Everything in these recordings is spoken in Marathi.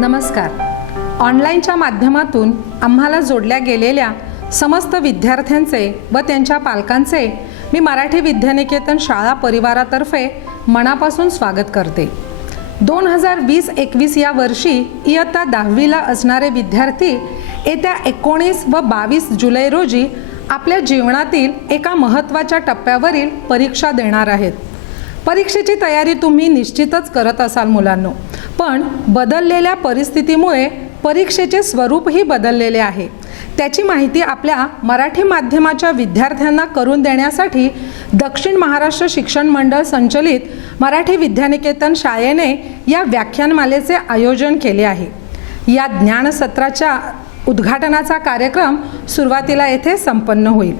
नमस्कार. ऑनलाईनच्या माध्यमातून आम्हाला जोडल्या गेलेल्या समस्त विद्यार्थ्यांचे व त्यांच्या पालकांचे मी मराठी विद्यानिकेतन शाळा परिवारातर्फे मनापासून स्वागत करते. 2020-21 या वर्षी इयत्ता 10वीला असणारे विद्यार्थी येत्या 19 व 22 जुलै रोजी आपल्या जीवनातील एका महत्त्वाच्या टप्प्यावरील परीक्षा देणार आहेत. परीक्षेची तयारी तुम्ही निश्चितच करत असाल मुलांनो, पण बदललेल्या परिस्थितीमुळे परीक्षेचे स्वरूपही बदललेले आहे. त्याची माहिती आपल्या मराठी माध्यमाच्या विद्यार्थ्यांना करून देण्यासाठी दक्षिण महाराष्ट्र शिक्षण मंडळ संचलित मराठी विद्यानिकेतन शाळेने या व्याख्यानमालेचे आयोजन केले आहे. या ज्ञानसत्राच्या उद्घाटनाचा कार्यक्रम सुरुवातीला येथे संपन्न होईल.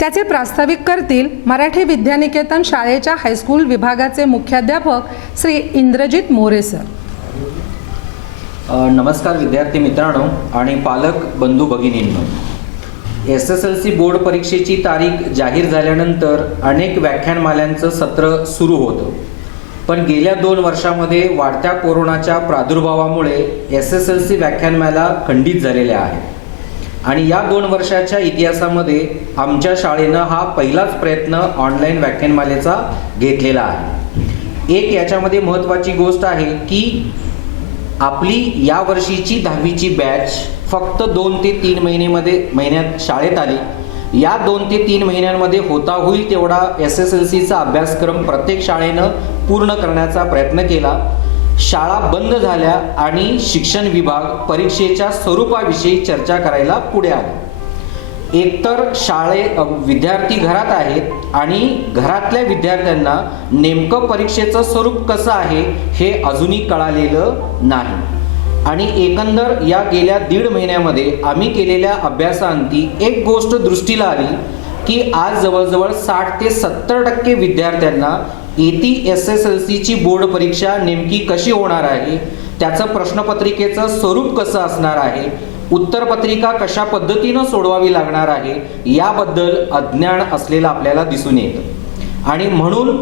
त्याचे प्रास्ताविक करतील मराठी विद्यानिकेतन शाळेच्या हायस्कूल विभागाचे मुख्याध्यापक श्री इंद्रजित मोरे सर. नमस्कार विद्यार्थी मित्रांनो आणि पालक बंधू भगिनींनो. SSLC बोर्ड परीक्षेची तारीख जाहीर झाल्यानंतर अनेक व्याख्यानमाल्यांचं सत्र सुरू होतं, पण गेल्या 2 वर्षामध्ये वाढत्या कोरोनाच्या प्रादुर्भावामुळे SSLC व्याख्यानमाला खंडित झालेल्या आहेत आणि या 2 वर्षाच्या इतिहासामध्ये आमच्या शाळेनं हा पहिलाच प्रयत्न ऑनलाईन व्याख्यानमालेचा घेतलेला आहे. एक याच्यामध्ये महत्त्वाची गोष्ट आहे की आपली या वर्षीची 10वीची बॅच फक्त 2 ते 3 महिन्यात शाळेत आली. या 2 ते 3 महिन्यांमध्ये होता होईल तेवढा SSLCचा अभ्यासक्रम प्रत्येक शाळेनं पूर्ण करण्याचा प्रयत्न केला. शाळा बंद झाल्या आणि शिक्षण विभाग परीक्षेच्या स्वरूपाविषयी चर्चा करायला पुढे आले. एकतर विद्यार्थी घरात आहेत आणि घरातल्या विद्यार्थ्यांना नेमकं परीक्षेचं स्वरूप कसं आहे हे अजूनही कळालेलं नाही. आणि एकंदर या गेल्या 1.5 महिन्यामध्ये आम्ही केलेल्या अभ्यासाअंती एक गोष्ट दृष्टीला आली की आज जवळजवळ 60 ते 70% विद्यार्थ्यांना येती SSLCची बोर्ड परीक्षा नेमकी कशी होणार आहे, त्याचं प्रश्नपत्रिकेचं स्वरूप कसं असणार आहे, उत्तरपत्रिका कशा पद्धतीनं सोडवावी लागणार आहे याबद्दल अज्ञान असलेलं आपल्याला दिसून येतं. आणि म्हणून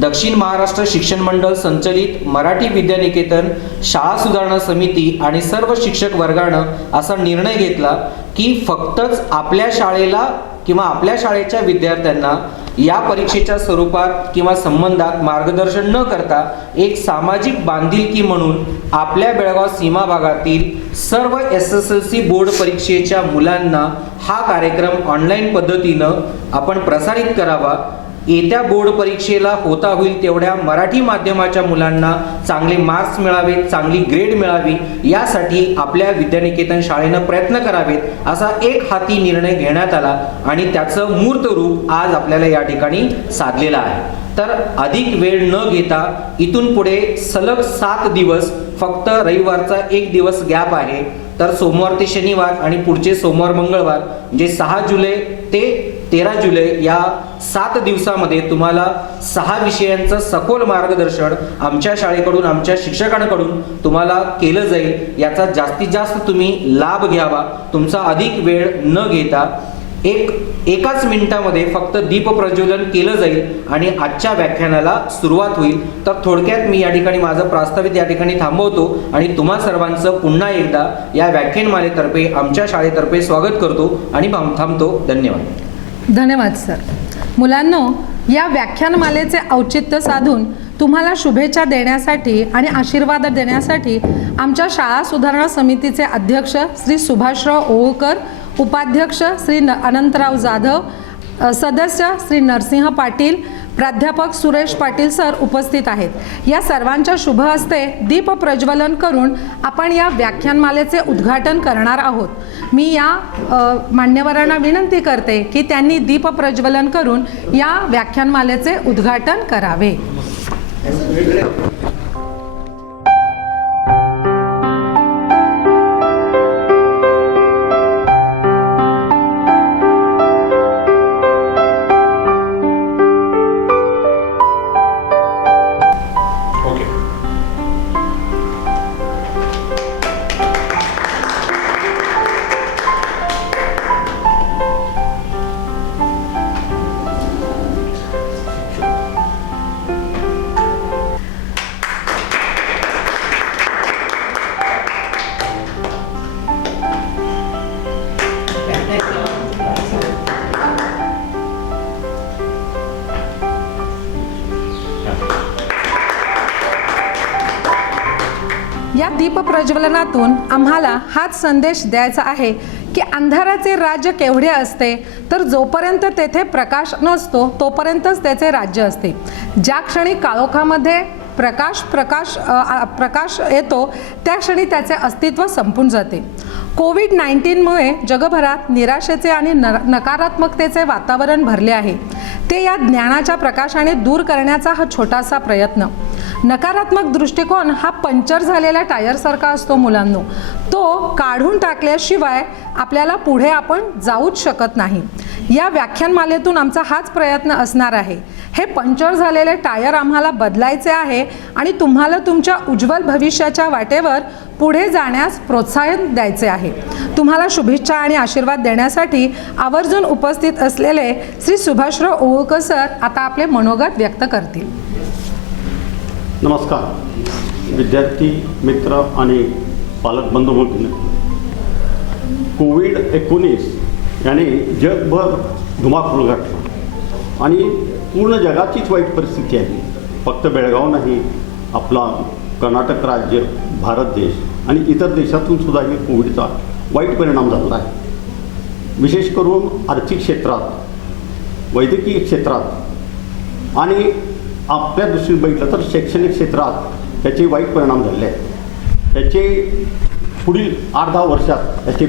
दक्षिण महाराष्ट्र शिक्षण मंडळ संचलित मराठी विद्यानिकेतन शाळा सुधारणा समिती आणि सर्व शिक्षक वर्गानं असा निर्णय घेतला की फक्तच आपल्या शाळेला किंवा आपल्या शाळेच्या विद्यार्थ्यांना या परीक्षेच्या स्वरूपात किंवा संबंधात मार्गदर्शन न करता एक सामाजिक बांधिलकी म्हणून आपल्या बेळगाव सीमा भागातील सर्व SSLC बोर्ड परीक्षेच्या मुलांना हा कार्यक्रम ऑनलाईन पद्धतीनं आपण प्रसारित करावा. येत्या बोर्ड परीक्षेला होता होईल तेवढ्या मराठी माध्यमाच्या मुलांना चांगले मार्क्स मिळावेत, चांगली ग्रेड मिळावी यासाठी आपल्या विद्यानिकेतन शाळेनं प्रयत्न करावेत असा एक हाती निर्णय घेण्यात आला आणि त्याचं मूर्त रूप आज आपल्याला या ठिकाणी साधलेलं आहे. तर अधिक वेळ न घेता इथून पुढे सलग 7 दिवस, फक्त रविवारचा 1 दिवस गॅप आहे, तर सोमवार ते शनिवार आणि पुढचे सोमवार मंगळवार म्हणजे 6 जुलै ते 13 जुलै या 7 दिवसामध्ये तुम्हाला 6 विषयांचं सखोल मार्गदर्शन आमच्या शाळेकडून, आमच्या शिक्षकांकडून तुम्हाला केलं जाईल. याचा जास्तीत जास्त तुम्ही लाभ घ्यावा. तुमचा अधिक वेळ न घेता एकाच मिनिटामध्ये फक्त दीप प्रज्वलन केलं जाईल आणि आजच्या व्याख्यानाला सुरुवात होईल. तर थोडक्यात मी या ठिकाणी माझं प्रास्ताविक या ठिकाणी थांबवतो आणि तुम्हा सर्वांचं पुन्हा एकदा या व्याख्यानमालेतर्फे आमच्या शाळेतर्फे स्वागत करतो आणि थांबतो. धन्यवाद. धन्यवाद सर. मुलांनो, या व्याख्यानमालेचे औचित्य साधून तुम्हाला शुभेच्छा देण्यासाठी आणि आशीर्वाद देण्यासाठी आमच्या शाळा सुधारणा समितीचे अध्यक्ष श्री सुभाषराव ओळकर, उपाध्यक्ष श्री अनंतराव जाधव, सदस्य श्री नरसिंह पाटील, प्राध्यापक सुरेश पाटील सर उपस्थित आहेत. या सर्वांच्या शुभ हस्ते दीप प्रज्वलन करून आपण या व्याख्यानमालेचे उद्घाटन करणार आहोत. मी या मान्यवरांना विनंती करते की त्यांनी दीप प्रज्वलन करून या व्याख्यानमालेचे उद्घाटन करावे. या दीप प्रज्वलनातून आम्हाला हाच संदेश द्यायचा आहे की अंधाराचे राज्य केवढे असते, तर जोपर्यंत तेथे प्रकाश नसतो तोपर्यंतच त्याचे राज्य असते. ज्या क्षणी काळोखामध्ये प्रकाश येतो त्या क्षणी त्याचे अस्तित्व संपून जाते. कोविड-19मुळे जगभरात निराशेचे आणि नकारात्मकतेचे वातावरण भरले आहे. ते या ज्ञानाच्या प्रकाशाने दूर करण्याचा हा छोटासा प्रयत्न. नकारात्मक दृष्टिकोन हा पंक्चर झालेल्या टायरसारखा असतो मुलांनो. तो काढून टाकल्याशिवाय आपल्याला पुढे आपण जाऊच शकत नाही. या व्याख्यानमालेतून आमचा हाच प्रयत्न असणार आहे. हे पंक्चर झालेले टायर आम्हाला बदलायचे आहे आणि तुम्हाला तुमच्या उज्ज्वल भविष्याच्या वाटेवर पुढे जाण्यास प्रोत्साहन द्यायचे आहे. तुम्हाला शुभेच्छा आणि आशीर्वाद देण्यासाठी आवर्जून उपस्थित असलेले श्री सुभाषराव ओळकर सर आता आपले मनोगत व्यक्त करतील. नमस्कार विद्यार्थी मित्र आणि पालक बंधू भगिनी. कोविड-19 याने जगभर धुमाकूळ घातला आणि पूर्ण जगाचीच वाईट परिस्थिती आहे. फक्त बेळगाव नाही, आपला कर्नाटक राज्य, भारत देश आणि इतर देशातून सुद्धा हे कोविडचा वाईट परिणाम झाला आहे. विशेष करून आर्थिक क्षेत्रात, वैद्यकीय क्षेत्रात आणि आपल्या दृष्टीने बघितलं तर शैक्षणिक क्षेत्रात त्याचे वाईट परिणाम झाले आहेत. त्याचे पुढील 8-10 वर्षात याचे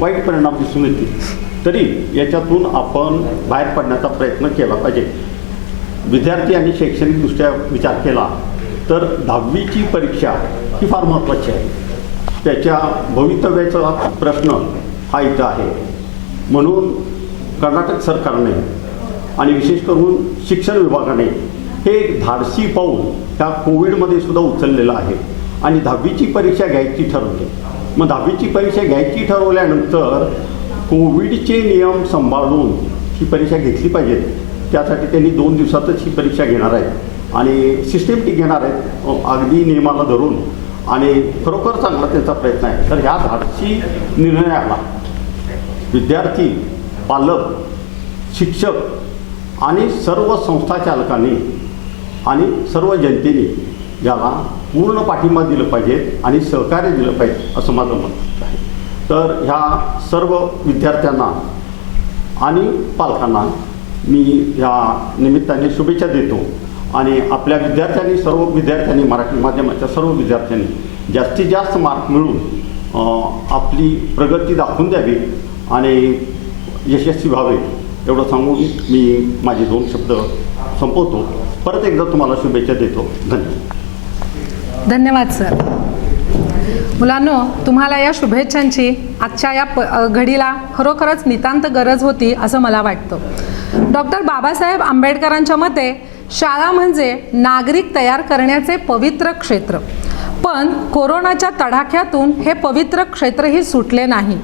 वाईट परिणाम दिसून येतील. तरी याच्यातून आपण बाहेर पडण्याचा प्रयत्न केला पाहिजे. विद्यार्थी शैक्षणिकदृष्ट्या विचार केला तर 10वीची परीक्षा ही फार महत्त्वाची आहे. त्याच्या भवितव्याचा प्रश्न हा इथं आहे. म्हणून कर्नाटक सरकारने आणि विशेष करून शिक्षण विभागाने हे धाडसी पाऊल ह्या कोविडमध्ये सुद्धा उचललेलं आहे आणि 10वीची परीक्षा घ्यायची ठरवली. मग 10वीची परीक्षा घ्यायची ठरवल्यानंतर कोविडचे नियम सांभाळून ही परीक्षा घेतली पाहिजेत. त्यासाठी त्यांनी 2 दिवसातच ही परीक्षा घेणार आहेत आणि सिस्टमॅटिक घेणार आहेत, अगदी नियमाला धरून. आणि खरोखर चांगला त्यांचा प्रयत्न आहे. तर ह्या धाडसी निर्णयाला विद्यार्थी, पालक, शिक्षक आणि सर्व संस्थाचालकांनी आणि सर्व जनतेने याला पूर्ण पाठिंबा दिलं पाहिजे आणि सहकार्य दिलं पाहिजे असं माझं मत आहे. तर ह्या सर्व विद्यार्थ्यांना आणि पालकांना मी ह्या निमित्ताने शुभेच्छा देतो आणि आपल्या सर्व विद्यार्थ्यांनी मराठी माध्यमाच्या सर्व विद्यार्थ्यांनी जास्तीत जास्त मार्क मिळवून आपली प्रगती दाखवून द्यावी आणि यशस्वी व्हावे एवढं सांगून मी माझे 2 शब्द संपवतो. परत एकदा तुम्हाला शुभेच्छा देतो. धन्यवाद सर. मुलांनो, तुम्हाला या शुभेच्छांची आजच्या या घडीला खरोखरच नितांत गरज होती असं मला वाटतं. डॉक्टर बाबासाहेब आंबेडकरांच्या मते शाळा म्हणजे नागरिक तयार करण्याचे पवित्र क्षेत्र. पण कोरोनाच्या तडाख्यातून हे पवित्र क्षेत्रही सुटले नाही.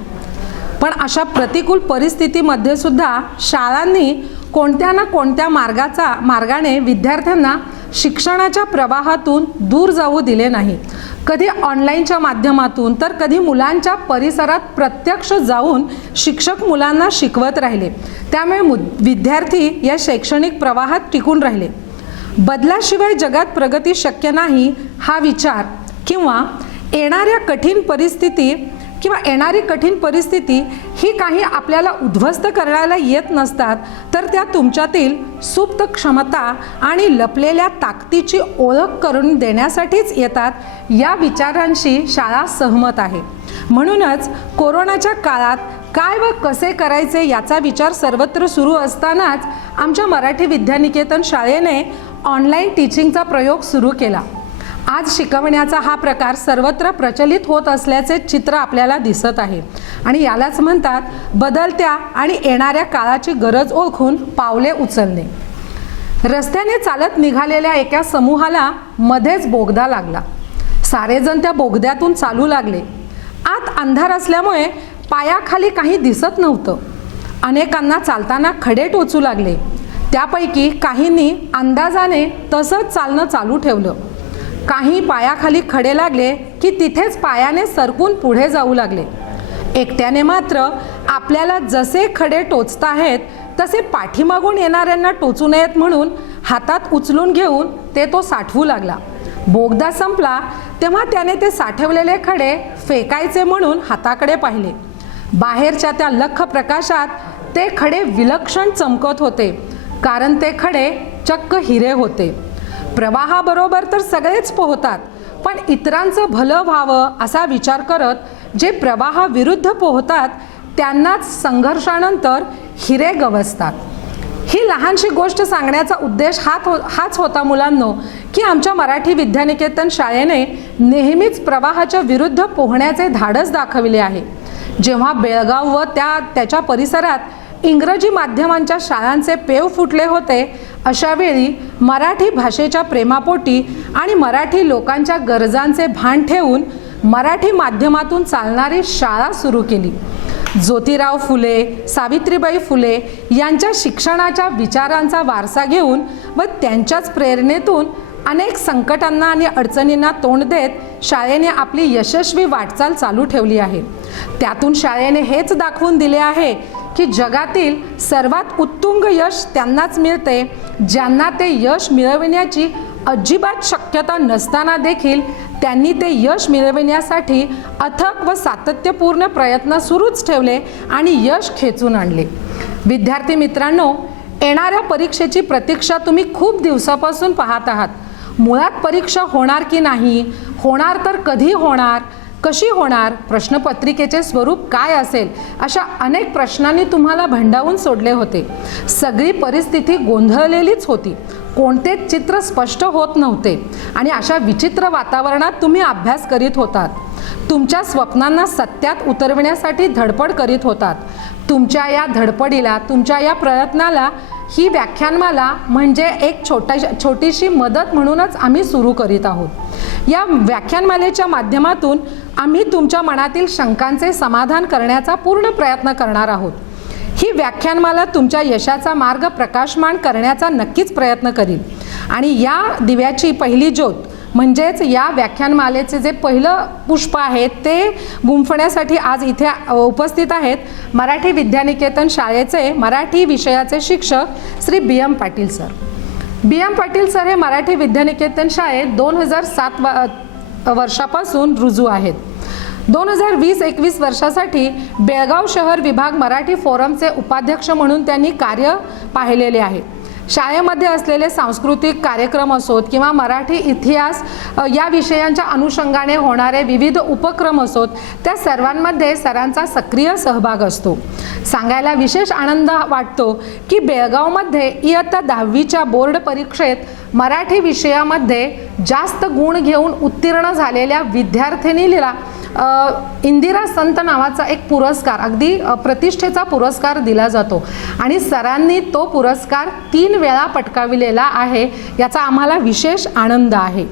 पण अशा प्रतिकूल परिस्थितीमध्ये सुद्धा शाळांनी कोणत्या ना कोणत्या मार्गाने विद्यार्थ्यांना शिक्षणाच्या प्रवाहातून दूर जाऊ दिले नाही. कधी ऑनलाईनच्या माध्यमातून तर कधी मुलांच्या परिसरात प्रत्यक्ष जाऊन शिक्षक मुलांना शिकवत राहिले. त्यामुळे विद्यार्थी या शैक्षणिक प्रवाहात टिकून राहिले. बदलाशिवाय जगात प्रगती शक्य नाही हा विचार किंवा येणारी कठीण परिस्थिती ही काही आपल्याला उद्ध्वस्त करायला येत नसतात, तर त्या तुमच्यातील सुप्त क्षमता आणि लपलेल्या ताकदीची ओळख करून देण्यासाठीच येतात. या विचारांशी शाळा सहमत आहे. म्हणूनच कोरोनाच्या काळात काय व कसे करायचे याचा विचार सर्वत्र सुरू असतानाच आमच्या मराठी विद्यानिकेतन शाळेने ऑनलाईन टीचिंगचा प्रयोग सुरू केला. आज शिकवण्याचा हा प्रकार सर्वत्र प्रचलित होत असल्याचे चित्र आपल्याला दिसत आहे आणि यालाच म्हणतात बदलत्या आणि येणाऱ्या काळाची गरज ओळखून पावले उचलणे. रस्त्याने चालत निघालेल्या एका समूहाला मध्येच बोगदा लागला. सारेजण त्या बोगद्यातून चालू लागले. आत अंधार असल्यामुळे पायाखाली काही दिसत नव्हतं. अनेकांना चालताना खडे टोचू लागले. त्यापैकी काहींनी अंदाजाने तसंच चालणं चालू ठेवलं. काही पायाखाली खडे लागले की तिथेच पायाने सरकून पुढे जाऊ लागले. एकट्याने मात्र आपल्याला जसे खडे टोचताहेत तसे पाठीमागून येणाऱ्यांना टोचू नयेत म्हणून हातात उचलून घेऊन तो साठवू लागला. बोगदा संपला तेव्हा त्याने ते साठवलेले खडे फेकायचे म्हणून हाताकडे पाहिले. बाहेरच्या त्या लख्ख प्रकाशात ते खडे विलक्षण चमकत होते, कारण ते खडे चक्क हिरे होते. प्रवाहाबरोबर तर सगळेच पोहतात, पण इतरांचं भलं व्हावं असा विचार करत जे प्रवाहाविरुद्ध पोहतात त्यांनाच संघर्षानंतर हिरे गवसतात. ही लहानशी गोष्ट सांगण्याचा उद्देश हाच होता मुलांनो, की आमच्या मराठी विद्यानिकेतन शाळेने नेहमीच प्रवाहाच्या विरुद्ध पोहण्याचे धाडस दाखविले आहे. जेव्हा बेळगाव व त्याच्या परिसरात इंग्रजी माध्यमांच्या शाळांचे पेव फुटले होते, अशा वेळी मराठी भाषेच्या प्रेमापोटी आणि मराठी लोकांच्या गरजांचे भान ठेवून मराठी माध्यमातून चालणारी शाळा सुरू केली. ज्योतिराव फुले, सावित्रीबाई फुले यांच्या शिक्षणाच्या विचारांचा वारसा घेऊन व त्यांच्याच प्रेरणेतून अनेक संकटांना आणि अडचणींना तोंड देत शाळेने आपली यशस्वी वाटचाल चालू ठेवली आहे. त्यातून शाळेने हेच दाखवून दिले आहे की जगातील सर्वात उत्तुंग यश त्यांनाच मिळते ज्यांना ते यश मिळविण्याची अजिबात शक्यता नसताना देखील त्यांनी ते यश मिळविण्यासाठी अथक व सातत्यपूर्ण प्रयत्न सुरूच ठेवले आणि यश खेचून आणले. विद्यार्थी मित्रांनो, येणाऱ्या परीक्षेची प्रतीक्षा तुम्ही खूप दिवसापासून पाहत आहात. मुळात परीक्षा होणार की नाही, होणार तर कधी होणार, कशी होणार, प्रश्नपत्रिकेचे स्वरूप काय असेल, अशा अनेक प्रश्नांनी तुम्हाला भंडावून सोडले होते. सगळी परिस्थिती गोंधळलेलीच होती. कोणतेच चित्र स्पष्ट होत नव्हते आणि अशा विचित्र वातावरणात तुम्ही अभ्यास करीत होतात. तुमच्या स्वप्नांना सत्यात उतरविण्यासाठी धडपड करीत होतात. तुमच्या या धडपडीला, तुमच्या या प्रयत्नाला ही व्याख्यानमाला म्हणजे एक छोटीशी मदत म्हणूनच आम्ही सुरू करीत आहोत. या व्याख्यानमालेच्या माध्यमातून आम्ही तुमच्या मनातील शंकांचे समाधान करण्याचा पूर्ण प्रयत्न करणार आहोत. ही व्याख्यानमाला तुमच्या यशाचा मार्ग प्रकाशमान करण्याचा नक्कीच प्रयत्न करील आणि या दिव्याची पहिली ज्योत म्हणजेच या व्याख्यानमालेचे जे पहिलं पुष्प आहे ते गुंफण्यासाठी आज इथे उपस्थित आहेत मराठी विद्यानिकेतन शाळेचे मराठी विषयाचे शिक्षक Shri BM. Patil sir. BM. Patil sir हे मराठी विद्यानिकेतन शाळेत 2007 वर्षापासून रुजू आहेत. 2020-21 वर्षासाठी बेळगाव शहर विभाग मराठी फोरमचे उपाध्यक्ष म्हणून त्यांनी कार्य पाहिलेले आहे. शाळेमध्ये असलेले सांस्कृतिक कार्यक्रम असोत किंवा मराठी इतिहास या विषयांच्या अनुषंगाने होणारे विविध उपक्रम असोत, त्या सर्वांमध्ये सरांचा सक्रिय सहभाग असतो. सांगायला विशेष आनंद वाटतो की बेळगावमध्ये इयत्ता 10वीच्या बोर्ड परीक्षेत मराठी विषयामध्ये जास्त गुण घेऊन उत्तीर्ण झालेल्या विद्यार्थिनीला इंदिरा संत नावाचा एक पुरस्कार, अगदी प्रतिष्ठेचा पुरस्कार दिला जातो आणि सरांनी तो पुरस्कार 3 वेळा पटकाविलेला आहे. याचा आम्हाला विशेष आनंद आहे.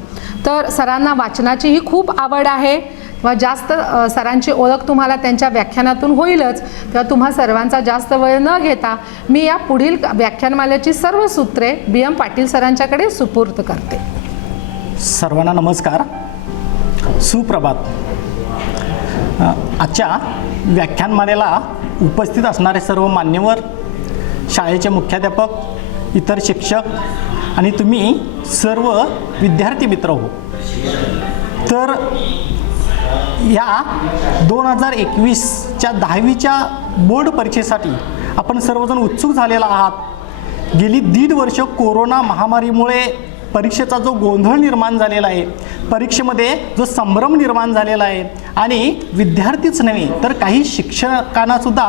तर सरांना वाचनाचीही खूप आवड आहे व जास्त सरांची ओळख तुम्हाला त्यांच्या व्याख्यानातून होईलच. तेव्हा तुम्हा सर्वांचा जास्त वेळ न घेता मी या पुढील व्याख्यानमालेची सर्व सूत्रे बी.एम. पाटील सरांच्याकडे सुपूर्द करते. सर्वांना नमस्कार, सुप्रभात. आजच्या व्याख्यानमालेला उपस्थित असणारे सर्व मान्यवर, शाळेचे मुख्याध्यापक, इतर शिक्षक आणि तुम्ही सर्व विद्यार्थी मित्र हो. तर या 2021च्या 10वीच्या बोर्ड परीक्षेसाठी आपण सर्वजण उत्सुक झालेला आहात. गेली 1.5 वर्ष कोरोना महामारीमुळे परीक्षेचा जो गोंधळ निर्माण झालेला आहे, परीक्षेमध्ये जो संभ्रम निर्माण झालेला आहे आणि विद्यार्थीच नव्हे तर काही शिक्षकांना सुद्धा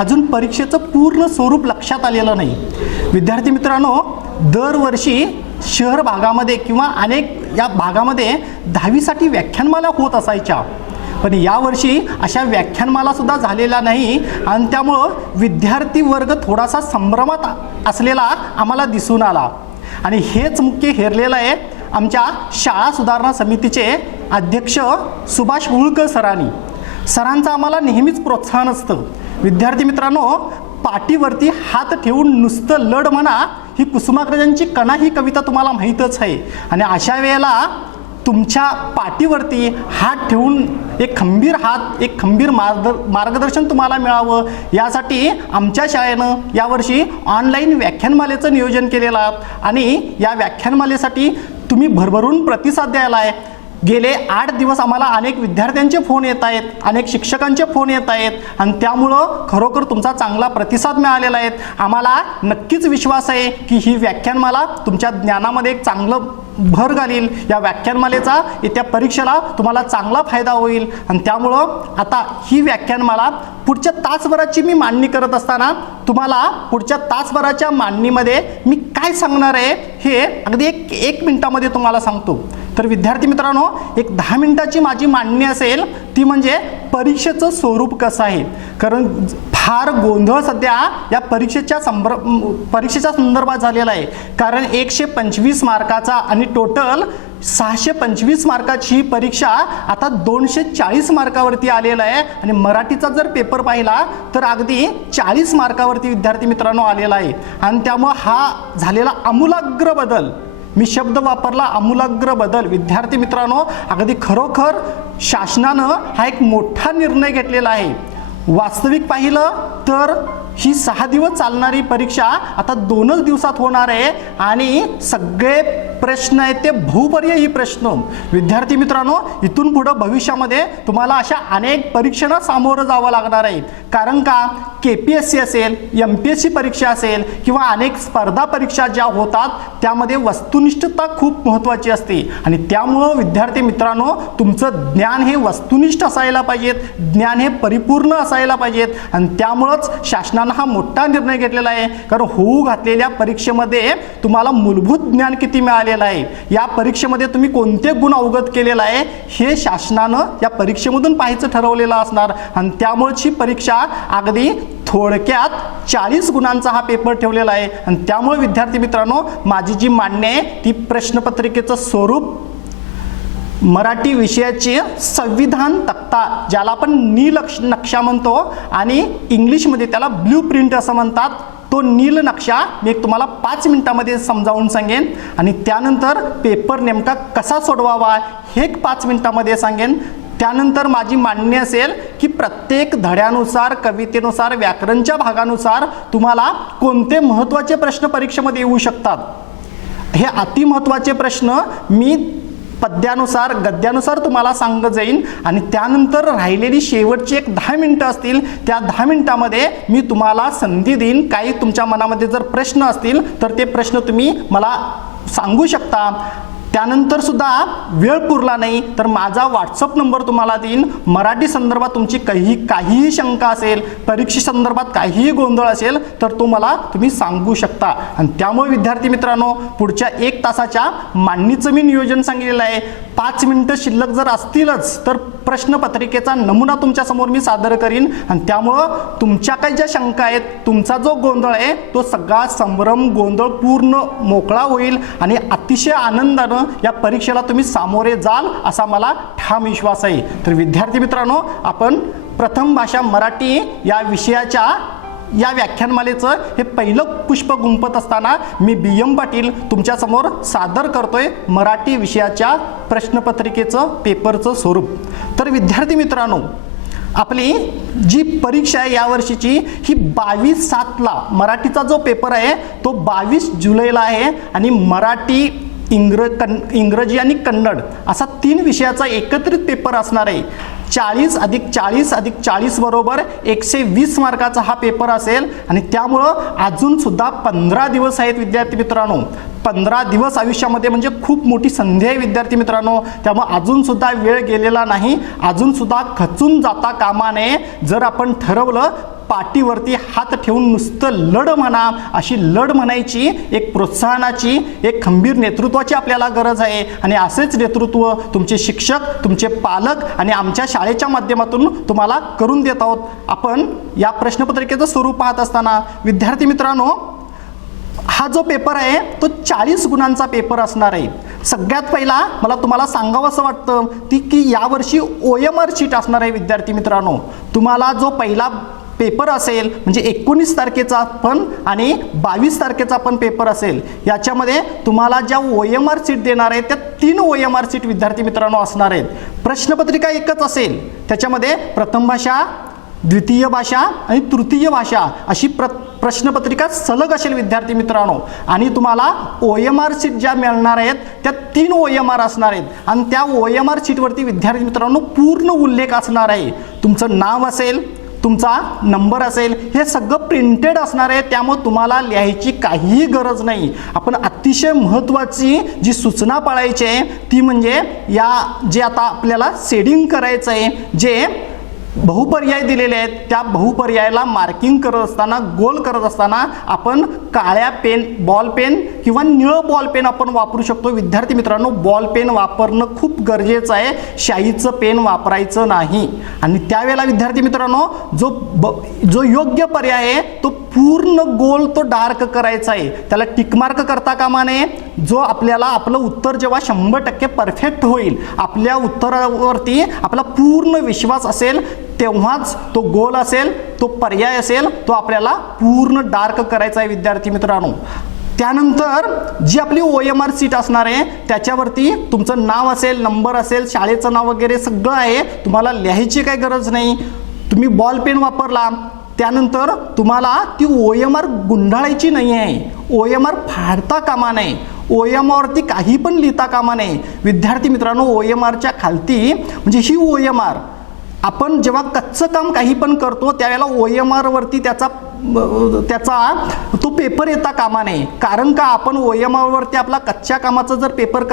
अजून परीक्षेचं पूर्ण स्वरूप लक्षात आलेलं नाही. विद्यार्थी मित्रांनो, दरवर्षी शहर भागामध्ये किंवा अनेक या भागामध्ये 10वीसाठी व्याख्यानमाला होत असायच्या, पण यावर्षी अशा व्याख्यानमालासुद्धा झालेला नाही आणि त्यामुळं विद्यार्थी वर्ग थोडासा संभ्रमात असलेला आम्हाला दिसून आला. आणि हेच मुख्य हेरलेलं आहे आमच्या शाळा सुधारणा समितीचे अध्यक्ष सुभाष हुळकर सरांचं आम्हाला नेहमीच प्रोत्साहन असतं. विद्यार्थी मित्रांनो, पाठीवरती हात ठेवून नुसतं लढ म्हणा ही कुसुमाग्रजांची कणा ही कविता तुम्हाला माहीतच आहे. आणि अशा वेळेला तुमच्या पाठीवरती हात ठेवून एक खंबीर मार्गदर्शन तुम्हाला मिळावं यासाठी आमच्या शाळेनं यावर्षी ऑनलाईन व्याख्यानमालेचं नियोजन केलेलं आहे आणि या व्याख्यानमालेसाठी तुम्ही भरभरून प्रतिसाद द्यायला आहे. गेले 8 दिवस आम्हाला अनेक विद्यार्थ्यांचे फोन येत आहेत, अनेक शिक्षकांचे फोन येत आहेत आणि त्यामुळं खरोखर तुमचा चांगला प्रतिसाद मिळालेला आहे. आम्हाला नक्कीच विश्वास आहे की ही व्याख्यानमाला तुमच्या ज्ञानामध्ये एक चांगलं भर घालील. या व्याख्यानमालेचा येत्या परीक्षेला तुम्हाला चांगला फायदा होईल आणि त्यामुळं आता ही व्याख्यानमाला पुढच्या तासभराची मी मांडणी करत असताना तुम्हाला पुढच्या तासभराच्या मांडणीमध्ये मी काय सांगणार आहे हे अगदी एक मिनिटामध्ये तुम्हाला सांगतो. तर विद्यार्थी मित्रांनो, एक 10 मिनिटाची माझी मांडणी असेल ती म्हणजे परीक्षेचं स्वरूप कसं आहे. कारण फार गोंधळ सध्या या परीक्षेच्या संदर्भात झालेला आहे. कारण 125 मार्काचा आणि टोटल 625 मार्काची ही परीक्षा आता 240 मार्कावरती आलेला आहे आणि मराठीचा जर पेपर पाहिला तर अगदी 40 मार्कावरती विद्यार्थी मित्रांनो आलेला आहे. आणि त्यामुळे हा झालेला आमूलाग्र बदल, मी शब्द वापरला आमूलाग्र बदल, विद्यार्थी मित्रांनो अगदी खरोखर शासनानं हा एक मोठा निर्णय घेतलेला आहे. वास्तविक पाहिलं तर ही 6 दिवस चालणारी परीक्षा आता 2च दिवसात होणार आहे आणि सगळे प्रश्न आहेत ते बहुपर्यायी प्रश्न. विद्यार्थी मित्रांनो, इथून पुढं भविष्यामध्ये तुम्हाला अशा अनेक परीक्षांना सामोरं जावं लागणार आहे. कारण का, KPSC असेल, MPSC परीक्षा असेल किंवा अनेक स्पर्धा परीक्षा ज्या होतात त्यामध्ये वस्तुनिष्ठता खूप महत्त्वाची असते आणि त्यामुळं विद्यार्थी मित्रांनो तुमचं ज्ञान हे वस्तुनिष्ठ असायला पाहिजेत, ज्ञान हे परिपूर्ण असायला पाहिजेत आणि त्यामुळंच शासनानं हा मोठा निर्णय घेतलेला आहे. कारण होऊ घातलेल्या परीक्षेमध्ये तुम्हाला मूलभूत ज्ञान किती मिळालेलं आहे, या परीक्षेमध्ये तुम्ही कोणते गुण अवगत केलेला आहे हे शासनानं या परीक्षेमधून पाहायचं ठरवलेलं असणार आणि त्यामुळेच ही परीक्षा अगदी थोडक्यात 40 गुणांचा हा पेपर ठेवलेला आहे. आणि त्यामुळे विद्यार्थी मित्रांनो माझी जी मांडणी आहे ती प्रश्नपत्रिकेचं स्वरूप, मराठी विषयाचे संविधान तक्ता ज्याला आपण नील नक्षा म्हणतो आणि इंग्लिशमध्ये त्याला ब्ल्यू प्रिंट असं म्हणतात, तो नील नक्षा मी तुम्हाला 5 मिनिटांमध्ये समजावून सांगेन आणि त्यानंतर पेपर नेमका कसा सोडवावा हे 5 मिनिटांमध्ये सांगेन. त्यानंतर माझी मांडणी असेल की प्रत्येक धड्यानुसार, कवितेनुसार, व्याकरणच्या भागानुसार तुम्हाला कोणते महत्त्वाचे प्रश्न परीक्षेमध्ये येऊ शकतात हे अतिमहत्त्वाचे प्रश्न मी पद्यानुसार, गद्यानुसार तुम्हाला सांगत जाईन आणि त्यानंतर राहिलेली शेवटची एक 10 मिनिटं असतील, त्या 10 मिनिटांमध्ये मी तुम्हाला संधी देईन. काही तुमच्या मनामध्ये जर प्रश्न असतील तर ते प्रश्न तुम्ही मला सांगू शकता. त्यानंतर सुद्धा वेळ पुरला नाही तर माझा व्हॉट्सअप नंबर तुम्हाला देईन. मराठी संदर्भात तुमची काहीही शंका असेल, परीक्षे संदर्भात काहीही गोंधळ असेल तर तुम्ही सांगू शकता. आणि त्यामुळे विद्यार्थी मित्रांनो पुढच्या 1 तासाच्या मांडणीचं मी नियोजन सांगितलेलं आहे. 5 मिनिटं शिल्लक जर असतीलच तर प्रश्नपत्रिकेचा नमुना तुमच्यासमोर मी सादर करीन आणि त्यामुळं तुमच्या काही ज्या शंका आहेत, तुमचा जो गोंधळ आहे तो सगळा संभ्रम गोंधळ पूर्ण मोकळा होईल आणि अतिशय आनंदानं या परीक्षेला तुम्ही सामोरे जाल असा मला ठाम विश्वास आहे. तर विद्यार्थी मित्रांनो, आपण प्रथम भाषा मराठी या विषयाच्या या व्याख्यानमालेचं हे पहिलं पुष्प गुंफत असताना मी BM पाटील तुमच्यासमोर सादर करतोय मराठी विषयाच्या प्रश्नपत्रिकेचं पेपरचं स्वरूप. तर विद्यार्थी मित्रांनो, आपली जी परीक्षा आहे यावर्षीची ही 22/7ला, मराठीचा जो पेपर आहे तो 22 जुलैला आहे आणि मराठी, इंग्रजी आणि कन्नड असा 3 विषयाचा एकत्रित पेपर असणार आहे. 40 + 40 + 40 बरोबर 120 मार्काचा हा पेपर असेल आणि त्यामुळं अजून सुद्धा 15 दिवस आहेत विद्यार्थी मित्रांनो. 15 दिवस आयुष्यामध्ये म्हणजे खूप मोठी संधी आहे विद्यार्थी मित्रांनो. त्यामुळे अजून सुद्धा वेळ गेलेला नाही, अजून सुद्धा खचून जाता कामा नये. जर आपण ठरवलं पाठीवरती हात ठेवून नुसतं लढ म्हणा, अशी लढ म्हणायची, एक प्रोत्साहनाची, एक खंबीर नेतृत्वाची आपल्याला गरज आहे आणि असेच नेतृत्व तुमचे शिक्षक, तुमचे पालक आणि आमच्या शाळेच्या माध्यमातून तुम्हाला करून देत आहोत. आपण या प्रश्नपत्रिकेचं स्वरूप पाहत असताना विद्यार्थी मित्रांनो, हा जो पेपर आहे तो 40 गुणांचा पेपर असणार आहे. सगळ्यात पहिला मला तुम्हाला सांगावं असं वाटतं की यावर्षी OMR शीट असणार आहे विद्यार्थी मित्रांनो. तुम्हाला जो पहिला पेपर असेल म्हणजे 19 तारखेचा पण आणि 22 तारखेचा पण पेपर असेल, याच्यामध्ये तुम्हाला ज्या OMR सीट देणार आहेत त्या 3 OMR सीट विद्यार्थी मित्रांनो असणार आहेत. प्रश्नपत्रिका एकच असेल, त्याच्यामध्ये प्रथम भाषा, द्वितीय भाषा आणि तृतीय भाषा अशी प्रश्नपत्रिका सलग असेल विद्यार्थी मित्रांनो. आणि तुम्हाला OMR सीट ज्या मिळणार आहेत त्या 3 OMR असणार आहेत आणि त्या OMR सीटवरती विद्यार्थी मित्रांनो पूर्ण उल्लेख असणार आहे. तुमचं नाव असेल, तुमचा नंबर असेल, हे सगळं प्रिंटेड असणार आहे. त्यामुळे तुम्हाला लिहायची काहीही गरज नाही. आपण अतिशय महत्त्वाची जी सूचना पाळायची आहे ती म्हणजे या जे आता आपल्याला शेडिंग करायचं आहे, जे बहुपर्याय दिलेले आहेत त्या बहुपर्यायाला मार्किंग करत असताना, गोल करत असताना आपण काळ्या पेन, बॉल पेन किंवा निळं बॉल पेन आपण वापरू शकतो. विद्यार्थी मित्रांनो, बॉल पेन वापरणं खूप गरजेचं आहे, शाईचं पेन वापरायचं नाही. आणि त्यावेळेला विद्यार्थी मित्रांनो जो योग्य पर्याय आहे तो पूर्ण गोल तो डार्क करायचा आहे, त्याला टिकमार्क करता कामा नये. जो आपल्याला आपलं उत्तर जेव्हा 100% परफेक्ट होईल, आपल्या उत्तरावरती आपला पूर्ण विश्वास असेल, तेव्हाच तो गोल असेल, तो पर्याय असेल, तो आपल्याला पूर्ण डार्क करायचा आहे विद्यार्थी मित्रांनो. त्यानंतर जी आपली OMR सीट असणार आहे त्याच्यावरती तुमचं नाव असेल, नंबर असेल, शाळेचं नाव वगैरे सगळं आहे. तुम्हाला लिहायची काही गरज नाही. तुम्ही बॉल पेन वापरला, त्यानंतर तुम्हाला ती OMR गुंडाळायची नाही आहे. OMR फाडता कामा नये. OMRवरती काही पण लिहिता कामा नये. विद्यार्थी मित्रांनो, OMRच्या खालती म्हणजे ही OMR आपण जेव्हा कच्चं काम काही पण करतो त्यावेळेला OMRवरती त्याचा तो पेपर येता कामा नये. कारण का आपण OMRवरती आपला कच्च्या कामाचा जर पेपर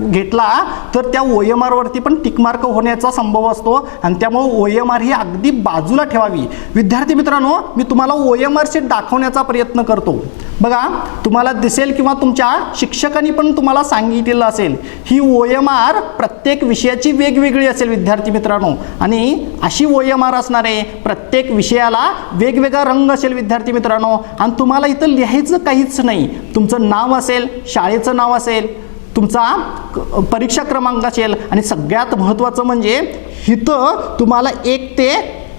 घेतला तर त्या OMRवरती पण टिकमार्क होण्याचा संभव असतो आणि त्यामुळे OMR ही अगदी बाजूला ठेवावी. विद्यार्थी मित्रांनो, मी तुम्हाला OMR शीट दाखवण्याचा प्रयत्न करतो. बघा, तुम्हाला दिसेल किंवा तुमच्या शिक्षकांनी पण तुम्हाला सांगितलेलं असेल, ही OMR प्रत्येक विषयाची वेगवेगळी असेल विद्यार्थी मित्रांनो. आणि अशी OMR असणार आहे, प्रत्येक विषयाला वेगवेगळा रंग असेल विद्यार्थी मित्रांनो. आणि तुम्हाला इथं लिहायचं काहीच नाही. तुमचं नाव असेल, शाळेचं नाव असेल, तुमचा परीक्षा क्रमांक असेल आणि सगळ्यात महत्त्वाचं म्हणजे इथं तुम्हाला 1 ते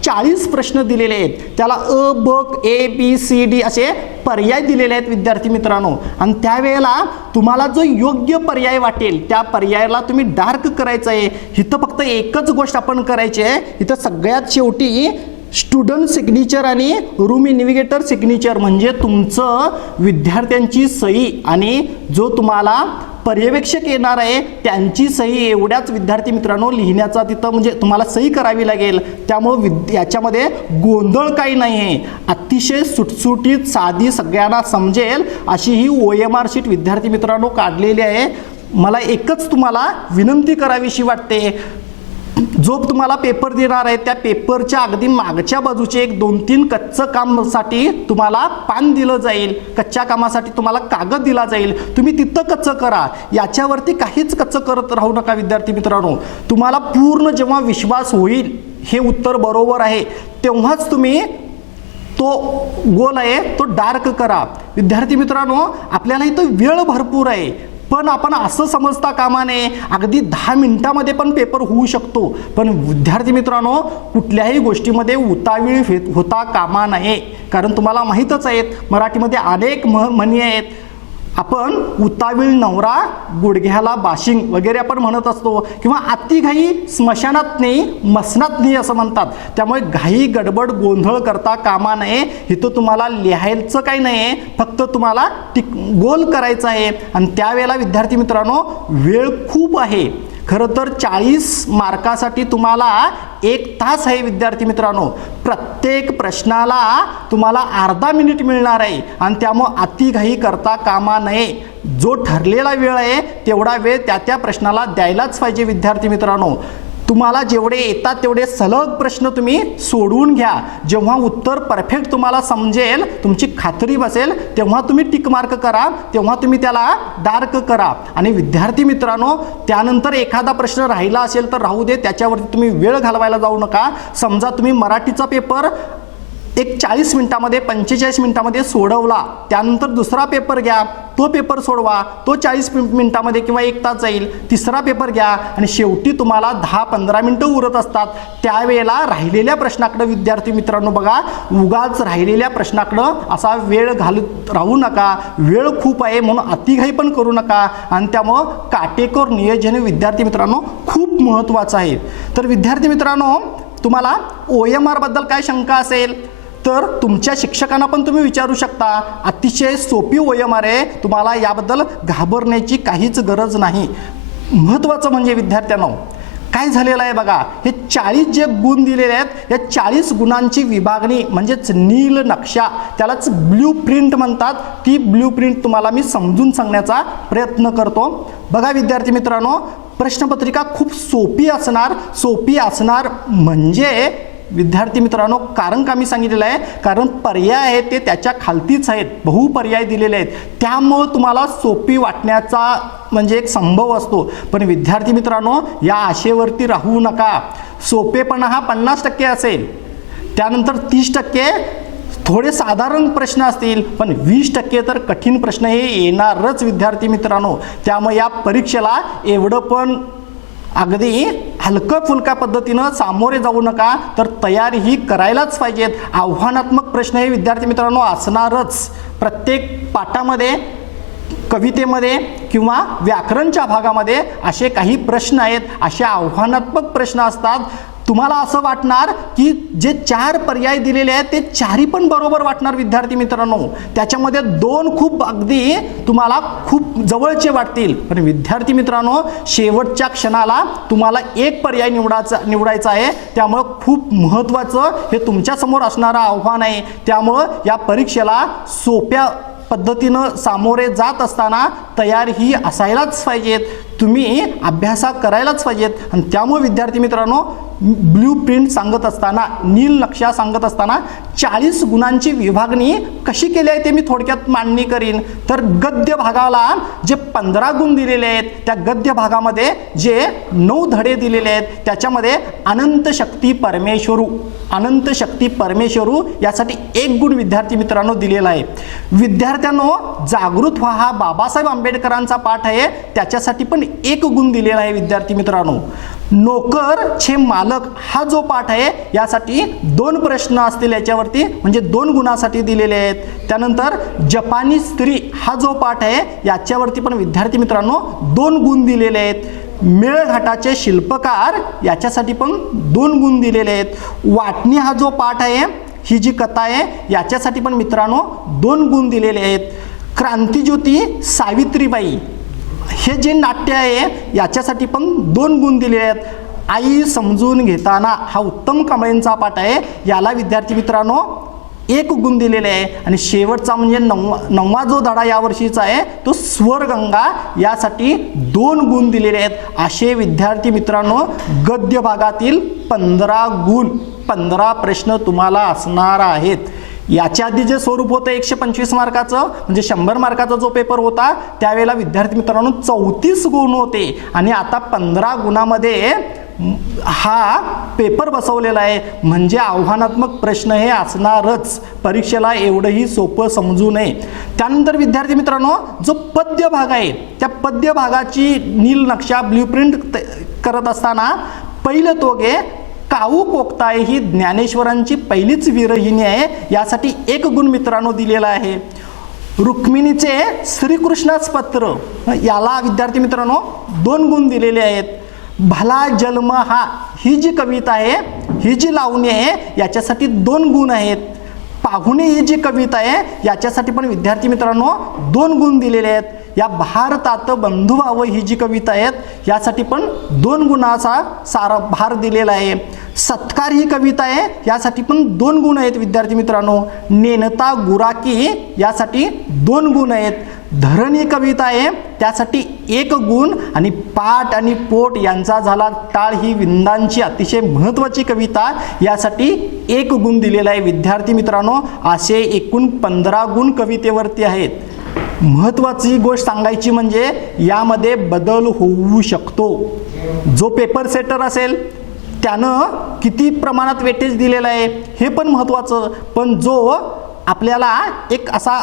40 प्रश्न दिलेले आहेत. त्याला अ, ब, ABCD असे पर्याय दिलेले आहेत विद्यार्थी मित्रांनो. आणि त्यावेळेला तुम्हाला जो योग्य पर्याय वाटेल त्या पर्यायाला तुम्ही डार्क करायचं आहे. इथं फक्त एकच गोष्ट आपण करायची आहे. इथं सगळ्यात शेवटी स्टुडंट सिग्नेचर आणि रूम इन्व्हिगेटर सिग्नेचर म्हणजे तुमचं विद्यार्थ्यांची सही आणि जो तुम्हाला पर्यवेक्षक येणार आहे त्यांची सही एवढ्याच विद्यार्थी मित्रांनो लिहिण्याचा तिथं म्हणजे तुम्हाला सही करावी लागेल. त्यामुळे याच्यामध्ये गोंधळ काही नाही आहे. अतिशय सुटसुटीत, साधी, सगळ्यांना समजेल अशी ही OMR शीट विद्यार्थी मित्रांनो काढलेली आहे. मला एकच तुम्हाला विनंती करावीशी वाटते, जो तुम्हाला पेपर देणार आहे त्या पेपरच्या अगदी मागच्या बाजूचे 1-2-3 कच्चं कामासाठी तुम्हाला पान दिलं जाईल, कच्च्या कामासाठी तुम्हाला कागद दिला जाईल. तुम्ही तिथं कच्चं करा, याच्यावरती काहीच कच्चं करत राहू नका विद्यार्थी मित्रांनो. तुम्हाला पूर्ण जेव्हा विश्वास होईल हे उत्तर बरोबर आहे तेव्हाच तुम्ही तो गोल आहे तो डार्क करा. विद्यार्थी मित्रांनो, आपल्याला इथं वेळ भरपूर आहे, पण आपण असं समजता कामा नये अगदी 10 मिनिटामध्ये पण पेपर होऊ शकतो. पण विद्यार्थी मित्रांनो, कुठल्याही गोष्टीमध्ये उतावीळ होता कामा नये. कारण तुम्हाला माहीतच आहेत, मराठीमध्ये अनेक म्हणी आहेत. आपण उतावीळ नवरा गुडघ्याला बाशिंग वगैरे आपण म्हणत असतो, किंवा अतिघाई स्मशानात नाही मसनात नाही असं म्हणतात. त्यामुळे घाई गडबड गोंधळ करता कामा नये. इथं तुम्हाला लिहायचं काही नाही आहे, फक्त तुम्हाला गोल करायचं आहे. आणि त्यावेळेला विद्यार्थी मित्रांनो वेळ खूप आहे. खरं तर 40 मार्कासाठी तुम्हाला 1 तास आहे विद्यार्थी मित्रांनो. प्रत्येक प्रश्नाला तुम्हाला अर्धा मिनिट मिळणार आहे आणि त्यामुळे अतिघाई करता कामा नये. जो ठरलेला वेळ आहे तेवढा वेळ त्या प्रश्नाला द्यायलाच पाहिजे विद्यार्थी मित्रांनो. तुम्हाला जेवढे येतात तेवढे सलग प्रश्न तुम्ही सोडवून घ्या. जेव्हा उत्तर परफेक्ट तुम्हाला समजेल, तुमची खात्री बसेल, तेव्हा तुम्ही टिक मार्क करा, तेव्हा तुम्ही त्याला डार्क करा. आणि विद्यार्थी मित्रांनो, त्यानंतर एखादा प्रश्न राहिला असेल तर राहू दे, त्याच्यावरती तुम्ही वेळ घालवायला जाऊ नका. समजा तुम्ही मराठीचा पेपर 40 मिनिटामध्ये 45 मिनिटामध्ये सोडवला, त्यानंतर दुसरा पेपर घ्या, तो पेपर सोडवा, तो 40 मिनिटामध्ये किंवा 1 तास जाईल. तिसरा पेपर घ्या आणि शेवटी तुम्हाला 10-15 मिनिटं उरत असतात. त्यावेळेला राहिलेल्या प्रश्नाकडे विद्यार्थी मित्रांनो बघा, उगाच राहिलेल्या प्रश्नाकडं असा वेळ घालत राहू नका. वेळ खूप आहे म्हणून अतिघाई पण करू नका. आणि त्यामुळं काटेकोर नियोजन विद्यार्थी मित्रांनो खूप महत्त्वाचं आहे. तर विद्यार्थी मित्रांनो, तुम्हाला OMR बद्दल काय शंका असेल तर तुमच्या शिक्षकांना पण तुम्ही विचारू शकता. अतिशय सोपी OMR आहे, तुम्हाला याबद्दल घाबरण्याची काहीच गरज नाही. महत्त्वाचं म्हणजे विद्यार्थ्यांनो काय झालेलं आहे बघा, हे 40 जे गुण दिलेले आहेत या 40 गुणांची विभागणी म्हणजेच नील नक्षा, त्यालाच ब्ल्यू प्रिंट म्हणतात. ती ब्ल्यू प्रिंट तुम्हाला मी समजून सांगण्याचा प्रयत्न करतो. बघा विद्यार्थी मित्रांनो, प्रश्नपत्रिका खूप सोपी असणार म्हणजे विद्यार्थी मित्रांनो, कारण का मी सांगितलेलं आहे, कारण पर्याय आहेत ते त्याच्या खालतीच आहेत, बहुपर्याय दिलेले आहेत, त्यामुळे तुम्हाला सोपी वाटण्याचा म्हणजे एक संभव असतो. पण विद्यार्थी मित्रांनो, या आशेवरती राहू नका. सोपेपणा हा 50% असेल, त्यानंतर 30% थोडे साधारण प्रश्न असतील, पण 20% तर कठीण प्रश्न हे येणारच विद्यार्थी मित्रांनो. त्यामुळे या परीक्षेला एवढं पण अगदी हलकं फुलक्या पद्धतीनं सामोरे जाऊ नका, तर तयारी ही करायलाच पाहिजेत. आव्हानात्मक प्रश्न हे विद्यार्थी मित्रांनो असणारच. प्रत्येक पाठामध्ये, कवितेमध्ये किंवा व्याकरणच्या भागामध्ये असे काही प्रश्न आहेत, असे आव्हानात्मक प्रश्न असतात. तुम्हाला असं वाटणार की जे 4 पर्याय दिलेले आहेत ते 4ही पण बरोबर वाटणार विद्यार्थी मित्रांनो. त्याच्यामध्ये 2 खूप अगदी तुम्हाला खूप जवळचे वाटतील, पण विद्यार्थी मित्रांनो शेवटच्या क्षणाला तुम्हाला एक पर्याय निवडायचा आहे. त्यामुळं खूप महत्त्वाचं हे तुमच्यासमोर असणारं आव्हान आहे. त्यामुळं या परीक्षेला सोप्या पद्धतीनं सामोरे जात असताना तयार ही असायलाच पाहिजेत, तुम्ही अभ्यास करायलाच पाहिजेत. आणि त्यामुळे विद्यार्थी मित्रांनो, ब्ल्यू प्रिंट सांगत असताना, नील नक्षा सांगत असताना 40 गुणांची विभागणी कशी केली आहे ते मी थोडक्यात मांडणी करीन. तर गद्य भागाला जे 15 गुण दिलेले आहेत, त्या गद्य भागामध्ये जे 9 धडे दिलेले आहेत, त्याच्यामध्ये अनंत शक्ती परमेश्वरू यासाठी 1 गुण विद्यार्थी मित्रांनो दिलेला आहे. विद्यार्थ्यांनो, जागृत व्हा हा बाबासाहेब आंबेडकरांचा पाठ आहे, त्याच्यासाठी पण 1 गुण दिलेला आहे विद्यार्थी मित्रांनो. नोकर छे मालक हा जो पाठ आहे यासाठी 2 प्रश्न असतील याच्यावरती, म्हणजे 2 गुणासाठी दिलेले आहेत. त्यानंतर जपानी स्त्री हा जो पाठ आहे याच्यावरती पण विद्यार्थी मित्रांनो 2 गुण दिलेले आहेत. मेळघाटाचे शिल्पकार याच्यासाठी पण 2 गुण दिलेले आहेत. वाटणी हा जो पाठ आहे, ही जी कथा आहे याच्यासाठी पण मित्रांनो 2 गुण दिलेले आहेत. क्रांतिज्योती सावित्रीबाई हे जे नाट्य आहे याच्यासाठी पण 2 गुण दिले आहेत. आई समजून घेताना हा उत्तम कांबळेंचा पाठ आहे, याला विद्यार्थी मित्रांनो 1 गुण दिलेले आहे. आणि शेवटचा म्हणजे 9वा जो धडा यावर्षीचा आहे तो स्वरगंगा, यासाठी 2 गुण दिलेले आहेत. असे विद्यार्थी मित्रांनो गद्य भागातील 15 गुण, 15 प्रश्न तुम्हाला असणार आहेत. याच्या आधी जे स्वरूप होतं 125 मार्काचं म्हणजे 100 मार्काचा जो पेपर होता त्यावेळेला विद्यार्थी मित्रांनो 34 गुण होते, आणि आता 15 गुणामध्ये हा पेपर बसवलेला आहे. म्हणजे आव्हानात्मक प्रश्न हे असणारच, परीक्षेला एवढंही सोपं समजू नये. त्यानंतर विद्यार्थी मित्रांनो जो पद्य भाग आहे त्या पद्य भागाची नील नक्षा ब्ल्यू प्रिंट करत असताना पहिलं तोगे काऊ कोकताय ही ज्ञानेश्वरांची पहिलीच विरहिणी आहे, यासाठी 1 गुण मित्रांनो दिलेला आहे. रुक्मिणीचे श्रीकृष्णाच पत्र याला विद्यार्थी मित्रांनो 2 गुण दिलेले आहेत. भला जन्म हा ही जी कविता आहे, ही जी लावणी आहे याच्यासाठी 2 गुण आहेत. पाहुणे ही जी कविता आहे याच्यासाठी पण विद्यार्थी मित्रांनो 2 गुण दिलेले आहेत. या भारतात बंधुभाव ही जी कविता आहेत यासाठी पण 2 गुणाचा सारा भार दिलेला आहे. सत्कार ही कविता आहे यासाठी पण 2 गुण आहेत विद्यार्थी मित्रांनो. नेनता गुराकी यासाठी 2 गुण आहेत. धरणी कविता आहे त्यासाठी 1 गुण, आणि पाट आणि पोट यांचा झाला टाळ ही विंदांची अतिशय महत्त्वाची कविता, यासाठी 1 गुण दिलेला आहे विद्यार्थी मित्रांनो. असे एकूण 15 गुण कवितेवरती आहेत. महत्त्वाची गोष्ट सांगायची म्हणजे यामध्ये बदल होऊ शकतो. जो पेपर सेटर असेल त्यानं किती प्रमाणात वेटेज दिलेलं आहे हे पण महत्त्वाचं, पण जो आपल्याला एक असा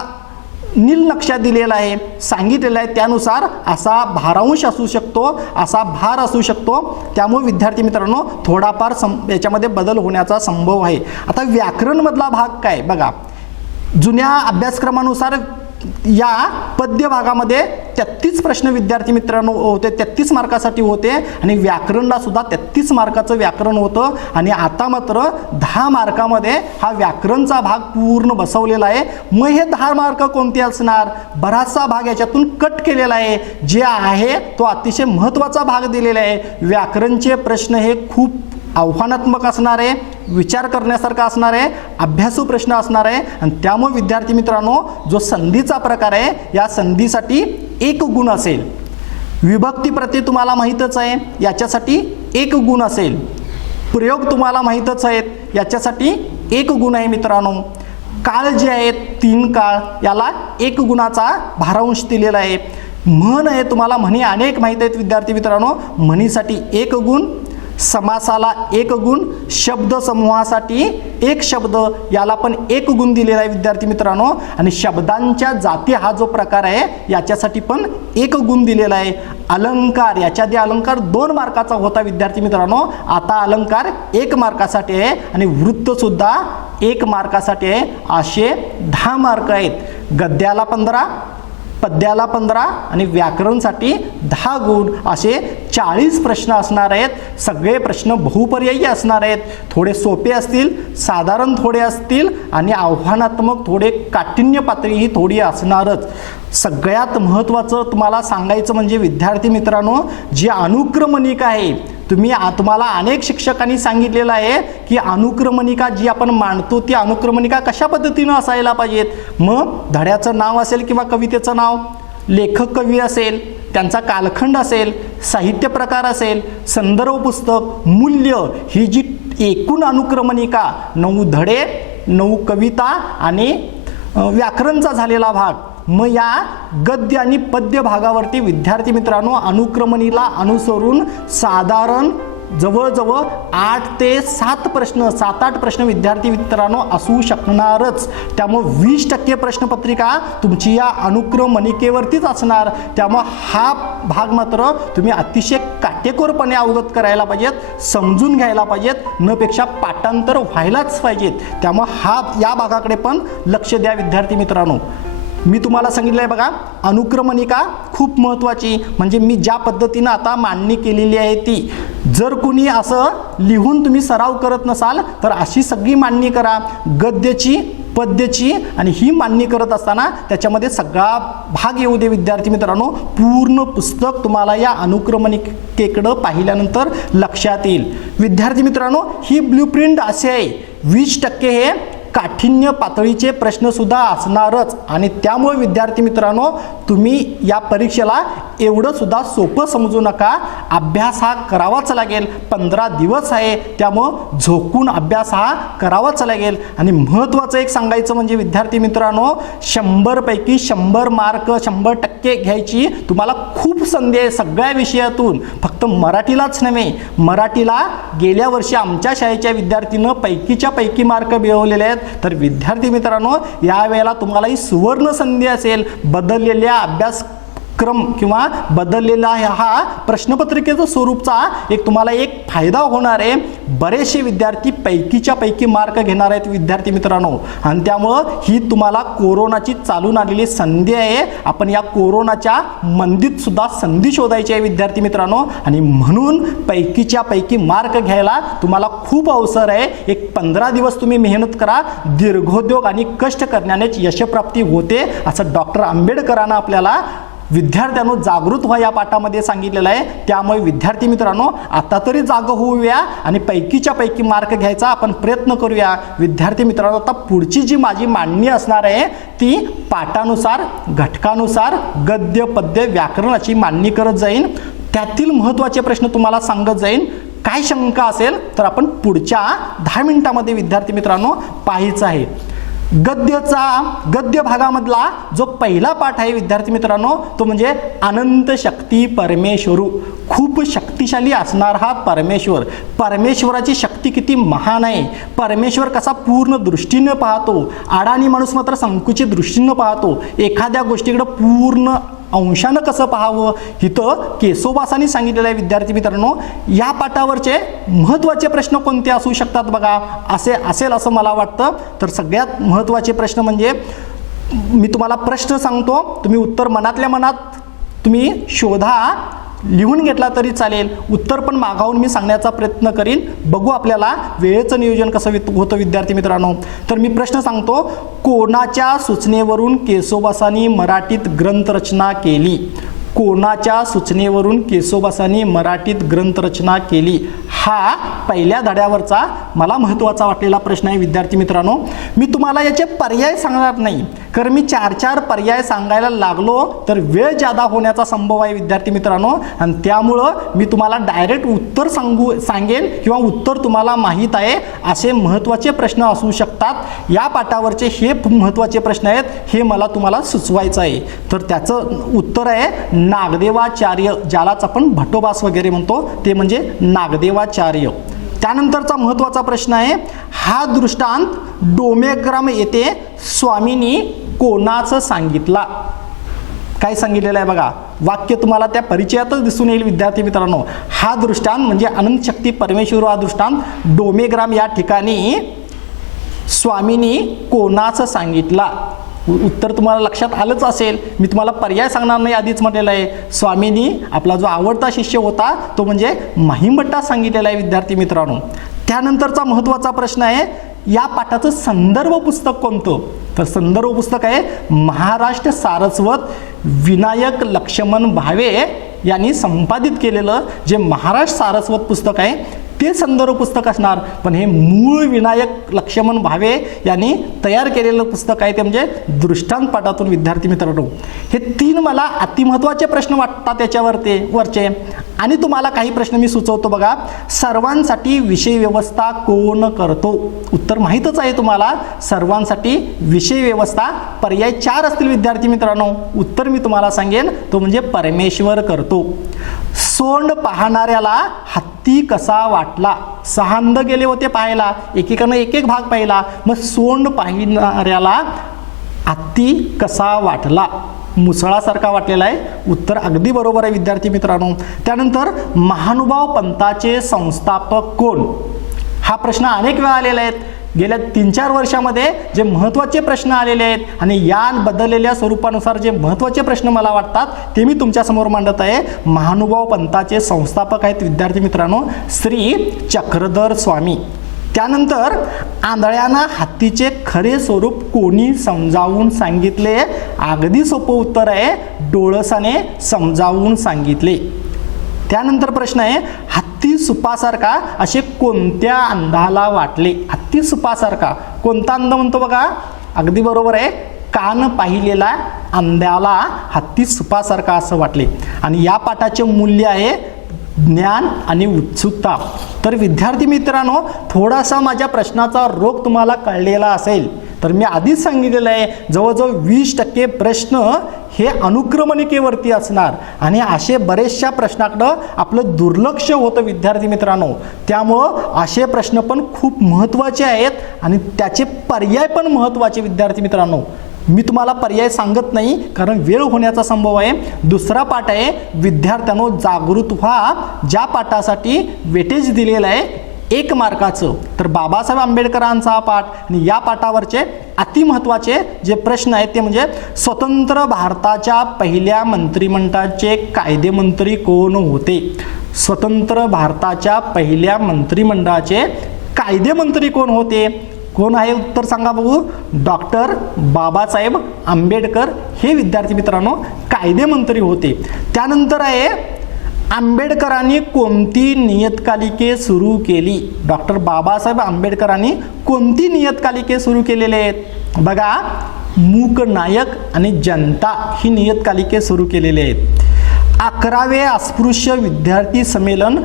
नील नक्षा दिलेला आहे, सांगितलेला आहे, त्यानुसार असा भारांश असू शकतो, असा भार असू शकतो. त्यामुळे विद्यार्थी मित्रांनो थोडाफार याच्यामध्ये बदल होण्याचा संभव आहे. आता व्याकरणमधला भाग काय बघा, जुन्या अभ्यासक्रमानुसार या पद्य भागामध्ये 33 प्रश्न विद्यार्थी मित्रांनो होते, 33 मार्कासाठी होते आणि व्याकरणला सुद्धा 33 मार्काचं व्याकरण होतं. आणि आता मात्र 10 मार्कामध्ये हा व्याकरणचा भाग पूर्ण बसवलेला आहे. मग हे 10 मार्क कोणते असणार? बराचसा भाग याच्यातून कट केलेला आहे. जे आहे तो अतिशय महत्त्वाचा भाग दिलेला आहे. व्याकरणचे प्रश्न हे खूप आव्हानात्मक असणार आहे, विचार करण्यासारखा असणार आहे, अभ्यासू प्रश्न असणार आहे. आणि त्यामुळे विद्यार्थी मित्रांनो, जो संधीचा प्रकार आहे या संधीसाठी 1 गुण असेल. विभक्ती प्रत्यय तुम्हाला माहीतच आहे, याच्यासाठी 1 गुण असेल. प्रयोग तुम्हाला माहीतच आहेत, याच्यासाठी 1 गुण आहे मित्रांनो. काळ जे आहेत 3 काळ, याला 1 गुणाचा भारांश दिलेला आहे. म्हण आहे, तुम्हाला म्हणी अनेक माहीत आहेत विद्यार्थी मित्रांनो, म्हणीसाठी 1 गुण, समासाला 1 गुण, शब्द समूहासाठी 1 शब्द, याला पण 1 गुण दिलेला आहे विद्यार्थी मित्रांनो. आणि शब्दांच्या जाती हा जो प्रकार आहे याच्यासाठी पण 1 गुण दिलेला आहे. अलंकार, याच्या आधी अलंकार 2 मार्काचा होता विद्यार्थी मित्रांनो, आता अलंकार 1 मार्कासाठी आहे. आणि वृत्त सुद्धा 1 मार्कासाठी आहे. असे 10 मार्क आहेत. गद्याला 15, पद्याला 15 आणि व्याकरणसाठी 10 गुण, असे 40 प्रश्न असणार आहेत. सगळे प्रश्न बहुपर्यायी असणार आहेत. थोडे सोपे असतील, साधारण थोडे असतील आणि आव्हानात्मक थोडे, काठिण्य पातळी ही थोडी असणारच. सगळ्यात महत्त्वाचं तुम्हाला सांगायचं म्हणजे विद्यार्थी मित्रांनो, जी अनुक्रमणिका आहे, तुम्हाला अनेक शिक्षकांनी सांगितलेलं आहे की अनुक्रमणिका जी आपण मांडतो ती अनुक्रमणिका कशा पद्धतीनं असायला पाहिजेत. मग धड्याचं नाव असेल किंवा कवितेचं नाव, लेखक कवी असेल, त्यांचा कालखंड असेल, साहित्य प्रकार असेल, संदर्भ पुस्तक, मूल्य, ही जी एकूण अनुक्रमणिका 9 धडे, 9 कविता आणि व्याकरणचा झालेला भाग. मग या गद्य आणि पद्य भागावरती विद्यार्थी मित्रांनो अनुक्रमणीला अनुसरून साधारण जवळजवळ 8 ते 7 प्रश्न, 7-8 प्रश्न विद्यार्थी मित्रांनो असू शकणारच. त्यामुळे 20% प्रश्नपत्रिका तुमची या अनुक्रमणिकेवरतीच असणार. त्यामुळे हा भाग मात्र तुम्ही अतिशय काटेकोरपणे अवगत करायला पाहिजेत, समजून घ्यायला पाहिजेत, न पेक्षा पाठांतर व्हायलाच पाहिजेत. त्यामुळे या भागाकडे पण लक्ष द्या विद्यार्थी मित्रांनो. मी तुम्हाला सांगितलं आहे बघा, अनुक्रमणिका खूप महत्त्वाची. म्हणजे मी ज्या पद्धतीनं आता मांडणी केलेली आहे ती, जर कोणी असं लिहून तुम्ही सराव करत नसाल तर अशी सगळी मांडणी करा, गद्याची, पद्याची. आणि ही मांडणी करत असताना त्याच्यामध्ये सगळा भाग येऊ दे विद्यार्थी मित्रांनो. पूर्ण पुस्तक तुम्हाला या अनुक्रमणिकेकडं पाहिल्यानंतर लक्षात येईल. विद्यार्थी मित्रांनो, ही ब्ल्यूप्रिंट असे आहे, 20% हे काठिण्य पातळीचे प्रश्न सुद्धा असणारच. आणि त्यामुळे विद्यार्थी मित्रांनो, तुम्ही या परीक्षेला एवढं सुद्धा सोपं समजू नका. अभ्यास हा करावाच लागेल. 15 दिवस आहे, त्यामुळं झोकून अभ्यास हा करावाच लागेल. आणि महत्त्वाचं एक सांगायचं म्हणजे विद्यार्थी मित्रांनो, 100 पैकी 100 मार्क, 100% घ्यायची तुम्हाला खूप संधी आहे सगळ्या विषयातून. फक्त मराठीलाच नव्हे, मराठीला गेल्या वर्षी आमच्या शाळेच्या विद्यार्थीनं पैकीच्या पैकी मार्क मिळवलेले आहेत. तर विद्यार्थी मित्रांनो, यावेळेला तुम्हाला ही सुवर्ण संधी असेल. बदललेल्या अभ्यासक्रम किंवा बदललेला हा प्रश्नपत्रिकेचं स्वरूपचा तुम्हाला एक फायदा होणार आहे. बरेचसे विद्यार्थी पैकीच्या पैकी मार्क घेणार आहेत विद्यार्थी मित्रांनो. आणि त्यामुळं ही तुम्हाला कोरोनाची चालून आलेली संधी आहे. आपण या कोरोनाच्या मंदीत सुद्धा संधी शोधायची आहे विद्यार्थी मित्रांनो. आणि म्हणून पैकीच्या पैकी मार्क घ्यायला तुम्हाला खूप अवसर आहे. एक 15 दिवस तुम्ही मेहनत करा. दीर्घोद्योग आणि कष्ट करण्यानेच यशप्राप्ती होते, असं डॉक्टर आंबेडकरांना आपल्याला विद्यार्थ्यांनो जागृत व्हा या पाठामध्ये सांगितलेलं आहे. त्यामुळे विद्यार्थी मित्रांनो, आता तरी जागं होऊया आणि पैकीच्या पैकी मार्क घ्यायचा आपण प्रयत्न करूया. विद्यार्थी मित्रांनो, आता पुढची जी माझी मांडणी असणार आहे ती पाठानुसार, घटकानुसार, गद्य, पद्य, व्याकरण अशी मांडणी करत जाईन. त्यातील महत्त्वाचे प्रश्न तुम्हाला सांगत जाईन. काय शंका असेल तर आपण पुढच्या 10 मिनिटांमध्ये विद्यार्थी मित्रांनो पाहायचं आहे. गद्य भागामधला जो पहिला पाठ आहे विद्यार्थी मित्रांनो, तो म्हणजे अनंत शक्ती परमेश्वरू. खूप शक्तिशाली असणार हा परमेश्वर. परमेश्वराची शक्ती किती महान आहे. परमेश्वर कसा पूर्ण दृष्टीनं पाहतो. अडाणी माणूस मात्र संकुचित दृष्टीनं पाहतो. एखाद्या गोष्टीकडे पूर्ण अंशानं कसं पाहावं, इथं केशवदासांनी सांगितलेलं आहे विद्यार्थी मित्रांनो. या पाठावरचे महत्त्वाचे प्रश्न कोणते असू शकतात बघा, असेल असं मला वाटतं. तर सगळ्यात महत्त्वाचे प्रश्न म्हणजे मी तुम्हाला प्रश्न सांगतो, तुम्ही उत्तर मनातल्या मनात तुम्ही शोधा, लिहून घेतला तरी चालेल, उत्तर पण मागावून मी सांगण्याचा प्रयत्न करीन. बघू आपल्याला वेळेचं नियोजन कसं होतं विद्यार्थी मित्रांनो. तर मी प्रश्न सांगतो, कोणाच्या सूचनेवरून केशवबासांनी मराठीत ग्रंथरचना केली? कोणाच्या सूचनेवरून केशवबासांनी मराठीत ग्रंथरचना केली? हा पहिल्या धड्यावरचा मला महत्त्वाचा वाटलेला प्रश्न आहे विद्यार्थी मित्रांनो. मी तुम्हाला याचे पर्याय सांगणार नाही, कारण मी 4 पर्याय सांगायला लागलो तर वेळ जादा होण्याचा संभव आहे विद्यार्थी मित्रांनो, आणि त्यामुळं मी तुम्हाला डायरेक्ट उत्तर सांगेन किंवा उत्तर तुम्हाला माहीत आहे असे महत्त्वाचे प्रश्न असू शकतात. या पाठावरचे हे महत्त्वाचे प्रश्न आहेत, हे मला तुम्हाला सुचवायचं आहे. तर त्याचं उत्तर आहे नागदेवाचार्य, ज्यालाच आपण भट्टोबास वगैरे म्हणतो, ते म्हणजे नागदेवाचार्य. त्यानंतरचा महत्त्वाचा प्रश्न आहे, हा दृष्टांत डोमेग्राम येथे स्वामींनी कोणाचं सांगितला? काय सांगितलेलं आहे बघा, वाक्य तुम्हाला त्या परिचयातच दिसून येईल विद्यार्थी मित्रांनो. हा दृष्टांत म्हणजे अनंत शक्ती परमेश्वर हा दृष्टांत डोमेग्राम या ठिकाणी स्वामींनी कोणाचं सांगितला? उत्तर तुम्हाला लक्षात आलंच असेल. मी तुम्हाला पर्याय सांगणार नाही, आधीच म्हटलेलं आहे. स्वामींनी आपला जो आवडता शिष्य होता तो म्हणजे महिमभट्टा सांगितलेला आहे विद्यार्थी मित्रांनो. त्यानंतरचा महत्त्वाचा प्रश्न आहे, या पाठाचं संदर्भ पुस्तक कोणतं? तर संदर्भ पुस्तक आहे महाराष्ट्र सारस्वत विनायक लक्ष्मण भावे यांनी संपादित केलेलं जे महाराष्ट्र सारस्वत पुस्तक आहे ते संदर्भ पुस्तक असणार. पण हे मूळ विनायक लक्ष्मण भावे यांनी तयार केलेलं पुस्तक आहे ते म्हणजे दृष्टांत पाठातून विद्यार्थी मित्रांनो. हे 3 मला अतिमहत्त्वाचे प्रश्न वाटतात वरचे. आणि तुम्हाला काही प्रश्न मी सुचवतो बघा. सर्वांसाठी विषय व्यवस्था कोण करतो? उत्तर माहीतच आहे तुम्हाला. सर्वांसाठी विषय व्यवस्था पर्याय 4 असतील विद्यार्थी मित्रांनो. उत्तर मी तुम्हाला सांगेन, तो म्हणजे परमेश्वर करतो. सोंड पाहणाऱ्याला हत्ती कसा वाटला? 6 अंध गेले होते पाहायला, एकेकानं एक भाग पाहिला. मग सोंड पाहणाऱ्याला हत्ती कसा वाटला? मुसळासारखा वाटलेला आहे. उत्तर अगदी बरोबर आहे विद्यार्थी मित्रांनो. त्यानंतर महानुभाव पंथाचे संस्थापक कोण? हा प्रश्न अनेक वेळा आलेला आहे. गेल्या 3-4 वर्षामध्ये जे महत्त्वाचे प्रश्न आलेले आहेत आणि या बदललेल्या स्वरूपानुसार जे महत्त्वाचे प्रश्न मला वाटतात ते मी तुमच्यासमोर मांडत आहे. महानुभाव पंथाचे संस्थापक आहेत विद्यार्थी मित्रांनो श्री चक्रधर स्वामी. त्यानंतर आंधळ्यांना हत्तीचे खरे स्वरूप कोणी समजावून सांगितले? अगदी सोपं उत्तर आहे, डोळसाने समजावून सांगितले. त्यानंतर प्रश्न आहे, हत्ती सुपासारखा असे कोणत्या अंधाला वाटले? हत्ती सुपासारखा कोणता अंध म्हणतो बघा? अगदी बरोबर आहे, कान पाहिलेला अंध्याला हत्ती सुपासारखा असं वाटले. आणि या पाठाचे मूल्य आहे ज्ञान आणि उत्सुकता. तर विद्यार्थी मित्रांनो, थोडासा माझ्या प्रश्नाचा रोग तुम्हाला कळलेला असेल तर मी आधीच सांगितलेलं आहे जवळजवळ 20% प्रश्न हे अनुक्रमणिकेवरती असणार आणि असे बरेचशा प्रश्नाकडं आपलं दुर्लक्ष होतं विद्यार्थी मित्रांनो. त्यामुळं असे प्रश्न पण खूप महत्त्वाचे आहेत आणि त्याचे पर्याय पण महत्त्वाचे विद्यार्थी मित्रांनो. मी तुम्हाला पर्याय सांगत नाही कारण वेळ होण्याचा संभव आहे. दुसरा पाठ आहे विद्यार्थ्यांनो जागृत व्हा, ज्या पाठासाठी वेटेज दिलेलं आहे 1 मार्काचं. तर बाबासाहेब आंबेडकरांचा हा पाठ आणि या पाठावरचे अतिमहत्त्वाचे जे प्रश्न आहेत ते म्हणजे स्वतंत्र भारताच्या पहिल्या मंत्रिमंडळाचे कायदेमंत्री कोण होते? स्वतंत्र भारताच्या पहिल्या मंत्रिमंडळाचे कायदेमंत्री कोण होते? कोण आहे? उत्तर सांगा बघू. डॉक्टर बाबासाहेब आंबेडकर हे विद्यार्थी मित्रांनो कायदेमंत्री होते. त्यानंतर आहे आंबेडकरांनी कोणती नियतकालिके सुरू केली? डॉक्टर बाबासाहेब आंबेडकरांनी कोणती नियतकालिके सुरू केलेले आहेत? बघा, मूकनायक आणि जनता ही नियतकालिके सुरू केलेली आहेत. 11वे अस्पृश्य विद्यार्थी संमेलन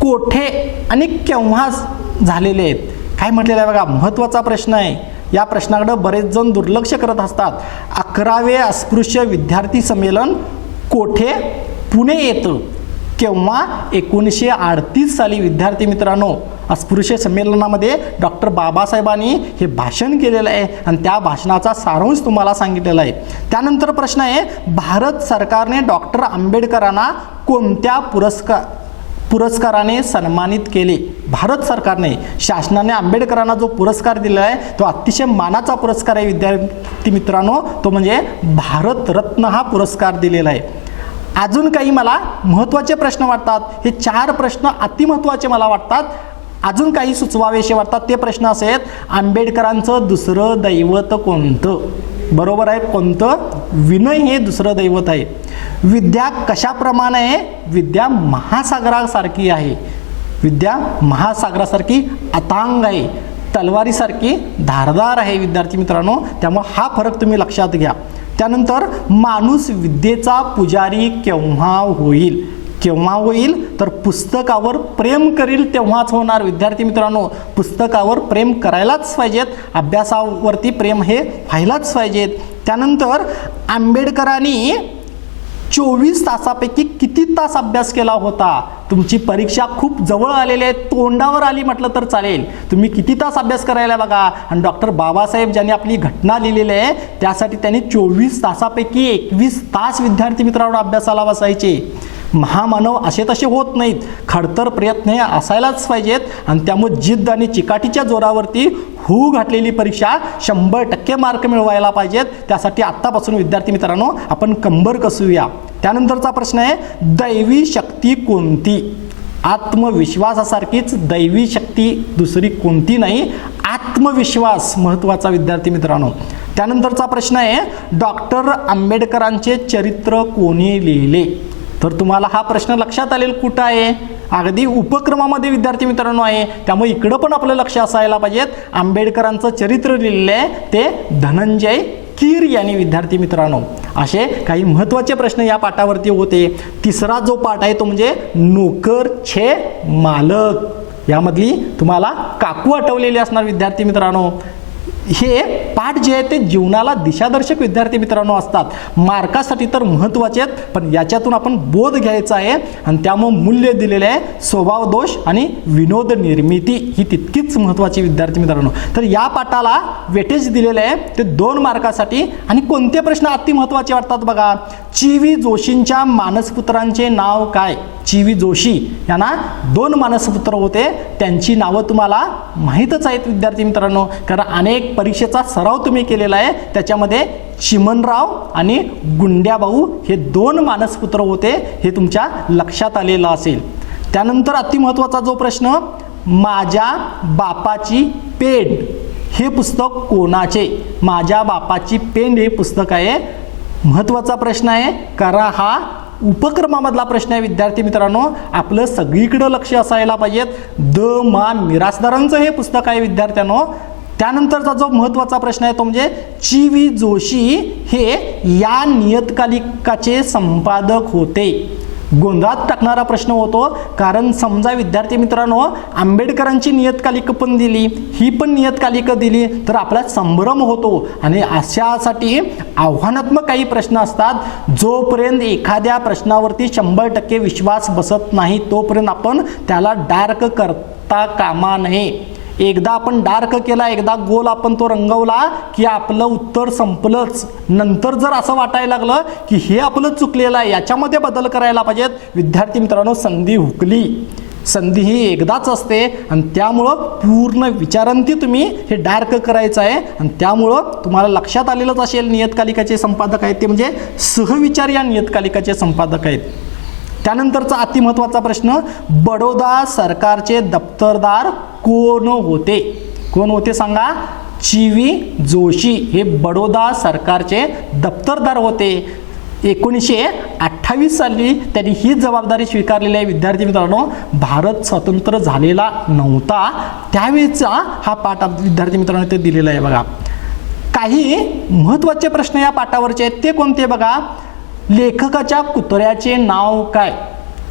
कोठे आणि केव्हा झालेले आहेत? काय म्हटलेलं आहे बघा, महत्त्वाचा प्रश्न आहे. या प्रश्नाकडे बरेच जण दुर्लक्ष करत असतात. 11वे अस्पृश्य विद्यार्थी संमेलन कोठे? पुणे येतं. केव्हा? 1938 साली विद्यार्थी मित्रांनो अस्पृश्य संमेलनामध्ये डॉक्टर बाबासाहेबांनी हे भाषण केलेलं आहे आणि त्या भाषणाचा सारांश तुम्हाला सांगितलेला आहे. त्यानंतर प्रश्न आहे, भारत सरकारने डॉक्टर आंबेडकरांना कोणत्या पुरस्काराने सन्मानित केले. भारत सरकारने शासनाने आंबेडकरांना जो पुरस्कार दिला आहे तो अतिशय मानाचा पुरस्कार आहे विद्यार्थी मित्रांनो, तो म्हणजे भारतरत्न हा पुरस्कार दिलेला आहे. अजून काही मला महत्त्वाचे प्रश्न वाटतात. हे 4 प्रश्न अतिमहत्त्वाचे मला वाटतात. अजून काही सुचवावेसे वाटतात. ते प्रश्न असे आहेत, आंबेडकरांचं दुसरं दैवत कोणतं? बरोबर आहे, कोणतं? विनय हे दुसरं दैवत आहे. विद्या कशाप्रमाणे आहे? विद्या महासागरासारखी आहे. विद्या महासागरासारखी अथांग आहे, तलवारीसारखी धारदार आहे विद्यार्थी मित्रांनो. त्यामुळे हा फरक तुम्ही लक्षात घ्या. त्यानंतर माणूस विद्येचा पुजारी केव्हा होईल? केव्हा होईल? तर पुस्तकावर प्रेम करील तेव्हाच होणार विद्यार्थी मित्रांनो. पुस्तकावर प्रेम करायलाच पाहिजेत, अभ्यासावरती प्रेम हे व्हायलाच पाहिजेत. त्यानंतर आंबेडकरांनी 24 तासापैकी किती तास अभ्यास केला होता? तुमची परीक्षा खूप जवळ आलेली आहे, तोंडावर आली म्हटलं तर चालेल. तुम्ही किती तास अभ्यास करायला बघा. आणि डॉक्टर बाबासाहेब ज्यांनी आपली घटना लिहिलेली आहे त्यासाठी त्यांनी 24 तासापैकी 21 तास विद्यार्थी मित्रांनो अभ्यासाला बसायचे. महामानव असे तसे होत नाहीत, खडतर प्रयत्न हे असायलाच पाहिजेत. आणि त्यामुळे जिद्द आणि चिकाटीच्या जोरावरती होऊ घातलेली परीक्षा 100% मार्क मिळवायला पाहिजेत. त्यासाठी आत्तापासून विद्यार्थी मित्रांनो आपण कंबर कसूया. त्यानंतरचा प्रश्न आहे, दैवी शक्ती कोणती? आत्मविश्वासासारखीच दैवी शक्ती दुसरी कोणती नाही. आत्मविश्वास महत्त्वाचा विद्यार्थी मित्रांनो. त्यानंतरचा प्रश्न आहे, डॉक्टर आंबेडकरांचे चरित्र कोणी लिहिले? तर तुम्हाला हा प्रश्न लक्षात आलेला कुठं आहे? अगदी उपक्रमामध्ये विद्यार्थी मित्रांनो आहे. त्यामुळे इकडं पण आपलं लक्ष असायला पाहिजेत. आंबेडकरांचं चरित्र लिहिलेलं आहे ते धनंजय कीर यांनी विद्यार्थी मित्रांनो. असे काही महत्त्वाचे प्रश्न या पाठावरती होते. तिसरा जो पाठ आहे तो म्हणजे नोकर छे मालक. यामधली तुम्हाला काकू आठवलेली असणार विद्यार्थी मित्रांनो. हे पाठ जे आहे ते जीवनाला दिशादर्शक विद्यार्थी मित्रांनो असतात. मार्कासाठी तर महत्त्वाचे आहेत, पण याच्यातून आपण बोध घ्यायचा आहे. आणि त्यामुळे मूल्य दिलेले आहे. स्वभाव दोष आणि विनोद निर्मिती ही तितकीच महत्त्वाची विद्यार्थी मित्रांनो. तर या पाठाला वेटेज दिलेले आहे ते 2 मार्कासाठी. आणि कोणते प्रश्न अति महत्त्वाचे वाटतात बघा. ची.व्ही. जोशींच्या मानसपुत्रांचे नाव काय? ची.व्ही. जोशी यांना 2 मानसपुत्र होते. त्यांची नावं तुम्हाला माहीतच आहेत विद्यार्थी मित्रांनो, कारण अनेक परीक्षेचा सराव तुम्ही केलेला आहे. त्याच्यामध्ये चिमणराव आणि गुंड्याभाऊ हे 2 मानसपुत्र होते. हे तुमच्या लक्षात आलेलं असेल. त्यानंतर अतिमहत्त्वाचा जो प्रश्न, माझ्या बापाची पेंड हे पुस्तक कोणाचे? माझ्या बापाची पेंड हे पुस्तक आहे. महत्त्वाचा प्रश्न आहे, कारण हा उपक्रमामधला प्रश्न आहे विद्यार्थी मित्रांनो. आपलं सगळीकडं लक्ष असायला पाहिजेत. द मा मिरासदारांचं हे पुस्तक आहे विद्यार्थ्यांनो. त्यानंतरचा जो महत्त्वाचा प्रश्न आहे तो म्हणजे ची.व्ही. जोशी हे या नियतकालिकाचे संपादक होते. गोंधळात टाकणारा प्रश्न होतो, कारण समजा विद्यार्थी मित्रांनो आंबेडकरांची नियतकालिकं पण दिली, ही पण नियतकालिकं दिली तर आपला संभ्रम होतो. आणि अशासाठी आव्हानात्मक काही प्रश्न असतात. जोपर्यंत एखाद्या प्रश्नावरती 100% विश्वास बसत नाही तोपर्यंत आपण त्याला डार्क करता कामा नये. एकदा आपण डार्क केला, एकदा गोल आपण तो रंगवला की आपलं उत्तर संपलंच. नंतर जर असं वाटायला लागलं की हे आपलं चुकलेलं आहे, याच्यामध्ये बदल करायला पाहिजेत, विद्यार्थी मित्रांनो संधी हुकली. संधी ही एकदाच असते आणि त्यामुळं पूर्ण विचारांती तुम्ही हे डार्क करायचं आहे. आणि त्यामुळं तुम्हाला लक्षात आलेलंच असेल नियतकालिकाचे संपादक आहेत ते म्हणजे सहविचार या नियतकालिकाचे संपादक आहेत. त्यानंतरचा अतिमहत्त्वाचा प्रश्न, बडोदा सरकारचे दप्तरदार कोण होते? कोण होते सांगा? ची.व्ही. जोशी हे बडोदा सरकारचे दप्तरदार होते. 1928 साली त्यांनी ही जबाबदारी स्वीकारलेली आहे विद्यार्थी मित्रांनो. भारत स्वतंत्र झालेला नव्हता त्यावेळेचा हा पाठ विद्यार्थी मित्रांनो ते दिलेला आहे बघा. काही महत्त्वाचे प्रश्न या पाठावरचे आहेत ते कोणते बघा. लेखकाच्या कुत्र्याचे नाव काय?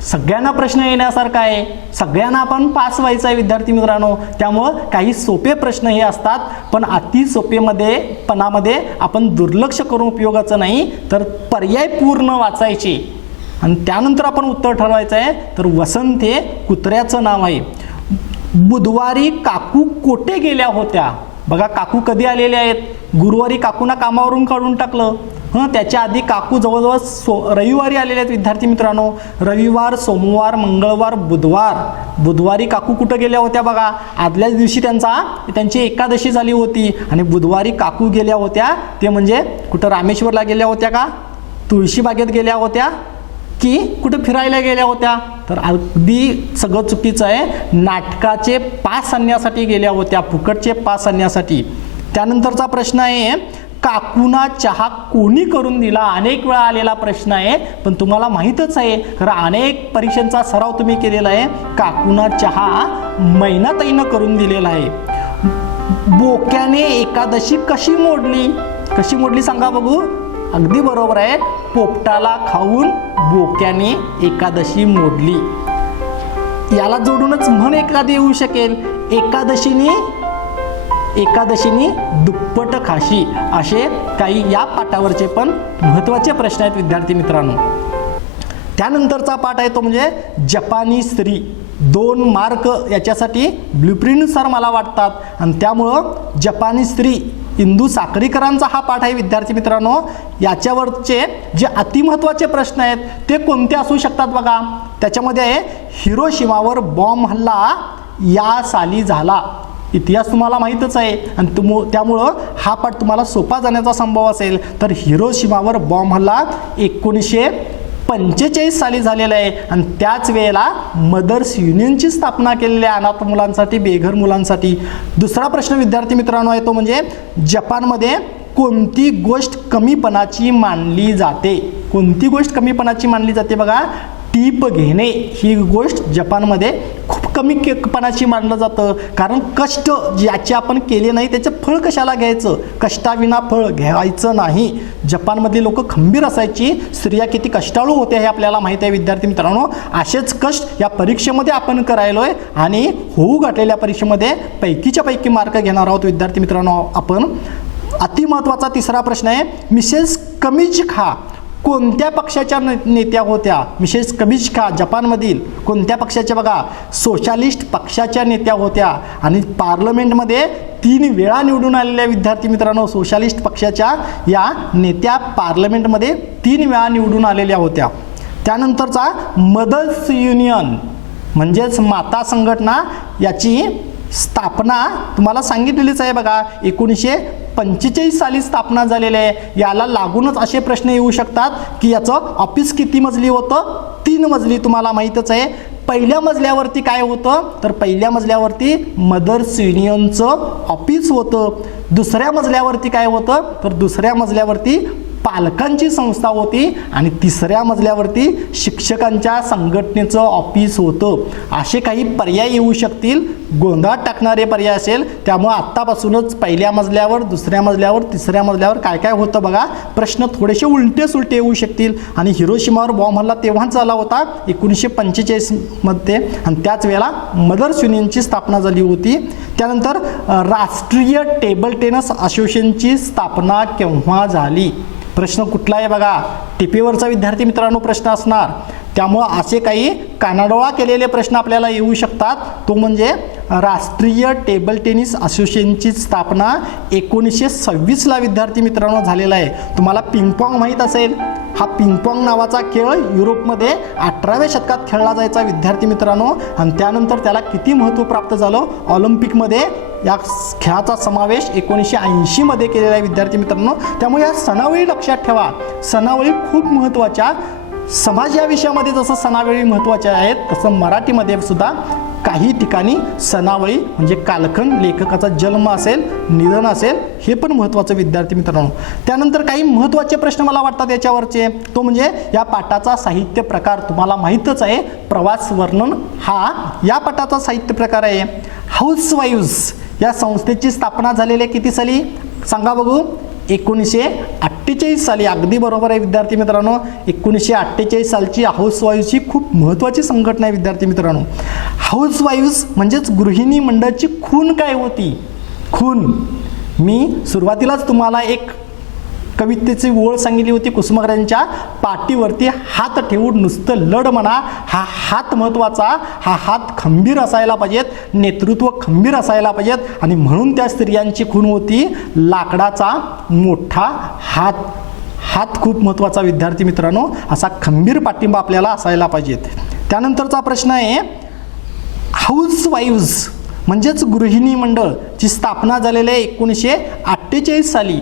सगळ्यांना प्रश्न येण्यासारखा आहे, सगळ्यांना आपण पास व्हायचं आहे विद्यार्थी मित्रांनो. त्यामुळं काही सोपे प्रश्न हे असतात, पण अति सोपेपणामध्ये आपण दुर्लक्ष करून उपयोगाचं नाही, तर पर्याय पूर्ण वाचायचे आणि त्यानंतर आपण उत्तर ठरवायचं आहे. तर वसंत हे कुत्र्याचं नाव आहे. बुधवारी काकू कोठे गेल्या होत्या? बघा काकू कधी आलेले आहेत, गुरुवारी काकूंना कामावरून काढून टाकलं. त्याच्या आधी काकू जवळजवळ रविवारी आलेले आहेत विद्यार्थी मित्रांनो. रविवार, सोमवार, मंगळवार, बुधवारी काकू कुठं गेल्या होत्या बघा, आदल्याच दिवशी त्यांची एकादशी झाली होती. आणि बुधवारी काकू गेल्या होत्या ते म्हणजे कुठं रामेश्वरला गेल्या होत्या का, तुळशीबागेत गेल्या होत्या की कुठं फिरायला गेल्या होत्या, तर अगदी सगळं चुकीचं आहे. नाटकाचे पास आणण्यासाठी गेल्या होत्या, फुकटचे पास आणण्यासाठी. त्यानंतरचा प्रश्न आहे, काकूना चहा कोणी करून दिला. अनेक वेळा आलेला प्रश्न आहे, पण तुम्हाला माहीतच आहे, खरं अनेक परीक्षांचा सराव तुम्ही केलेला आहे. काकूना चहा मैनाताईनं करून दिलेला आहे. बोक्याने एकादशी कशी मोडली सांगा बघू. अगदी बरोबर आहे, पोपटाला खाऊन बोक्याने एकादशी मोडली. याला जोडूनच म्हण एखादी येऊ शकेल, एकादशीनी दुप्पट खाशी. असे काही या पाठावरचे पण महत्त्वाचे प्रश्न आहेत विद्यार्थी मित्रांनो. त्यानंतरचा पाठ आहे तो म्हणजे जपानी स्त्री. 2 मार्क याच्यासाठी ब्ल्यूप्रिंटनुसार मला वाटतात, आणि त्यामुळं जपानी स्त्री इंदू साखरीकरांचा हा पाठ आहे विद्यार्थी मित्रांनो. याच्यावरचे जे अतिमहत्त्वाचे प्रश्न आहेत ते कोणते असू शकतात बघा. त्याच्यामध्ये आहे, हिरोशिमावर बॉम्ब हल्ला या साली झाला. इतिहास तुम्हाला माहीतच आहे, आणि त्यामुळं हा पाठ तुम्हाला सोपा जाण्याचा संभव असेल. तर हिरोशिमावर बॉम्ब हल्ला 1945 साली झालेला आहे, आणि त्याच वेळेला मदर्स युनियनची स्थापना केलेली आहे अनाथ मुलांसाठी, बेघर मुलांसाठी. दुसरा प्रश्न विद्यार्थी मित्रांनो आहे तो म्हणजे जपानमध्ये कोणती गोष्ट कमीपणाची मानली जाते. कोणती गोष्ट कमीपणाची मानली जाते बघा. टीप घेणे ही गोष्ट जपानमध्ये खूप कमीपणाची मानलं जातं, कारण कष्ट ज्याचे आपण केले नाही त्याचं फळ कशाला घ्यायचं, कष्टाविना फळ घ्यायचं नाही. जपानमधली लोक खंबीर असायची, स्त्रिया किती कष्टाळू होत्या हे आपल्याला माहीत आहे विद्यार्थी मित्रांनो. असेच कष्ट या परीक्षेमध्ये आपण करायलोय, आणि होऊ घातलेल्या परीक्षेमध्ये पैकीच्या पैकी मार्क घेणार आहोत विद्यार्थी मित्रांनो आपण. अतिमहत्त्वाचा तिसरा प्रश्न आहे, मिसेस कमिचिखा कोणत्या पक्षाच्या नेत्या होत्या. मिसेस कमिचिखा जपानमधील कोणत्या पक्षाच्या बघा, सोशलिस्ट पक्षाच्या नेत्या होत्या, आणि पार्लमेंटमध्ये 3 वेळा निवडून आलेल्या विद्यार्थी मित्रांनो. सोशलिस्ट पक्षाच्या या नेत्या पार्लमेंटमध्ये 3 वेळा निवडून आलेल्या होत्या. त्यानंतरचा मदर्स युनियन म्हणजेच माता संघटना, याची स्थापना तुम्हाला सांगितलेलीच आहे बघा. 1945 साली स्थापना झालेली आहे. याला लागूनच असे प्रश्न येऊ शकतात की याचं ऑफिस किती मजली होतं. 3 मजली तुम्हाला माहीतच आहे. पहिल्या मजल्यावरती काय होतं, तर पहिल्या मजल्यावरती मदर्स युनियनचं ऑफिस होतं. दुसऱ्या मजल्यावरती काय होतं, तर दुसऱ्या मजल्यावरती पालकांची संस्था होती, आणि तिसऱ्या मजल्यावरती शिक्षकांच्या संघटनेचं ऑफिस होतं. असे काही पर्याय येऊ शकतील, गोंधळात टाकणारे पर्याय असेल. त्यामुळे आत्तापासूनच पहिल्या मजल्यावर, दुसऱ्या मजल्यावर, तिसऱ्या मजल्यावर काय काय होतं बघा. प्रश्न थोडेसे उलटे सुलटे येऊ शकतील. आणि हिरोशिमावर बॉम्ब हल्ला तेव्हाच झाला होता 1945 मध्ये, आणि त्याच वेळेला मदर्स युनियनची स्थापना झाली होती. त्यानंतर राष्ट्रीय टेबल टेनिस असोसिएशनची स्थापना केव्हा झाली. प्रश्न कुठला आहे बघा, टिपीवरचा विद्यार्थी मित्रांनो प्रश्न असणार. त्यामुळं असे काही कानाडोळा केलेले प्रश्न आपल्याला येऊ शकतात. तो म्हणजे राष्ट्रीय टेबल टेनिस असोसिएशनची स्थापना 1926ला विद्यार्थी मित्रांनो झालेला आहे. तुम्हाला पिंगपॉंग माहीत असेल. हा पिंगपॉंग नावाचा खेळ युरोपमध्ये 18व्या शतकात खेळला जायचा विद्यार्थी मित्रांनो, आणि त्यानंतर त्याला किती महत्त्व प्राप्त झालं. ऑलिम्पिकमध्ये या खेळाचा समावेश 1980 मध्ये केलेला आहे विद्यार्थी मित्रांनो. त्यामुळे या सणावळी लक्षात ठेवा. सणावळी खूप महत्त्वाच्या. समाज या विषयामध्ये जसं सणावळी महत्त्वाच्या आहेत, तसं मराठीमध्ये सुद्धा काही ठिकाणी सणावळी म्हणजे कालखंड, लेखकाचा जन्म असेल, निधन असेल, हे पण महत्त्वाचं विद्यार्थी मित्रांनो. त्यानंतर काही महत्त्वाचे प्रश्न मला वाटतात याच्यावरचे. तो म्हणजे या पाठाचा साहित्य प्रकार तुम्हाला माहीतच आहे. प्रवास वर्णन हा या पाठाचा साहित्य प्रकार आहे. हाऊसवाईव्स या संस्थेची स्थापना झालेली आहे किती साली सांगा बघू. 1948 साली. अगदी बरोबर आहे विद्यार्थी मित्रांनो. 1948 सालची हाऊसवाईव्सची खूप महत्त्वाची संघटना आहे विद्यार्थी मित्रांनो. हाऊसवाईव्स म्हणजेच गृहिणी मंडळाची खून काय होती. खून मी सुरुवातीलाच तुम्हाला एक कवितेची ओळ सांगितली होती कुसुमाग्रजांच्या, पाठीवरती हात ठेवून नुसतं लढ म्हणा. हा हात महत्त्वाचा, हा हात खंबीर असायला पाहिजेत, नेतृत्व खंबीर असायला पाहिजेत. आणि म्हणून त्या स्त्रियांची खूण होती लाकडाचा मोठा हात. हात खूप महत्त्वाचा विद्यार्थी मित्रांनो, असा खंबीर पाठिंबा आपल्याला असायला पाहिजेत. त्यानंतरचा प्रश्न आहे, हाऊसवाईव्ज म्हणजेच गृहिणी मंडळ ची स्थापना झालेली आहे 1948 साली.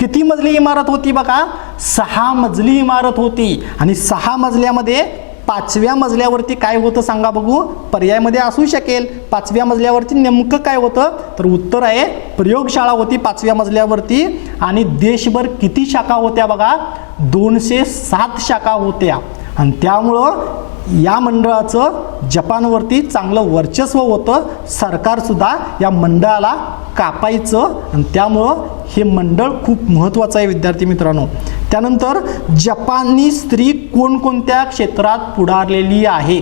किती मजली इमारत होती बघा? 6 मजली इमारत होती. आणि 6 मजल्यामध्ये 5व्या मजल्यावरती काय होतं सांगा बघू? पर्यायामध्ये असू शकेल. 5व्या मजल्यावरती नेमकं काय होतं? तर उत्तर आहे प्रयोगशाळा होती 5व्या मजल्यावरती. आणि देशभर किती शाखा होत्या बघा? 207 शाखा होत्या. आणि त्यामुळं या मंडळाचं जपानवरती चांगलं वर्चस्व होतं. सरकारसुद्धा या मंडळाला कापायचं. आणि त्यामुळं हे मंडळ खूप महत्त्वाचं आहे विद्यार्थी मित्रांनो. त्यानंतर जपानी स्त्री कोणकोणत्या क्षेत्रात पुढारलेली आहे?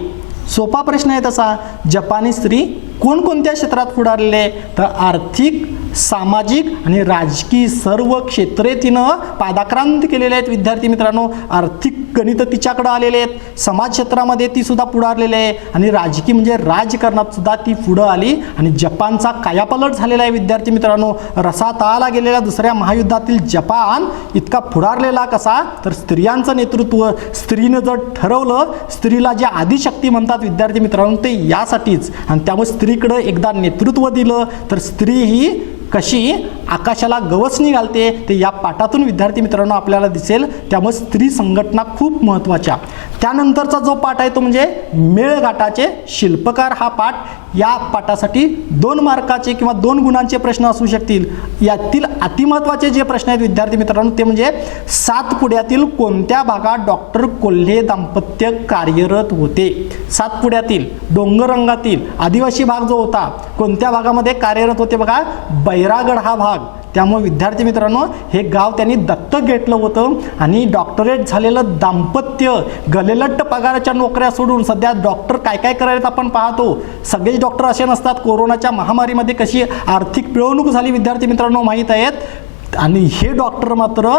सोपा प्रश्न आहे तसा. जपानी स्त्री कोणकोणत्या क्षेत्रात पुढारलेली आहे? तर आर्थिक, सामाजिक आणि राजकीय सर्व क्षेत्रे तिनं पादाक्रांत केलेले आहेत विद्यार्थी मित्रांनो. आर्थिक गणित तिच्याकडे आलेले आहेत, समाज क्षेत्रामध्ये ती सुद्धा पुढारलेली आहे, आणि राजकीय म्हणजे राजकारणात सुद्धा ती पुढं आली. आणि जपानचा कायापालट झालेला आहे विद्यार्थी मित्रांनो. रसातळाला गेलेल्या दुसऱ्या महायुद्धातील जपान इतका पुढारलेला कसा? तर स्त्रियांचं नेतृत्व. स्त्रीनं जर ठरवलं, स्त्रीला जे आदिशक्ती म्हणतात विद्यार्थी मित्रांनो, ते यासाठीच. आणि त्यामुळे स्त्रीकडे एकदा नेतृत्व दिलं तर स्त्री ही कशी आकाशाला गवसणी घालते ते या पाठातून विद्यार्थी मित्रांनो आपल्याला दिसेल. त्यामुळे स्त्री संघटना खूप महत्त्वाच्या. त्यानंतरचा जो पाठ आहे तो म्हणजे मेळघाटाचे शिल्पकार. हा पाठ, या पाठासाठी 2 मार्काचे किंवा 2 गुणांचे प्रश्न असू शकतील. यातील अतिमहत्त्वाचे जे प्रश्न आहेत विद्यार्थी मित्रांनो ते म्हणजे सातपुड्यातील कोणत्या भागात डॉक्टर कोल्हे दाम्पत्य कार्यरत होते? सातपुड्यातील, डोंगररंगातील आदिवासी भाग जो होता, कोणत्या भागामध्ये कार्यरत होते बघा? बैरागड हा भाग. त्यामुळे विद्यार्थी मित्रांनो हे गाव त्यांनी दत्तक घेतलं होतं. आणि डॉक्टरेट झालेलं दाम्पत्य, गलेलट्ट पगाराच्या नोकऱ्या सोडून सध्या डॉक्टर काय काय करायला आपण पाहतो. सगळेच डॉक्टर असे नसतात. कोरोनाच्या महामारीमध्ये कशी आर्थिक पिळवणूक झाली विद्यार्थी मित्रांनो माहीत आहेत. आणि हे डॉक्टर मात्र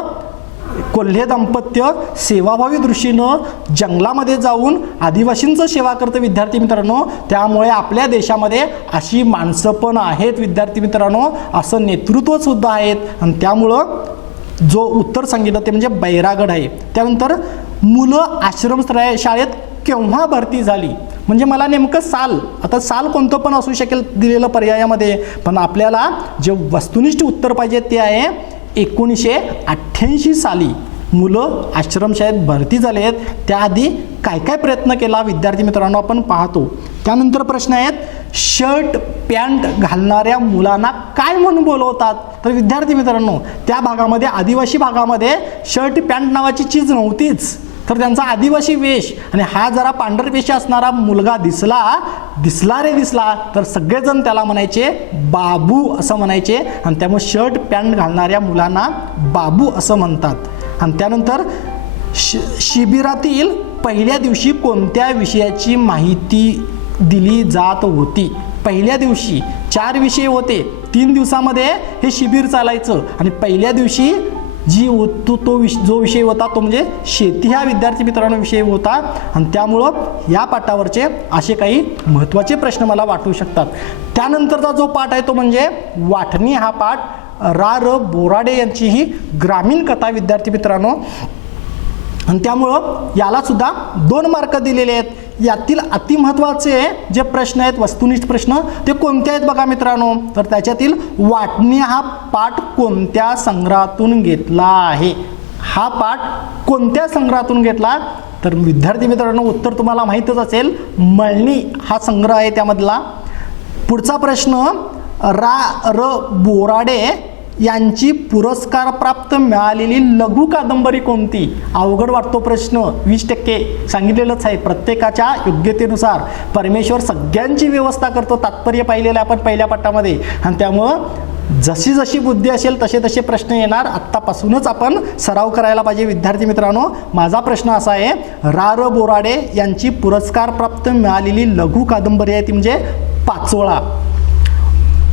कोल्हे दाम्पत्य सेवाभावी दृष्टीनं जंगलामध्ये जाऊन आदिवासींचं सेवा करतं विद्यार्थी मित्रांनो. त्यामुळे आपल्या देशामध्ये अशी माणसं पण आहेत विद्यार्थी मित्रांनो, असं नेतृत्व सुद्धा आहेत. आणि त्यामुळं जो उत्तर सांगितलं ते म्हणजे बैरागड आहे. त्यानंतर मुलं आश्रम शाळेत केव्हा भरती झाली? म्हणजे मला नेमकं साल, आता साल कोणतं पण असू शकेल दिलेलं पर्यायामध्ये, पण आपल्याला जे वस्तुनिष्ठ उत्तर पाहिजे ते आहे 1988 साली मुलं आश्रमशाळेत भरती झाले आहेत. त्याआधी काय काय प्रयत्न केला विद्यार्थी मित्रांनो आपण पाहतो. त्यानंतर प्रश्न आहेत, शर्ट पॅन्ट घालणाऱ्या मुलांना काय म्हणून बोलवतात? तर विद्यार्थी मित्रांनो त्या भागामध्ये, आदिवासी भागामध्ये शर्ट पॅन्ट नावाची चीज नव्हतीच. तर त्यांचा आदिवासी वेश, आणि हा जरा पांढरपेशी असणारा मुलगा दिसला तर सगळेजण त्याला म्हणायचे बाबू असं म्हणायचे. आणि त्यामुळे शर्ट पॅन्ट घालणाऱ्या मुलांना बाबू असं म्हणतात. आणि त्यानंतर शिबिरातील पहिल्या दिवशी कोणत्या विषयाची माहिती दिली जात होती? पहिल्या दिवशी 4 विषय होते. 3 दिवसामध्ये हे शिबिर चालायचं. आणि पहिल्या दिवशी जो विषय होता तो म्हणजे शेती हा विद्यार्थी मित्रांनो विषय होता. आणि त्यामुळं या पाठावरचे असे काही महत्त्वाचे प्रश्न मला वाटू शकतात. त्यानंतरचा जो पाठ आहे तो म्हणजे वाटणी हा पाठ. रा बोराडे यांची ही ग्रामीण कथा विद्यार्थी मित्रांनो. आणि त्यामुळं याला सुद्धा 2 मार्क दिलेले आहेत. यातील अतिमहत्त्वाचे जे प्रश्न आहेत वस्तुनिष्ठ प्रश्न ते कोणते आहेत बघा मित्रांनो? तर त्याच्यातील वाटणी हा पाठ कोणत्या संग्रहातून घेतला आहे? हा पाठ कोणत्या संग्रहातून घेतला? तर विद्यार्थी मित्रांनो उत्तर तुम्हाला माहीतच असेल, मळणी हा संग्रह आहे त्यामधला. पुढचा प्रश्न, बोराडे यांची पुरस्कारप्राप्त मिळालेली लघु कादंबरी कोणती? अवघड वाटतो प्रश्न, 20% सांगितलेलंच आहे. प्रत्येकाच्या योग्यतेनुसार परमेश्वर सगळ्यांची व्यवस्था करतो, तात्पर्य पाहिलेलं आपण पहिल्या पाठामध्ये. आणि त्यामुळं जशी जशी बुद्धी असेल तसे तसे प्रश्न येणार. आत्तापासूनच आपण सराव करायला पाहिजे विद्यार्थी मित्रांनो. माझा प्रश्न असा आहे, बोराडे यांची पुरस्कारप्राप्त मिळालेली लघु कादंबरी आहे ती म्हणजे पाचोळा.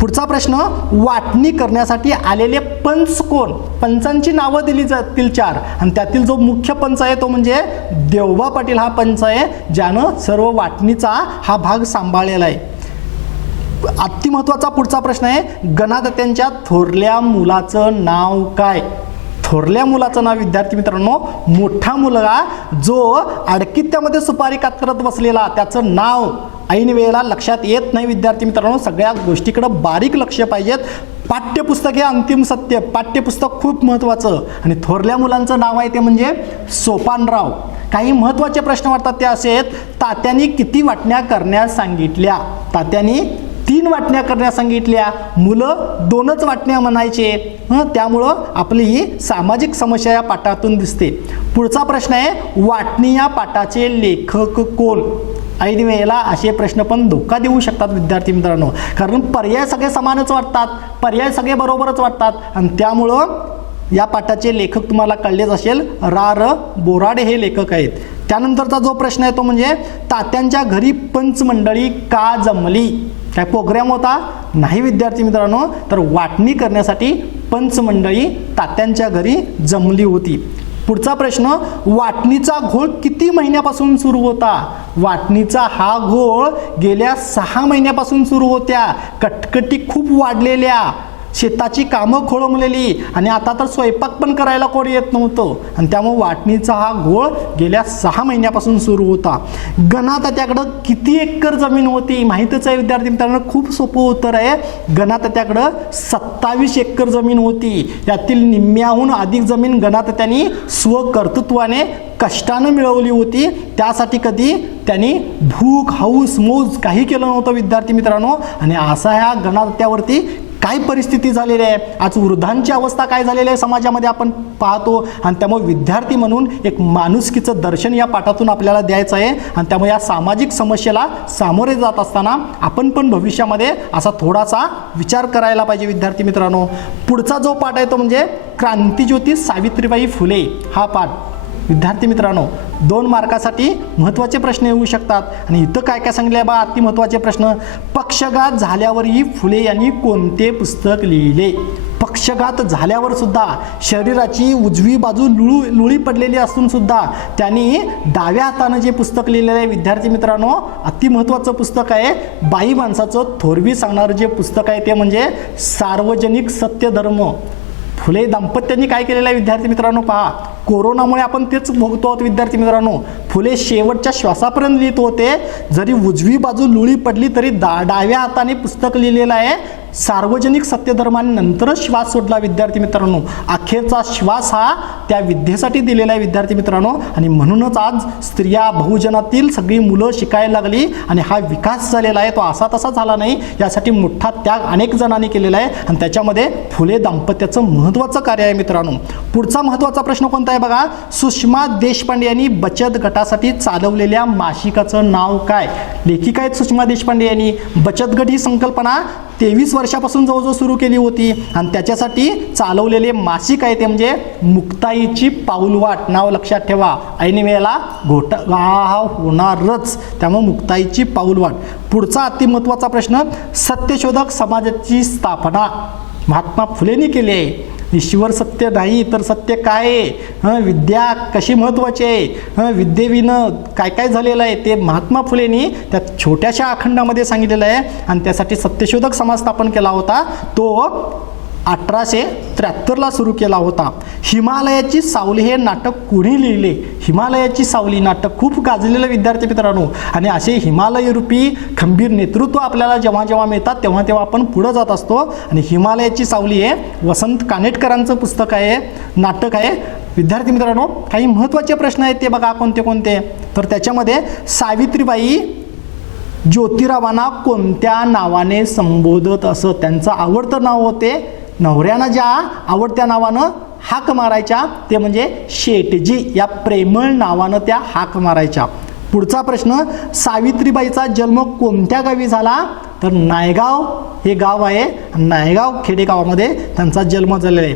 पुढचा प्रश्न, वाटणी करण्यासाठी आलेले पंच कोण? पंचांची नावं दिली जातील 4 आणि त्यातील जो मुख्य पंच आहे तो म्हणजे देवबा पाटील हा पंच आहे, ज्यानं सर्व वाटणीचा हा भाग सांभाळलेला आहे. अति महत्त्वाचा पुढचा प्रश्न आहे, गणादत्यांच्या थोरल्या मुलाचं नाव काय? थोरल्या मुलाचं नाव विद्यार्थी मित्रांनो, मोठा मुलगा जो आडकित्त्यामध्ये सुपारी कातरत बसलेला त्याचं नाव ऐन वेळेला लक्षात येत नाही. विद्यार्थी मित्रांनो, सगळ्या गोष्टीकडे बारीक लक्ष पाहिजेत. पाठ्यपुस्तक हे अंतिम सत्य, पाठ्यपुस्तक खूप महत्त्वाचं. आणि थोरल्या मुलांचं नाव आहे ते म्हणजे सोपानराव. काही महत्त्वाचे प्रश्न वाटतात ते असे आहेत, तात्यांनी किती वाटण्या करण्यास सांगितल्या? तात्यांनी 3 वाटण्या करण्यास सांगितल्या, मुलं 2च वाटण्या म्हणायचे. त्यामुळं आपली ही सामाजिक समस्या या पाठातून दिसते. पुढचा प्रश्न आहे, वाटणी या पाठाचे लेखक कोण? ऐन वेळेला असे प्रश्न पण धोका देऊ शकतात विद्यार्थी मित्रांनो, कारण पर्याय सगळे समानच वाटतात, पर्याय सगळे बरोबरच वाटतात आणि त्यामुळं या पाठाचे लेखक तुम्हाला कळलेच असेल, रा.र. बोराडे हे लेखक आहेत. त्यानंतरचा जो प्रश्न आहे तो म्हणजे, तात्यांच्या घरी पंचमंडळी का जमली? काय प्रोग्राम होता? नाही विद्यार्थी मित्रांनो, तर वाटणी करण्यासाठी पंचमंडळी तात्यांच्या घरी जमली होती. पुढचा प्रश्न, वाटणीचा घोळ किती महिन्यापासून सुरू होता? वाटणीचा हा घोळ गेल्या 6 महिन्यापासून सुरू होत्या. कटकटी खूप वाढलेल्या, शेताची कामं खोळंबलेली आणि आता तर स्वयंपाक पण करायला कोणी येत नव्हतं आणि त्यामुळे वाटणीचा हा घोळ गेल्या 6 महिन्यापासून सुरू होता. गणातात्याकडं किती एकर जमीन होती? माहीतच आहे विद्यार्थी मित्रांनो, खूप सोपं उत्तर आहे. गणातात्याकडं 27 एकर जमीन होती. यातील निम्म्याहून अधिक जमीन गणातात्यांनी स्वकर्तृत्वाने कष्टानं मिळवली होती. त्यासाठी कधी त्यांनी भूक हौस मौज काही केलं नव्हतं विद्यार्थी मित्रांनो. आणि असा ह्या गणातात्यावरती काय परिस्थिती झालेली आहे, आज वृद्धांची अवस्था काय झालेली आहे समाजामध्ये आपण पाहतो. आणि त्यामुळे विद्यार्थी म्हणून एक माणुसकीचं दर्शन या पाठातून आपल्याला द्यायचं आहे. आणि त्यामुळे या सामाजिक समस्येला सामोरे जात असताना आपण पण भविष्यामध्ये असा थोडासा विचार करायला पाहिजे विद्यार्थी मित्रांनो. पुढचा जो पाठ आहे तो म्हणजे क्रांतिज्योती सावित्रीबाई फुले हा पाठ. विद्यार्थी मित्रांनो, 2 मार्कासाठी महत्त्वाचे प्रश्न येऊ शकतात आणि इथं काय काय सांगितलं आहे बा, अति महत्त्वाचे प्रश्न. पक्षघात झाल्यावरही फुले यांनी कोणते पुस्तक लिहिले? पक्षघात झाल्यावर सुद्धा शरीराची उजवी बाजू लुळी पडलेली असून सुद्धा त्यांनी डाव्या हातानं जे पुस्तक लिहिलेलं आहे विद्यार्थी मित्रांनो, अति महत्त्वाचं पुस्तक आहे. बाई माणसाचं थोरवी सांगणारं जे पुस्तक आहे ते म्हणजे सार्वजनिक सत्यधर्म. फुले दाम्पत्यांनी काय केलेलं आहे विद्यार्थी मित्रांनो पहा, कोरोनामुळे आपण तेच भोगतो आहोत विद्यार्थी मित्रांनो. फुले शेवटच्या श्वासापर्यंत लिहित होते, जरी उजवी बाजू लुळी पडली तरी डाव्या हाताने पुस्तक लिहिलेलं आहे. सार्वजनिक सत्यधर्माने नंतरच श्वास सोडला विद्यार्थी मित्रांनो. अखेरचा श्वास हा त्या विद्येसाठी दिलेला आहे विद्यार्थी मित्रांनो. आणि म्हणूनच आज स्त्रिया बहुजनातील सगळी मुलं शिकायला लागली आणि हा विकास झालेला आहे. तो असा तसा झाला नाही, यासाठी मोठा त्याग अनेक जणांनी केलेला आहे आणि त्याच्यामध्ये फुले दाम्पत्याचं महत्त्वाचं कार्य आहे मित्रांनो. पुढचा महत्त्वाचा प्रश्न कोणता आहे बघा, सुषमा देशपांडे यांनी बचत गटासाठी चालवलेल्या मासिकाचं नाव काय? लेखिका आहेत सुषमा देशपांडे यांनी. बचत गट ही संकल्पना 23 वर्षापासून जवळजवळ सुरू केली होती आणि त्याच्यासाठी चालवलेले मासिक आहे ते म्हणजे मुक्ताईची पाऊलवाट. नाव लक्षात ठेवा, ऐन वेळेला घोटाळा होणारच, त्यामुळे मुक्ताईची पाऊलवाट. पुढचा अतिमहत्त्वाचा प्रश्न, सत्यशोधक समाजाची स्थापना महात्मा फुलेंनी केली आहे. ईश्वर सत्य नाही तर सत्य काय आहे, विद्या कशी महत्त्वाची आहे, विद्येविनं काय काय झालेलं आहे ते महात्मा फुलेंनी त्या छोट्याशा अखंडामध्ये सांगितलेलं आहे. आणि त्यासाठी सत्यशोधक समाज स्थापन केला होता, तो 1873ला सुरू केला होता. हिमालयाची सावली हे नाटक कोणी लिहिले? हिमालयाची सावली नाटक खूप गाजलेलं विद्यार्थी मित्रांनो. आणि असे हिमालय रूपी खंबीर नेतृत्व आपल्याला जेव्हा जेव्हा मिळतात तेव्हा तेव्हा आपण पुढं जात असतो. आणि हिमालयाची सावली हे वसंत कानेटकरांचं पुस्तक आहे, नाटक आहे. विद्यार्थी मित्रांनो, काही महत्त्वाचे प्रश्न आहेत ते बघा कोणते कोणते. तर त्याच्यामध्ये सावित्रीबाई ज्योतिरावांना कोणत्या नावाने संबोधत असत? त्यांचं आवडतं नाव होते, नवऱ्यानं ज्या आवडत्या नावानं हाक मारायच्या ते म्हणजे शेटजी, या प्रेमळ नावानं त्या हाक मारायच्या. पुढचा प्रश्न, सावित्रीबाईचा जन्म कोणत्या गावी झाला? तर नायगाव हे गाव आहे, नायगाव खेडेगावामध्ये त्यांचा जन्म झालेला आहे.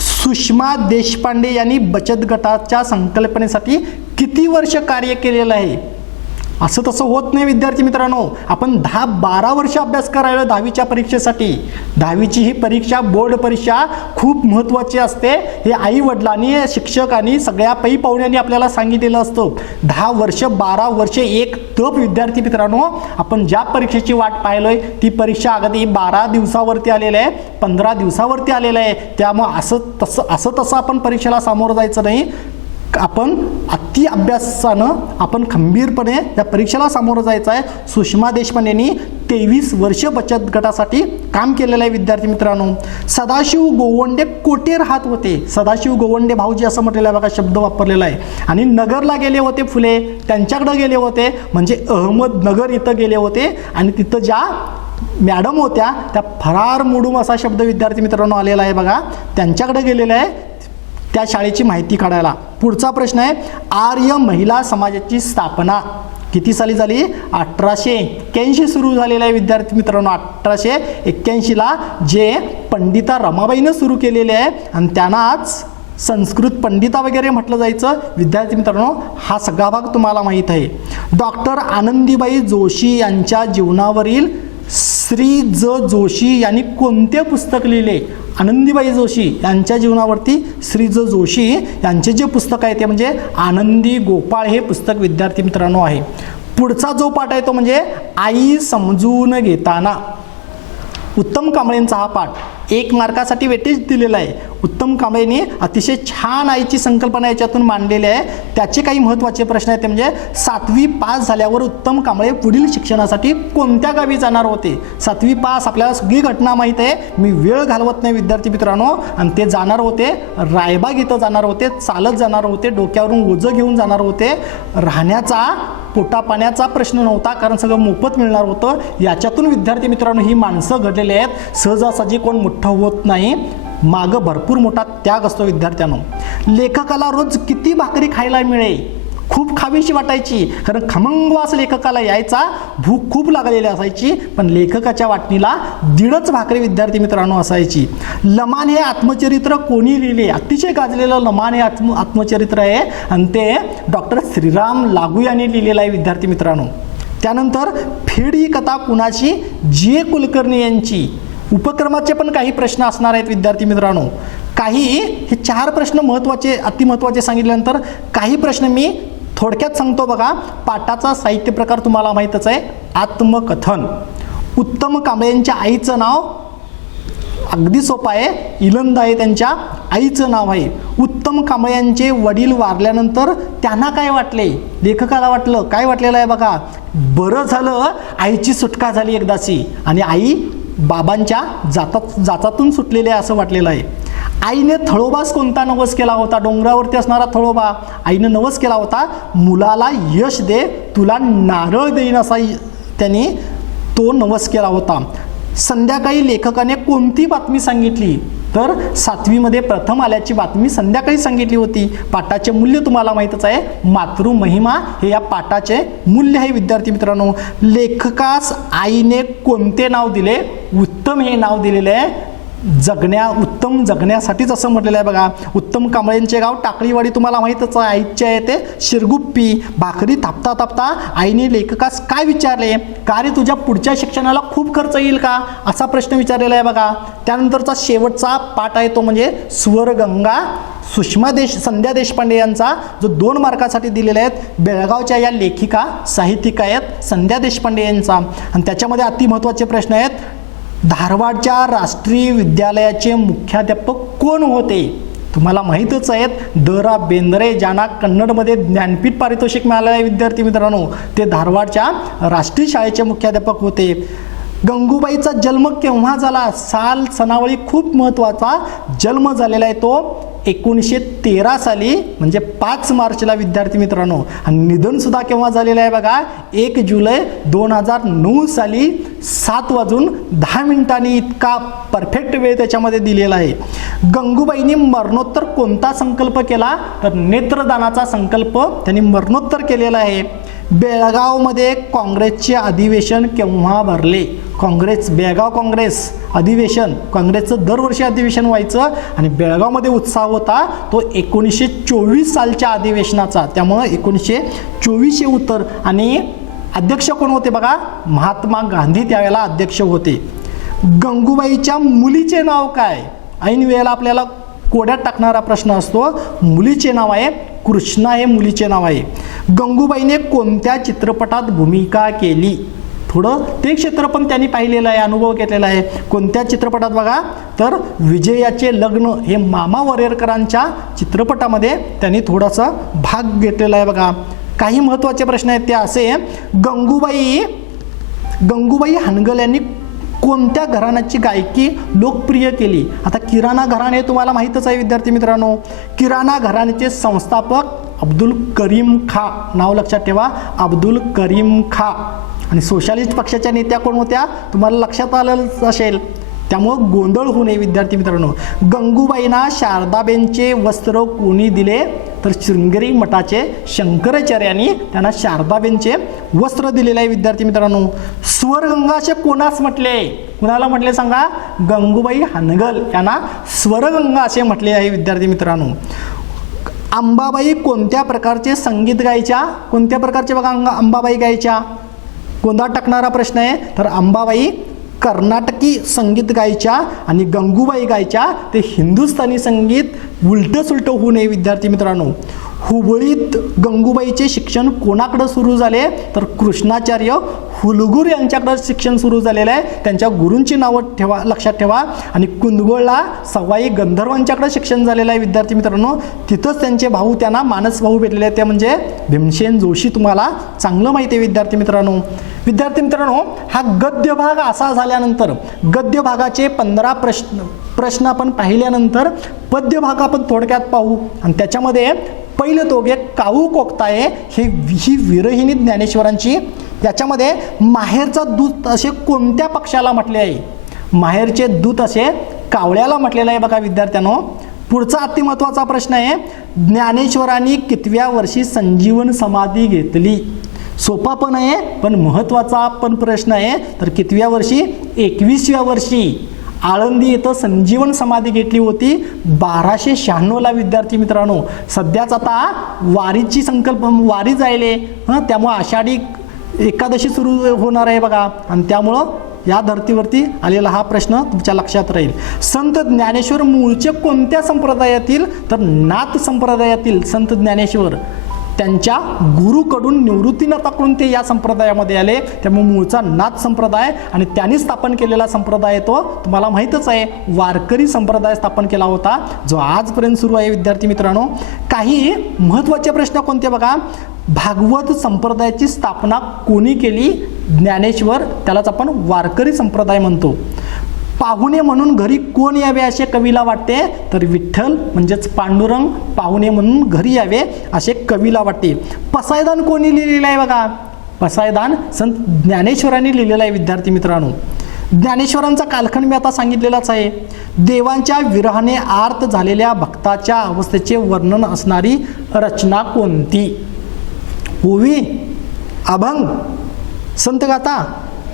सुषमा देशपांडे यांनी बचत गटाच्या संकल्पनेसाठी किती वर्ष कार्य केलेलं आहे? असं तसं होत नाही विद्यार्थी मित्रांनो. आपण 10-12 वर्ष अभ्यास करायला 10वीच्या परीक्षेसाठी. 10वीची ही परीक्षा बोर्ड परीक्षा खूप महत्त्वाची असते. हे आई वडिलांनी शिक्षकांनी सगळ्या पै पाहुण्यांनी आपल्याला सांगितलेलं असतं. 10 वर्ष 12 वर्ष एक तप विद्यार्थी मित्रांनो. आपण ज्या परीक्षेची वाट पाहिलोय ती परीक्षा अगदी 12 दिवसावरती आलेली आहे, 15 दिवसावरती आलेलं आहे. त्यामुळं असं तसं आपण परीक्षेला सामोरं जायचं नाही. आपण अति अभ्यासानं आपण खंबीरपणे या परीक्षेला सामोरं जायचं आहे. सुषमा देशपांडेंनी 23 वर्ष बचत गटासाठी काम केलेलं आहे विद्यार्थी मित्रांनो. सदाशिव गोवंडे कोठे राहत होते? सदाशिव गोवंडे भाऊजी असं म्हटलेलं आहे बघा, शब्द वापरलेला आहे. आणि नगरला गेले होते फुले, त्यांच्याकडे गेले होते, म्हणजे अहमदनगर इथं गेले होते. आणि तिथं ज्या मॅडम होत्या त्या फरार मुडूम असा शब्द विद्यार्थी मित्रांनो आलेला आहे बघा, त्यांच्याकडे गेलेला आहे त्या शाळेची माहिती काढायला. पुढचा प्रश्न आहे, आर्य महिला समाजाची स्थापना किती साली झाली? 1881 सुरू झालेला आहे विद्यार्थी मित्रांनो. 1881ला जे पंडिता रमाबाईनं सुरू केलेले आहे आणि त्यांनाच संस्कृत पंडिता वगैरे म्हटलं जायचं. विद्यार्थी मित्रांनो हा सगळा भाग तुम्हाला माहीत आहे. डॉक्टर आनंदीबाई जोशी यांच्या जीवनावरील श्री ज जोशी यांनी कोणते पुस्तक लिहिले? आनंदीबाई जोशी यांच्या जीवनावरती श्री ज जोशी यांचे जे पुस्तक आहे ते म्हणजे आनंदी गोपाळ हे पुस्तक विद्यार्थी मित्रांनो आहे. पुढचा जो पाठ आहे तो म्हणजे आई समजून घेताना. उत्तम कांबळेंचा हा पाठ 1 मार्कासाठी वेटेज दिलेला आहे. उत्तम कांबळेंनी अतिशय छान आईची संकल्पना याच्यातून मांडलेली आहे. त्याचे काही महत्त्वाचे प्रश्न आहेत ते म्हणजे 7वी पास झाल्यावर उत्तम कांबळे पुढील शिक्षणासाठी कोणत्या गावी जाणार होते? 7वी पास आपल्याला सगळी घटना माहीत आहे, मी वेळ घालवत नाही विद्यार्थी मित्रांनो. आणि ते जाणार होते रायबाग इथं जाणार होते, चालत जाणार होते, डोक्यावरून ओझं घेऊन जाणार होते. राहण्याचा पोटापाण्याचा प्रश्न नव्हता कारण सगळं मोफत मिळणार होतं. याच्यातून विद्यार्थी मित्रांनो ही माणसं घडलेली आहेत. सहजासहजी कोण मोठं होत नाही, मागं भरपूर मोठा त्याग असतो विद्यार्थ्यांनो. लेखकाला रोज किती भाकरी खायला मिळे? खूप खावीशी वाटायची कारण खमंग वास लेखकाला यायचा, भूक खूप लागलेली असायची, पण लेखकाच्या वाटणीला 1.5 भाकरी विद्यार्थी मित्रांनो असायची. लमान हे आत्मचरित्र कोणी लिहिले? अतिशय गाजलेलं लमान हे आत्मचरित्र आहे आणि ते डॉक्टर श्रीराम लागू यांनी लिहिलेलं आहे विद्यार्थी मित्रांनो. त्यानंतर फेड ही कथा कुणाची? जे कुलकर्णी यांची. उपक्रमाचे पण काही प्रश्न असणार आहेत विद्यार्थी मित्रांनो. काही हे 4 प्रश्न महत्त्वाचे अतिमहत्त्वाचे सांगितल्यानंतर काही प्रश्न मी थोडक्यात सांगतो बघा. पाठाचा साहित्य प्रकार तुम्हाला माहीतच आहे, आत्मकथन. उत्तम कांबळेंच्या आईचं नाव अगदी सोपं आहे, इलंदा आहे त्यांच्या आईचं नाव आहे. उत्तम कांबळे यांचे वडील वारल्यानंतर त्यांना काय वाटले? लेखकाला वाटलं काय वाटलेलं आहे बघा, बरं झालं आईची सुटका झाली एकदाची आणि आई बाबांच्या जाचातून सुटलेले आहे असं वाटलेलं आहे. आईने थळोबास कोणता नवस केला होता? डोंगरावरती असणारा थळोबा. आईने नवस केला होता, मुलाला यश दे, तुला नारळ देईन असा त्यांनी तो नवस केला होता. संध्याकाळी लेखकाने कोणती बातमी सांगितली? तर 7वीमध्ये प्रथम आल्याची बातमी संध्याकाळी सांगितली होती. पाठाचे मूल्य तुम्हाला माहीतच आहे, मातृमहिमा हे या पाठाचे मूल्य आहे विद्यार्थी मित्रांनो. लेखकास आईने कोणते नाव दिले? उत्तम हे नाव दिलेले आहे. उत्तम जगण्यासाठीच असं म्हटलेलं आहे बघा. उत्तम कांबळेंचे गाव टाकळीवाडी तुम्हाला माहीतच आहे, आईच्या आहे ते शिरगुप्पी. भाकरी थापता थापता आईने लेखकास काय विचारले? का रे तुझ्या पुढच्या शिक्षणाला खूप खर्च येईल का? असा प्रश्न विचारलेला आहे बघा. त्यानंतरचा शेवटचा पाठ आहे तो म्हणजे स्वरगंगा. संध्या देशपांडे यांचा जो 2 मार्कासाठी दिलेले आहेत. बेळगावच्या या लेखिका साहित्यिका आहेत संध्या देशपांडे यांचा. आणि त्याच्यामध्ये अतिमहत्त्वाचे प्रश्न आहेत. धारवाडच्या राष्ट्रीय विद्यालयाचे मुख्याध्यापक कोण होते? तुम्हाला माहीतच आहेत, द रा बेंद्रे ज्यांना कन्नडमध्ये ज्ञानपीठ पारितोषिक मिळालेलं आहे विद्यार्थी मित्रांनो, ते धारवाडच्या राष्ट्रीय शाळेचे मुख्याध्यापक होते. गंगूबाईचा जन्म केव्हा झाला? साल सनावळी खूप महत्त्वाचा. जन्म झालेला आहे तो 1913 साली म्हणजे 5 मार्चला विद्यार्थी मित्रांनो. आणि निधनसुद्धा केव्हा झालेलं आहे बघा, 1 जुलै 2009 साली 7:10 इतका परफेक्ट वेळ त्याच्यामध्ये दिलेला आहे. गंगूबाईंनी मरणोत्तर कोणता संकल्प केला? तर नेत्रदानाचा संकल्प त्यांनी मरणोत्तर केलेला आहे. बेळगावमध्ये काँग्रेसचे अधिवेशन केव्हा भरले? बेळगाव काँग्रेस अधिवेशन, काँग्रेसचं दरवर्षी अधिवेशन व्हायचं आणि बेळगावमध्ये उत्साह होता तो 1924 सालच्या अधिवेशनाचा. त्यामुळं 1924 हे उत्तर. आणि अध्यक्ष कोण होते बघा, महात्मा गांधी त्यावेळेला अध्यक्ष होते. गंगूबाईच्या मुलीचे नाव काय, ऐन वेळेला आपल्याला कोड्यात टाकणारा प्रश्न असतो. मुलीचे नाव आहे कृष्णा, हे मुलीचे नाव आहे. गंगूबाईने कोणत्या चित्रपटात भूमिका केली, थोडं ते क्षेत्र पण त्यांनी पाहिलेलं आहे, अनुभव घेतलेला आहे. कोणत्या चित्रपटात बघा, तर विजयाचे लग्न हे मामा वरेरकरांच्या चित्रपटामध्ये त्यांनी थोडासा भाग घेतलेला आहे बघा. काही महत्त्वाचे प्रश्न आहेत ते असे, गंगूबाई हानगल यांनी कोणत्या घराण्याची गायकी लोकप्रिय केली. आता किराणा घराणे तुम्हाला माहीतच आहे विद्यार्थी मित्रांनो. किराणा घराण्याचे संस्थापक अब्दुल करीम खा, नाव लक्षात ठेवा, अब्दुल करीम खा. आणि सोशलिस्ट पक्षाच्या नेत्या कोण होत्या तुम्हाला लक्षात आलं असेल, त्यामुळं गोंधळ होऊ नये विद्यार्थी मित्रांनो. गंगूबाईंना शारदाबेनचे वस्त्र कोणी दिले, तर शृंगेरी मठाचे शंकराचार्यांनी त्यांना शारदाबेनचे वस्त्र दिलेले आहे विद्यार्थी मित्रांनो. स्वरगंगा असे कोणास म्हटले, कुणाला म्हटले सांगा, गंगूबाई हानगल यांना स्वरगंगा असे म्हटले आहे विद्यार्थी मित्रांनो. अंबाबाई कोणत्या प्रकारचे संगीत गायच्या, कोणत्या प्रकारचे बघा अंबाबाई गायच्या, गोंधळ टाकणारा प्रश्न आहे. तर अंबाबाई कर्नाटकी संगीत गायच्या आणि गंगूबाई गायच्या ते हिंदुस्थानी संगीत. उलटं सुलटं होऊ नये विद्यार्थी मित्रांनो. हुबळीत गंगूबाईचे शिक्षण कोणाकडे सुरू झाले, तर कृष्णाचार्य हुलगुर यांच्याकडे शिक्षण सुरू झालेलं आहे. त्यांच्या गुरूंची नावं ठेवा, लक्षात ठेवा. आणि कुंदगोळला सवाई गंधर्वांच्याकडे शिक्षण झालेलं आहे विद्यार्थी मित्रांनो. तिथंच त्यांचे भाऊ त्यांना मानस भाऊ भेटलेले आहेत, ते म्हणजे भीमसेन जोशी. तुम्हाला चांगलं माहिती आहे विद्यार्थी मित्रांनो. विद्यार्थी मित्रांनो, हा गद्य भाग असा झाल्यानंतर गद्य भागाचे 15 प्रश्न आपण पाहिल्यानंतर पद्य भाग आपण थोडक्यात पाहू. आणि त्याच्यामध्ये पहिलं तो काऊ कोकताये ही विरहिणी ज्ञानेश्वरांची. याच्यामध्ये माहेरचा दूत असे कोणत्या पक्षाला म्हटले आहे, माहेरचे दूत असे कावळ्याला म्हटलेलं आहे बघा विद्यार्थ्यांनो. पुढचा अतिमहत्त्वाचा प्रश्न आहे, ज्ञानेश्वरांनी कितव्या वर्षी संजीवन समाधी घेतली. सोपा पण आहे पण महत्त्वाचा पण प्रश्न आहे. तर कितव्या वर्षी, 21व्या वर्षी आळंदी येथे संजीवन समाधी घेतली होती 1296ला विद्यार्थी मित्रांनो. सध्याच आता वारीची वारी जायले, त्यामुळे आषाढी एकादशी सुरू होणार आहे बघा. आणि त्यामुळं या धर्तीवरती आलेला हा प्रश्न तुमच्या लक्षात राहील. संत ज्ञानेश्वर मूळचे कोणत्या संप्रदायातील, तर नाथ संप्रदायातील संत ज्ञानेश्वर. त्यांच्या गुरुकडून निवृत्तीनाथाकडून ते या संप्रदायामध्ये आले, त्यामुळे मूळचा नाथ संप्रदाय. आणि त्यांनी स्थापन केलेला संप्रदाय तो तुम्हाला माहीतच आहे, वारकरी संप्रदाय स्थापन केला होता, जो आजपर्यंत सुरू आहे विद्यार्थी मित्रांनो. काही महत्त्वाचे प्रश्न कोणते बघा, भागवत संप्रदायाची स्थापना कोणी केली, ज्ञानेश्वर. त्यालाच आपण वारकरी संप्रदाय म्हणतो. पाहुणे म्हणून घरी कोण यावे असे कवीला वाटते, तर विठ्ठल म्हणजेच पांडुरंग पाहुणे म्हणून घरी यावे असे कवीला वाटते. पसायदान कोणी लिहिलेलं आहे बघा, पसायदान संत ज्ञानेश्वरांनी लिहिलेलं आहे विद्यार्थी मित्रांनो. ज्ञानेश्वरांचा कालखंड मी आता सांगितलेलाच आहे. देवांच्या विरहाने आर्त झालेल्या भक्ताच्या अवस्थेचे वर्णन असणारी रचना कोणती, ओवी, अभंग, संतगाथा,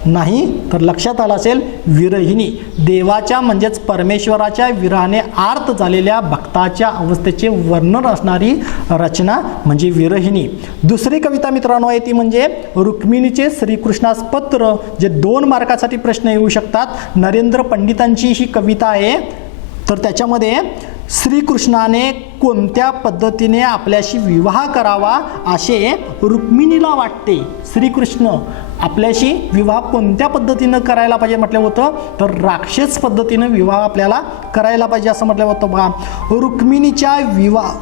नाही. तर लक्षात आलं असेल विरहिणी. देवाच्या म्हणजेच परमेश्वराच्या विरहाने आर्त झालेल्या भक्ताच्या अवस्थेचे वर्णन असणारी रचना म्हणजे विरहिणी. दुसरी कविता मित्रांनो आहे ती म्हणजे रुक्मिणीचे श्रीकृष्णास पत्र, जे 2 मार्कासाठी प्रश्न येऊ शकतात. नरेंद्र पंडितांची ही कविता आहे. तर त्याच्यामध्ये श्रीकृष्णाने कोणत्या पद्धतीने आपल्याशी विवाह करावा असे रुक्मिणीला वाटते. श्रीकृष्ण आपल्याशी विवाह कोणत्या पद्धतीनं करायला पाहिजे म्हटलं होतं, तर राक्षस पद्धतीनं विवाह आपल्याला करायला पाहिजे असं म्हटलं होतं बघा. रुक्मिणीच्या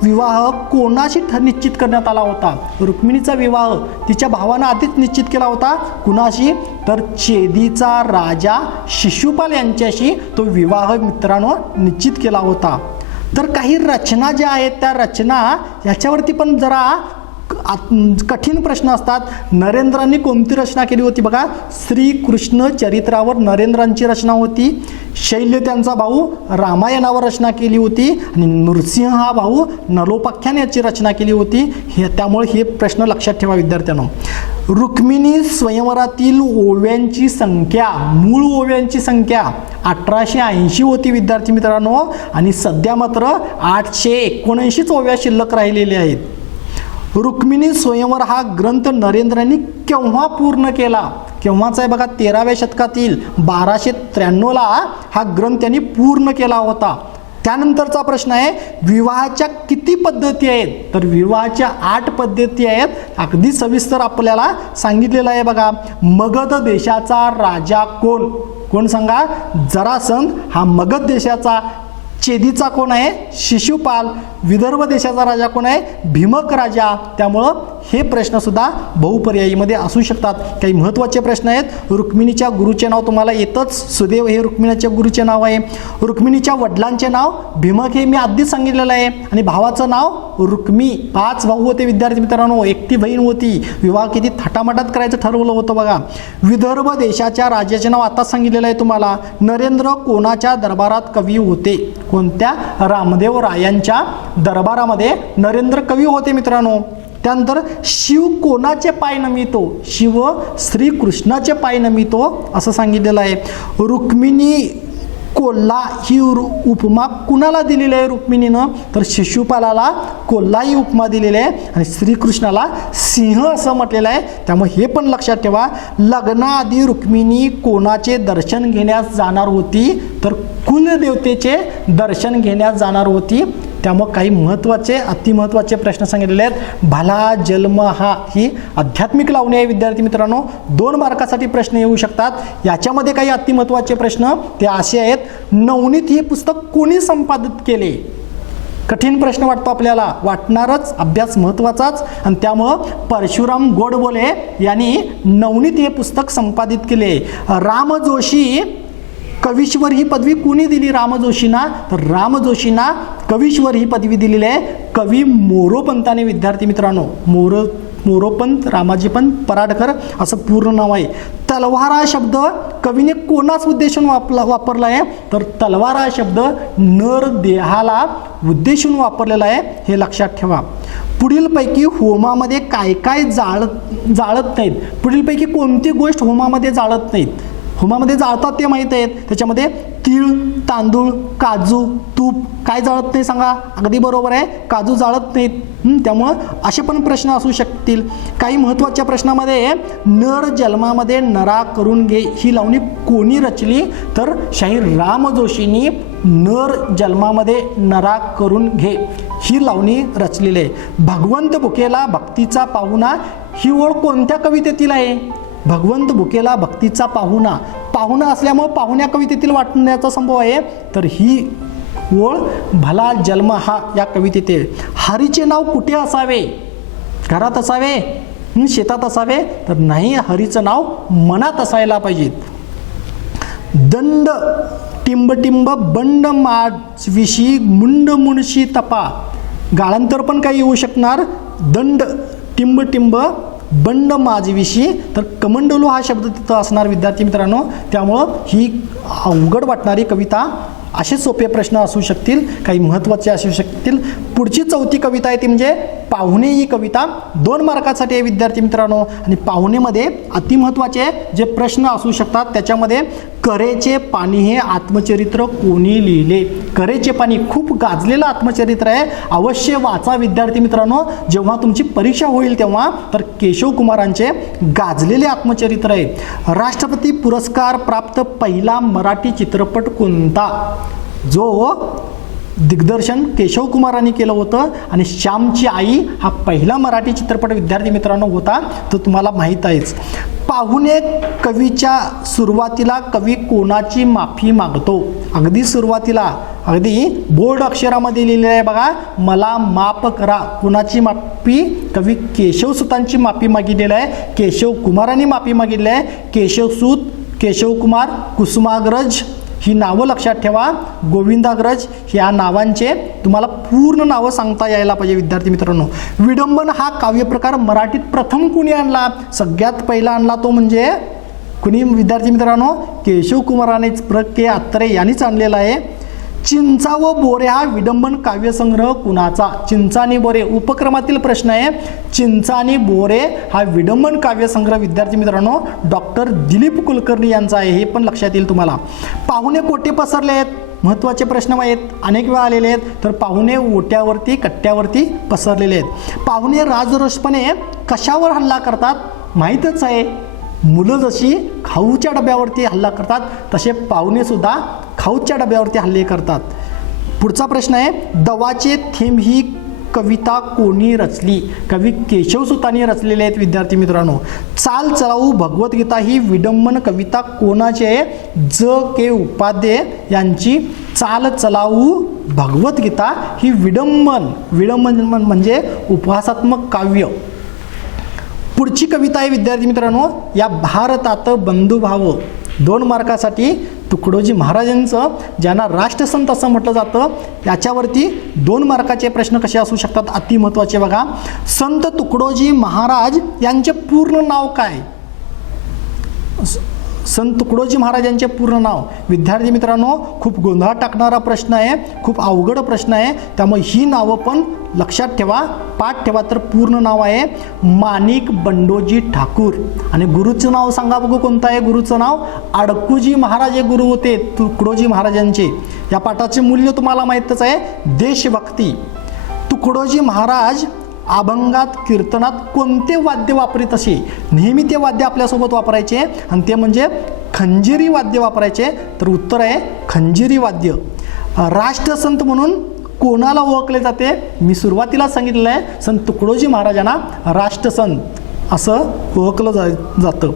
विवाह कोणाशी निश्चित करण्यात आला होता. रुक्मिणीचा विवाह तिच्या भावानं आधीच निश्चित केला होता. कुणाशी, तर चेदीचा राजा शिशुपाल यांच्याशी तो विवाह मित्रांनो निश्चित केला होता. तर काही रचना ज्या आहेत त्या रचना ह्याच्यावरती पण जरा कठीण प्रश्न असतात. नरेंद्रांनी कोणती रचना केली होती बघा, श्रीकृष्ण चरित्रावर नरेंद्रांची रचना होती. शैल्य त्यांचा भाऊ रामायणावर रचना केली होती. आणि नृसिंह हा भाऊ नलोपाख्यान याची रचना केली होती. त्यामुळे हे प्रश्न लक्षात ठेवा विद्यार्थ्यांनो. रुक्मिणी स्वयंवरातील ओव्यांची संख्या, मूळ ओव्यांची संख्या 1880 होती विद्यार्थी मित्रांनो. आणि सध्या मात्र 879 ओव्या शिल्लक राहिलेल्या आहेत. रुक्मिणी स्वयंवर हा ग्रंथ नरेंद्रांनी केव्हा पूर्ण केला? केव्हाचा आहे बघा, 13व्या शतकातील 1293ला हा ग्रंथ त्यांनी पूर्ण केला होता. त्यानंतरचा प्रश्न आहे, विवाहाच्या किती पद्धती आहेत? तर विवाहाच्या 8 पद्धती आहेत. अगदी सविस्तर आपल्याला सांगितलेलं आहे बघा. मगध देशाचा राजा कोण? कोण सांगा? जरासंध हा मगध देशाचा. चेदीचा कोण आहे? शिशुपाल. विदर्भ देशाचा राजा कोण आहे? भीमक राजा. त्यामुळं हे प्रश्न सुद्धा बहुपर्यायीमध्ये असू शकतात. काही महत्त्वाचे प्रश्न आहेत. रुक्मिणीच्या गुरुचे नाव तुम्हाला येतच. सुदेव हे रुक्मिणीच्या गुरुचे नाव आहे. रुक्मिणीच्या वडिलांचे नाव भीमक हे मी आधीच सांगितलेलं आहे. आणि भावाचं नाव रुक्मी. 5 भाऊ होते विद्यार्थी मित्रांनो, एकटी बहीण होती. विवाह किती थाटामाटात करायचं ठरवलं होतं बघा. विदर्भ देशाच्या राजाचे नाव आताच सांगितलेलं आहे तुम्हाला. नरेंद्र कोणाच्या दरबारात कवी होते? कोणत्या? रामदेव रायांच्या दरबारामध्ये नरेंद्र कवी होते मित्रांनो. त्यानंतर शिव कोणाचे पाय नमितो? शिव श्रीकृष्णाचे पाय नमितो असं सांगितलेलं आहे. रुक्मिणी कोल्हा ही उपमा कुणाला दिलेली आहे रुक्मिणीनं? तर शिशुपालाला कोल्हा ही उपमा दिलेली आहे आणि श्रीकृष्णाला सिंह असं म्हटलेलं आहे. त्यामुळे हे पण लक्षात ठेवा. लग्नाआधी रुक्मिणी कोणाचे दर्शन घेण्यास जाणार होती? तर कुलदेवतेचे दर्शन घेण्यास जाणार होती. त्यामुळे काही महत्त्वाचे अतिमहत्त्वाचे प्रश्न सांगितलेले आहेत. भला जन्म हा ही आध्यात्मिक लावणी आहे विद्यार्थी मित्रांनो. 2 मार्कासाठी प्रश्न येऊ शकतात. याच्यामध्ये काही अतिमहत्त्वाचे प्रश्न ते असे आहेत. नवनीत हे पुस्तक कोणी संपादित केले? कठीण प्रश्न वाटतो आपल्याला, वाटणारच, अभ्यास महत्त्वाचाच. आणि त्यामुळं परशुराम गोडबोले यांनी नवनीत हे पुस्तक संपादित केले. राम जोशी कवीश्वर ही पदवी कोणी दिली रामजोशींना? तर रामजोशींना कवीश्वर ही पदवी दिलेली आहे कवी मोरोपंतांनी विद्यार्थी मित्रांनो. मोरोपंत रामाजीपंत पराडकर असं पूर्ण नाव आहे. तलवार हा शब्द कवीने कोणास उद्देशून वापरला आहे? तर तलवार हा शब्द नर देहाला उद्देशून वापरलेला आहे, हे लक्षात ठेवा. पुढीलपैकी होमामध्ये काय काय जाळत नाहीत? पुढीलपैकी कोणती गोष्ट होमामध्ये जाळत नाहीत? होमामध्ये जाळतात ते माहीत आहेत. त्याच्यामध्ये तीळ, तांदूळ, काजू, तूप काय जाळत नाही सांगा? अगदी बरोबर आहे, काजू जाळत नाहीत. त्यामुळं असे पण प्रश्न असू शकतील. काही महत्त्वाच्या प्रश्नामध्ये नर जन्मामध्ये नरा करून घे ही लावणी कोणी रचली? तर शाहीर राम जोशींनी नर जन्मामध्ये नरा करून घे ही लावणी रचलेली आहे. भगवंत भुकेला भक्तीचा पाहुणा ही ओळ कोणत्या कवितेतील आहे? भगवंत भुकेला भक्तीचा पाहुणा. पाहुणा असल्यामुळे पाहुण्या कवितेतील वाटण्याचा संभव आहे. तर ही ओळ भला जन्म हा या कवितेत आहे. हरीचे नाव कुठे असावे? घरात असावे? शेतात असावे? तर नाही, हरीचं नाव मनात असायला पाहिजे. दंड टिंब टिंब बंड माझविषयी मुंड मुणशी तपा. गाळांतर पण काही येऊ शकणार. दंड टिंब टिंब बंड माझविषयी, तर कमंडलू हा शब्द तिथं असणार विद्यार्थी मित्रांनो. त्यामुळं ही अवघड वाटणारी कविता. असे सोपे प्रश्न असू शकतील, काही महत्त्वाचे असू शकतील. पुढची 4थी कविता आहे ती म्हणजे पाहुणे ही कविता 2 मार्कासाठी आहे विद्यार्थी मित्रांनो. आणि पाहुणेमध्ये अतिमहत्त्वाचे जे प्रश्न असू शकतात त्याच्यामध्ये करेचे पाणी हे आत्मचरित्र कोणी लिहिले? करेचे पाणी खूप गाजलेलं आत्मचरित्र आहे, अवश्य वाचा विद्यार्थी मित्रांनो. जेव्हा तुमची परीक्षा होईल तेव्हा तर केशव कुमारांचे गाजलेले आत्मचरित्र आहे. राष्ट्रपती पुरस्कार प्राप्त पहिला मराठी चित्रपट कोणता? जो दिग्दर्शन केशव कुमारांनी केलं होतं. आणि श्यामची आई हा पहिला मराठी चित्रपट विद्यार्थी मित्रांनो होता, तो तुम्हाला माहीत आहेच. पाहुणे कवीच्या सुरुवातीला कवी कोणाची माफी मागतो? अगदी सुरुवातीला अगदी बोल्ड अक्षरामध्ये लिहिलेलं आहे बघा, मला माफ करा. कोणाची माफी? कवी केशवसुतांची माफी मागितलेली आहे. केशव कुमारांनी माफी मागितली आहे. केशवसूत, केशवकुमार, कुसुमाग्रज ही नावं लक्षात ठेवा. गोविंदाग्रज ह्या नावांचे तुम्हाला पूर्ण नावं सांगता यायला पाहिजे विद्यार्थी मित्रांनो. विडंबन हा काव्यप्रकार मराठीत प्रथम कुणी आणला? सगळ्यात पहिला आणला तो म्हणजे कुणी विद्यार्थी मित्रांनो? केशव कुमारानेच, के अत्रे यांनीच आणलेला आहे. चिंचा व बोरे हा विडंबन काव्यसंग्रह कुणाचा? चिंचा आणि बोरे उपक्रमातील प्रश्न आहे. चिंचा आणि बोरे हा विडंबन काव्यसंग्रह विद्यार्थी मित्रांनो डॉक्टर दिलीप कुलकर्णी यांचा आहे, हे पण लक्षात येईल तुम्हाला. पाहुणे कोठे पसरले आहेत? महत्त्वाचे प्रश्न आहेत अनेक वेळा आलेले आहेत. तर पाहुणे ओट्यावरती कट्ट्यावरती पसरलेले आहेत. पाहुणे राजरोषपणे कशावर हल्ला करतात माहीतच आहे. मुलं जशी खाऊच्या डब्यावरती हल्ला करतात तसे पाहुणेसुद्धा खाऊच्या डब्यावरती हल्ले करतात. पुढचा प्रश्न आहे, दवाचे थेंब ही कविता कोणी रचली? कवी केशवसुतांनी रचलेले आहेत विद्यार्थी मित्रांनो. चाल चलाऊ भगवद्गीता ही विडंबन कविता कोणाची आहे? ज के उपाध्ये यांची चाल चलाऊ भगवद्गीता ही विडंबन म्हणजे उपहासात्मक काव्य. पुढची कविता आहे विद्यार्थी मित्रांनो, या भारतात बंधुभाव. 2 मार्कासाठी तुकडोजी महाराजांचं, ज्यांना राष्ट्रसंत असं म्हटलं जातं, याच्यावरती 2 मार्काचे प्रश्न कसे असू शकतात अति महत्त्वाचे बघा. संत तुकडोजी महाराज यांचे पूर्ण नाव काय? संत तुकडोजी महाराजांचे पूर्ण नाव. विद्यार्थी मित्रांनो, खूप गोंधळात टाकणारा प्रश्न आहे, खूप अवघड प्रश्न आहे, त्यामुळे ही नावं पण लक्षात ठेवा, पाठ ठेवा. तर पूर्ण नाव आहे माणिक बंडोजी ठाकूर. आणि गुरुचं नाव सांगा बघू कोणतं आहे? गुरुचं नाव अडकूजी महाराज हे गुरु होते तुकडोजी महाराजांचे. या पाठाचे मूल्य तुम्हाला माहीतच आहे, देशभक्ती. तुकडोजी महाराज अभंगात कीर्तनात कोणते वाद्य वापरीत असे? नेहमी ते वाद्य आपल्यासोबत वापरायचे आणि ते म्हणजे खंजिरी वाद्य वापरायचे. तर उत्तर आहे खंजिरी वाद्य. राष्ट्रसंत म्हणून कोणाला ओळखले जाते? मी सुरुवातीला सांगितलेलं आहे, संत तुकडोजी महाराजांना राष्ट्रसंत असं ओळखलं जातं.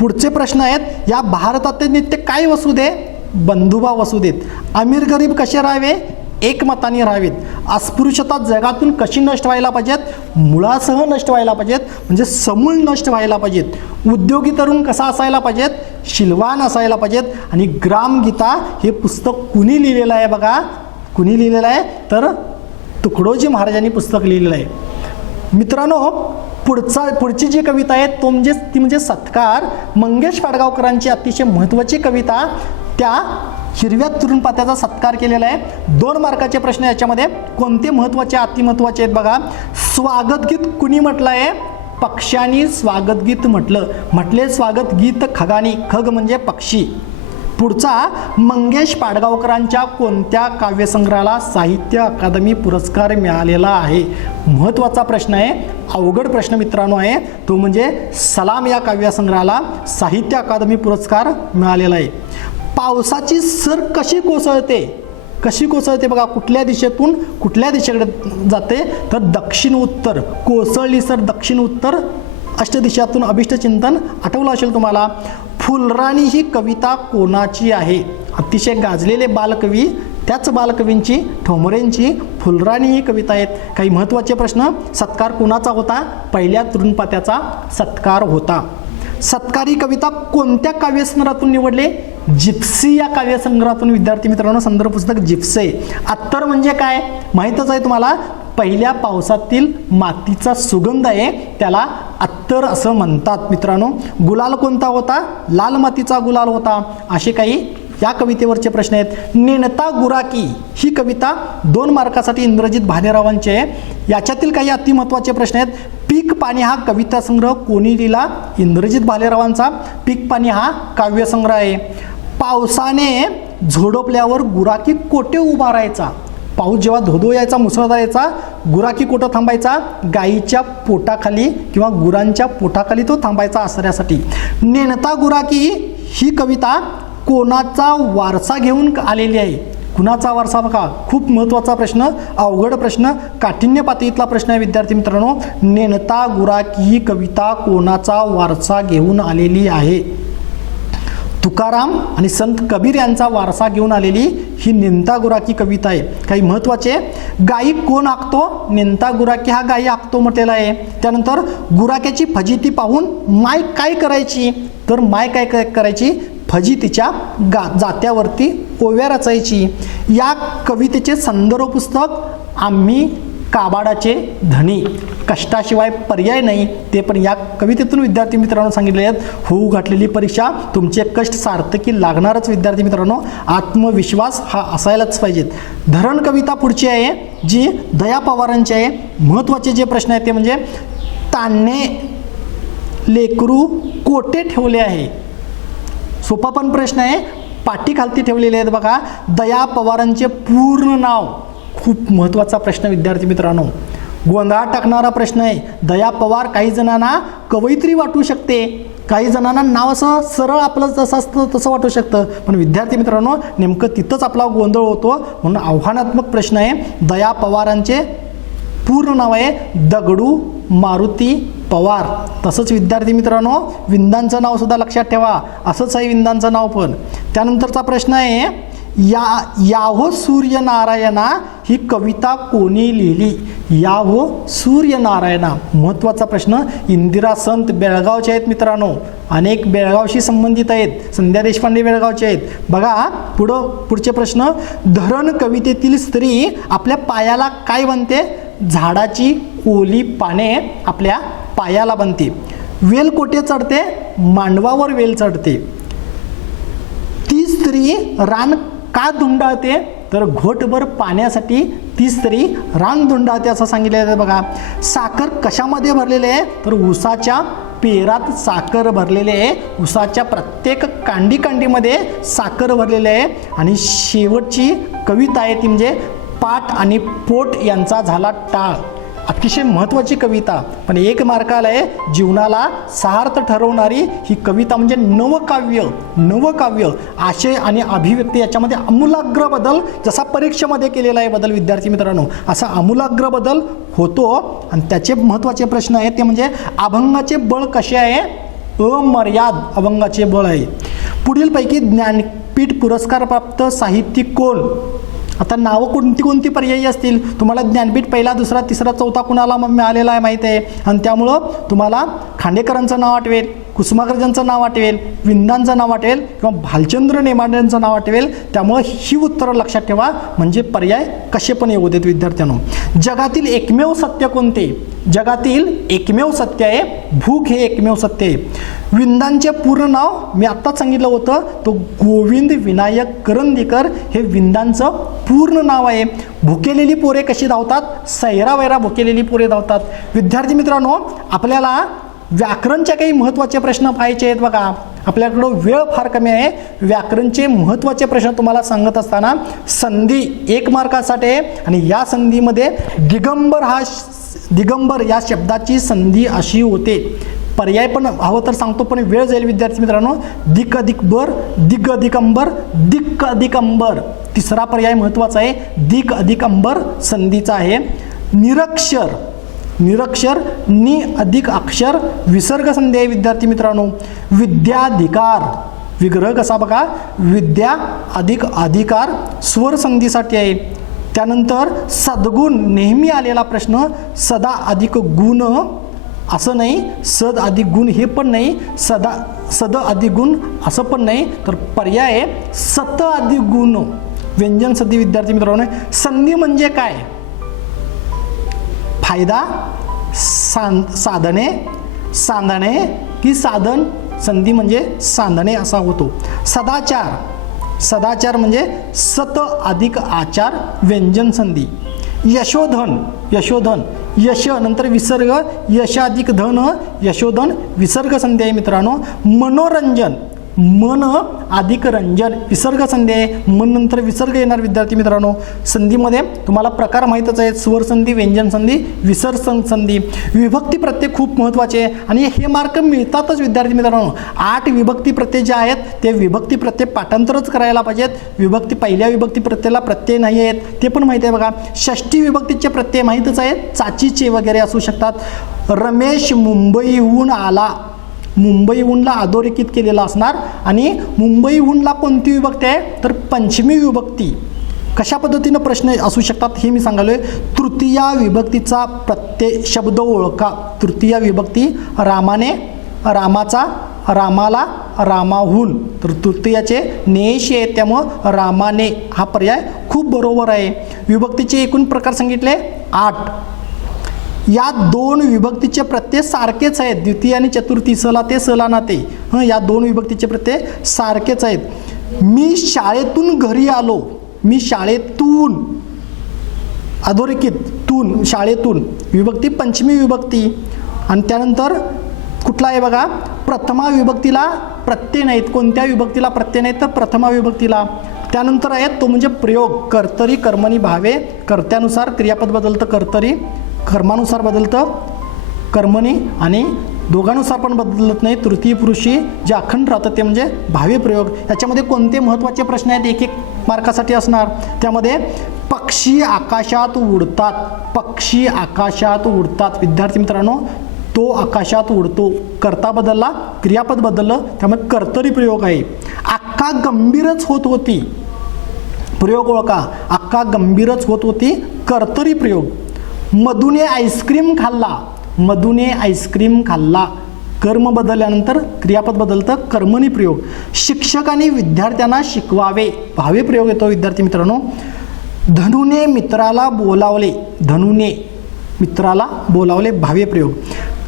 पुढचे प्रश्न आहेत, या भारतातील नित्य काय वसू दे? बंधुभाव वसू देत. अमीर गरीब कसे राहावे? एकमताने राहावेत. अस्पृश्यता जगातून कशी नष्ट व्हायला पाहिजेत? मुळासह नष्ट व्हायला पाहिजेत, म्हणजे समूळ नष्ट व्हायला पाहिजेत. उद्योगी तरुण कसा असायला पाहिजेत? शीलवान असायला पाहिजेत. आणि ग्रामगीता हे पुस्तक कुणी लिहिलेलं आहे बघा? कुणी लिहिलेलं आहे? तर तुकडोजी महाराजांनी पुस्तक लिहिलेलं आहे. मित्रांनो, पुढची जी कविता आहे ती म्हणजे सत्कार. मंगेश पाडगावकरांची अतिशय महत्त्वाची कविता. त्या हिरव्या तृणपात्याचा सत्कार केलेला आहे. 2 मार्काचे प्रश्न याच्यामध्ये. कोणते महत्त्वाचे अतिमहत्त्वाचे आहेत बघा. स्वागतगीत कुणी म्हटलं आहे? पक्ष्यांनी स्वागतगीत म्हटले स्वागत गीत खगानी. खग म्हणजे पक्षी. पुढचा, मंगेश पाडगावकरांच्या कोणत्या काव्यसंग्रहाला साहित्य अकादमी पुरस्कार मिळालेला आहे? महत्त्वाचा प्रश्न आहे, अवघड प्रश्न मित्रांनो आहे तो. म्हणजे सलाम या काव्यसंग्रहाला साहित्य अकादमी पुरस्कार मिळालेला आहे. पावसाची सर कशी कोसळते बघा? कुठल्या दिशेतून कुठल्या दिशेकडे जाते? तर दक्षिण उत्तर. कोसळली सर दक्षिण उत्तर अष्टदिशातून. अभिष्टचिंतन आठवलं असेल तुम्हाला. फुलराणी ही कविता कोणाची आहे? अतिशय गाजलेले बालकवी, त्याच बालकवींची, ठोंबरेंची फुलराणी ही कविता आहेत. काही महत्त्वाचे प्रश्न. सत्कार कोणाचा होता? पहिल्या तृणपात्याचा सत्कार होता. सत्कारी कविता कोणत्या काव्यसंग्रहातून निवडले? जिप्सी या काव्यसंग्रहातून. विद्यार्थी मित्रांनो, संदर्भ पुस्तक जिप्से. अत्तर म्हणजे काय माहीतच आहे तुम्हाला? पहिल्या पावसातील मातीचा सुगंध आहे, त्याला अत्तर असं म्हणतात मित्रांनो. गुलाल कोणता होता? लाल मातीचा गुलाल होता. असे काही या कवितेवरचे प्रश्न आहेत. नेणता गुराकी ही कविता 2 मार्कासाठी इंद्रजित भालेरावांची आहे. याच्यातील काही अतिमहत्त्वाचे प्रश्न आहेत. पीक पाणी हा कविता संग्रह कोणी लिहिला? इंद्रजित भालेरावांचा. पीक पाणी हा काव्यसंग्रह आहे. पावसाने झोडपल्यावर गुराकी कोठे उभा राहायचा? पाऊस जेव्हा धोधो यायचा, मुसळधार यायचा, गुराकी कुठं थांबायचा? गाईच्या पोटाखाली किंवा गुरांच्या पोटाखाली तो थांबायचा आसऱ्यासाठी. नेणता गुराकी ही कविता कोणाचा वारसा घेऊन आलेली आहे? कुणाचा वारसा बघा? खूप महत्त्वाचा प्रश्न, अवघड प्रश्न, काठिण्य पातळीतला प्रश्न आहे विद्यार्थी मित्रांनो. नेणता गुराकी ही कविता कोणाचा वारसा घेऊन आलेली आहे? तुकाराम आणि संत कबीर यांचा वारसा घेऊन आलेली ही नेणता गुराकी कविता आहे. काही महत्त्वाचे, गायी कोण हाकतो? नेणता गुराकी हा गायी हाकतो म्हटलेला आहे. त्यानंतर गुराक्याची फजिती पाहून माय काय करायची? तर माय काय करायची? फजितीच्या जात्यावरती ओव्या रचायची. या कवितेचे संदर्भ पुस्तक आम्ही काबाडाचे धनी. कष्टाशिवाय पर्याय नाही, ते पण या कवितेतून विद्यार्थी मित्रांनो सांगितले आहेत. होऊ घातलेली परीक्षा तुमचे कष्ट सार्थकी लागणारच विद्यार्थी मित्रांनो. आत्मविश्वास हा असायलाच पाहिजेत. धरण कविता पुढची आहे जी दया पवारांची आहे. महत्त्वाचे जे प्रश्न आहेत ते म्हणजे तान्हे लेकरू कोठे ठेवले आहे? सोपा पण प्रश्न आहे. पाटीखालती ठेवलेले आहेत बघा. दया पवारांचे पूर्ण नाव, खूप महत्त्वाचा प्रश्न विद्यार्थी मित्रांनो, गोंधळात टाकणारा प्रश्न आहे. दया पवार काही जणांना कवयित्री वाटू शकते, काही जणांना नाव असं सरळ आपलं जसं असतं तसं वाटू शकतं, पण विद्यार्थी मित्रांनो नेमकं तिथंच आपला गोंधळ होतो. म्हणून आव्हानात्मक प्रश्न आहे. दया पवारांचे पूर्ण नाव आहे दगडू मारुती पवार. तसंच विद्यार्थी मित्रांनो विंदांचं नाव सुद्धा लक्षात ठेवा, असंच आहे विंदांचं नाव पण. त्यानंतरचा प्रश्न आहे याहो सूर्यनारायणा ही कविता कोणी लिहिली? याहो सूर्यनारायणा, महत्त्वाचा प्रश्न. इंदिरा संत बेळगावचे आहेत मित्रांनो, अनेक बेळगावशी संबंधित आहेत. संध्या देशपांडे बेळगावचे आहेत. बघा पुढचे प्रश्न. धरण कवितेतील स्त्री आपल्या पायाला काय बनते? झाडाची ओली पाने आपल्या पायाला बनते. वेल कोठे चढते? मांडवावर वेल चढते. ती स्त्री रान का धुंडाळते? तर घोटभर पाण्यासाठी ती स्त्री रान धुंडाळते असं सांगितलेलं आहे बघा. साखर कशामध्ये भरलेले आहे? तर ऊसाच्या पेरात साखर भरलेले आहे. ऊसाच्या प्रत्येक कांडीमध्ये साखर भरलेले आहे. आणि शेवटची कविता आहे ती म्हणजे पाट आणि पोट यांचा झाला टाळ. अतिशय महत्त्वाची कविता, पण 1 मार्काला आहे. जीवनाला सार्थ ठरवणारी ही कविता म्हणजे नवकाव्य आशय आणि अभिव्यक्ती याच्यामध्ये आमूलाग्र बदल, जसा परीक्षेमध्ये केलेला आहे बदल विद्यार्थी मित्रांनो, असा आमूलाग्र बदल होतो. आणि त्याचे महत्त्वाचे प्रश्न आहेत ते म्हणजे अभंगाचे बळ कसे आहे? अमर्याद अभंगाचे बळ आहे. पुढीलपैकी ज्ञानपीठ पुरस्कार प्राप्त साहित्यिक कोण? आता नावं कोणती पर्यायी असतील? तुम्हाला ज्ञानपीठ पहिला, दुसरा, तिसरा, चौथा कुणाला मिळालेला आहे माहीत आहे. आणि त्यामुळं तुम्हाला खांडेकरांचं नाव आठवेल, कुसुमाग्रजांचं नाव आठवेल, विंदांचं नाव आठवेल किंवा भालचंद्र नेमाड्यांचं नाव आठवेल. त्यामुळं ही उत्तरं लक्षात ठेवा, म्हणजे पर्याय कसे पण येऊ देत विद्यार्थ्यांनो. जगातील एकमेव सत्य कोणते? जगातील एकमेव सत्य आहे भूक, हे एकमेव सत्य आहे. विंदांचे पूर्ण नाव मी आत्ताच सांगितलं होतं, तो गोविंद विनायक करंदीकर हे विंदांचं पूर्ण नाव आहे. भुकेलेली पोरे कशी धावतात? सैरावैरा भुकेलेली पोरे धावतात. विद्यार्थी मित्रांनो आपल्याला व्याकरणचे काही महत्त्वाचे प्रश्न पाहायचे आहेत बघा. आपल्याकडं वेळ फार कमी आहे. व्याकरणचे महत्त्वाचे प्रश्न तुम्हाला सांगत असताना संधी 1 मार्कासाठी आहे. आणि या संधीमध्ये दिगंबर या शब्दाची संधी अशी होते. पर्याय पण हवं तर सांगतो, पण वेळ जाईल विद्यार्थी मित्रांनो. दिक अधिक बर, दिग अधिक अंबर, दिक्क अधिक अंबर. तिसरा पर्याय महत्त्वाचा आहे, दिक अधिक अंबर संधीचा आहे. निरक्षर नि अधिक अक्षर विसर्ग संधी आहे विद्यार्थी मित्रांनो. विद्याधिकार विग्रह कसा बघा, विद्या अधिक अधिकार स्वर संधीसाठी आहे. त्यानंतर सद्गुण नेहमी आलेला प्रश्न, सदा अधिक गुण असं नाही, सद अधिक गुण हे पण नाही, सद अधिक गुण असं पण नाही, तर पर्याय आहे सत अधिक गुण व्यंजन संधी विद्यार्थी मित्रांनो. संधी म्हणजे काय? फायदा, साधने, सांधणे की साधन. संधी म्हणजे सांधणे असा होतो. सदाचार म्हणजे सत अधिक आचार व्यंजन संधी. यशोधन यश नंतर विसर्ग, यश अधिक धन यशोधन विसर्ग संधी आहे मित्रांनो. मनोरंजन मन अधिक रंजन विसर्ग संधी आहे. मन नंतर विसर्ग येणार विद्यार्थी मित्रांनो. संधीमध्ये तुम्हाला प्रकार माहीतच आहेत, स्वर संधी, व्यंजन संधी, विसर्ग संधी. विभक्ती प्रत्यय खूप महत्त्वाचे आहे आणि हे मार्क मिळतातच विद्यार्थी मित्रांनो. 8 विभक्ती प्रत्यय जे आहेत ते विभक्ती प्रत्यय पाठांतरच करायला पाहिजेत. पहिल्या विभक्ती प्रत्ययाला प्रत्यय नाही आहेत ते पण माहिती आहे बघा. षष्ठी विभक्तीचे प्रत्यय माहीतच आहेत, चाचीचे वगैरे असू शकतात. रमेश मुंबईहून आला, मुंबईहूनला अधोरेखित केलेला असणार. आणि मुंबईहूनला कोणती विभक्ती आहे? तर पंचमी विभक्ती. कशा पद्धतीनं प्रश्न असू शकतात हे मी सांगालोय. तृतीय विभक्तीचा प्रत्यय शब्द ओळखा. तृतीय विभक्ती रामाने, रामाचा, रामाला, रामाहून. तर तृतीयाचे नेशी आहेत त्यामुळं रामाने हा पर्याय खूप बरोबर आहे. विभक्तीचे एकूण प्रकार सांगितले 8. या 2 विभक्तीचे प्रत्यय सारखेच आहेत. द्वितीय आणि चतुर्थी, सला ते सला ना ते, या 2 विभक्तीचे प्रत्यय सारखेच आहेत. मी शाळेतून घरी आलो, मी शाळेतून अधोरेखित तून, शाळेतून विभक्ती पंचमी विभक्ती. आणि त्यानंतर कुठला आहे बघा, प्रथमा विभक्तीला प्रत्यय नाहीत. कोणत्या विभक्तीला प्रत्यय नाहीत तर प्रथमा विभक्तीला. त्यानंतर आहे तो म्हणजे प्रयोग, कर्तरी कर्मणी भावे, कर्त्यानुसार क्रियापद बदलतं कर्तरी, कर्मानुसार बदलतं कर्मणी, आणि दोघांनुसार पण बदलत नाही. तृतीय पुरुषी जे अखंड राहतं ते म्हणजे भावे प्रयोग. याच्यामध्ये कोणते महत्त्वाचे प्रश्न आहेत, एक एक मार्कासाठी असणार. त्यामध्ये पक्षी आकाशात उडतात, पक्षी आकाशात उडतात. विद्यार्थी मित्रांनो, तो आकाशात उडतो, कर्ता बदलला, क्रियापद बदललं, त्यामुळे कर्तरी प्रयोग आहे. अक्का गंभीरच होत होती, प्रयोग ओळखा, अक्का गंभीरच होत होती, कर्तरी प्रयोग. मधुने आईस्क्रीम खाल्ला, मधुने आईस्क्रीम खाल्ला, कर्म बदलल्यानंतर क्रियापद बदलतं कर्मणी प्रयोग. शिक्षकांनी विद्यार्थ्यांना शिकवावे, भावे प्रयोग येतो विद्यार्थी मित्रांनो. धनुने मित्राला बोलावले, धनुने मित्राला बोलावले, भावे प्रयोग.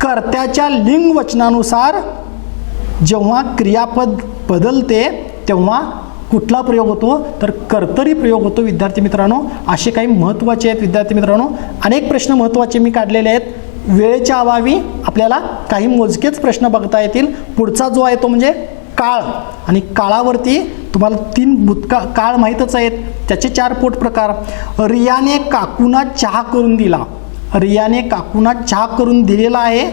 कर्त्याच्या लिंग वचनानुसार जेव्हा क्रियापद बदलते तेव्हा कुठला प्रयोग होतो तर कर्तरी प्रयोग होतो विद्यार्थी मित्रांनो. असे काही महत्त्वाचे आहेत विद्यार्थी मित्रांनो. अनेक प्रश्न महत्त्वाचे मी काढलेले आहेत. वेळेच्या अभावी आपल्याला काही मोजकेच प्रश्न बघता येतील. पुढचा जो आहे तो म्हणजे काळ, आणि काळावरती तुम्हाला 3 भूतकाळ काळ माहीतच आहेत, त्याचे 4 पोट प्रकार. रियाने काकूना चहा करून दिला, रियाने काकूना चहा करून दिलेला आहे,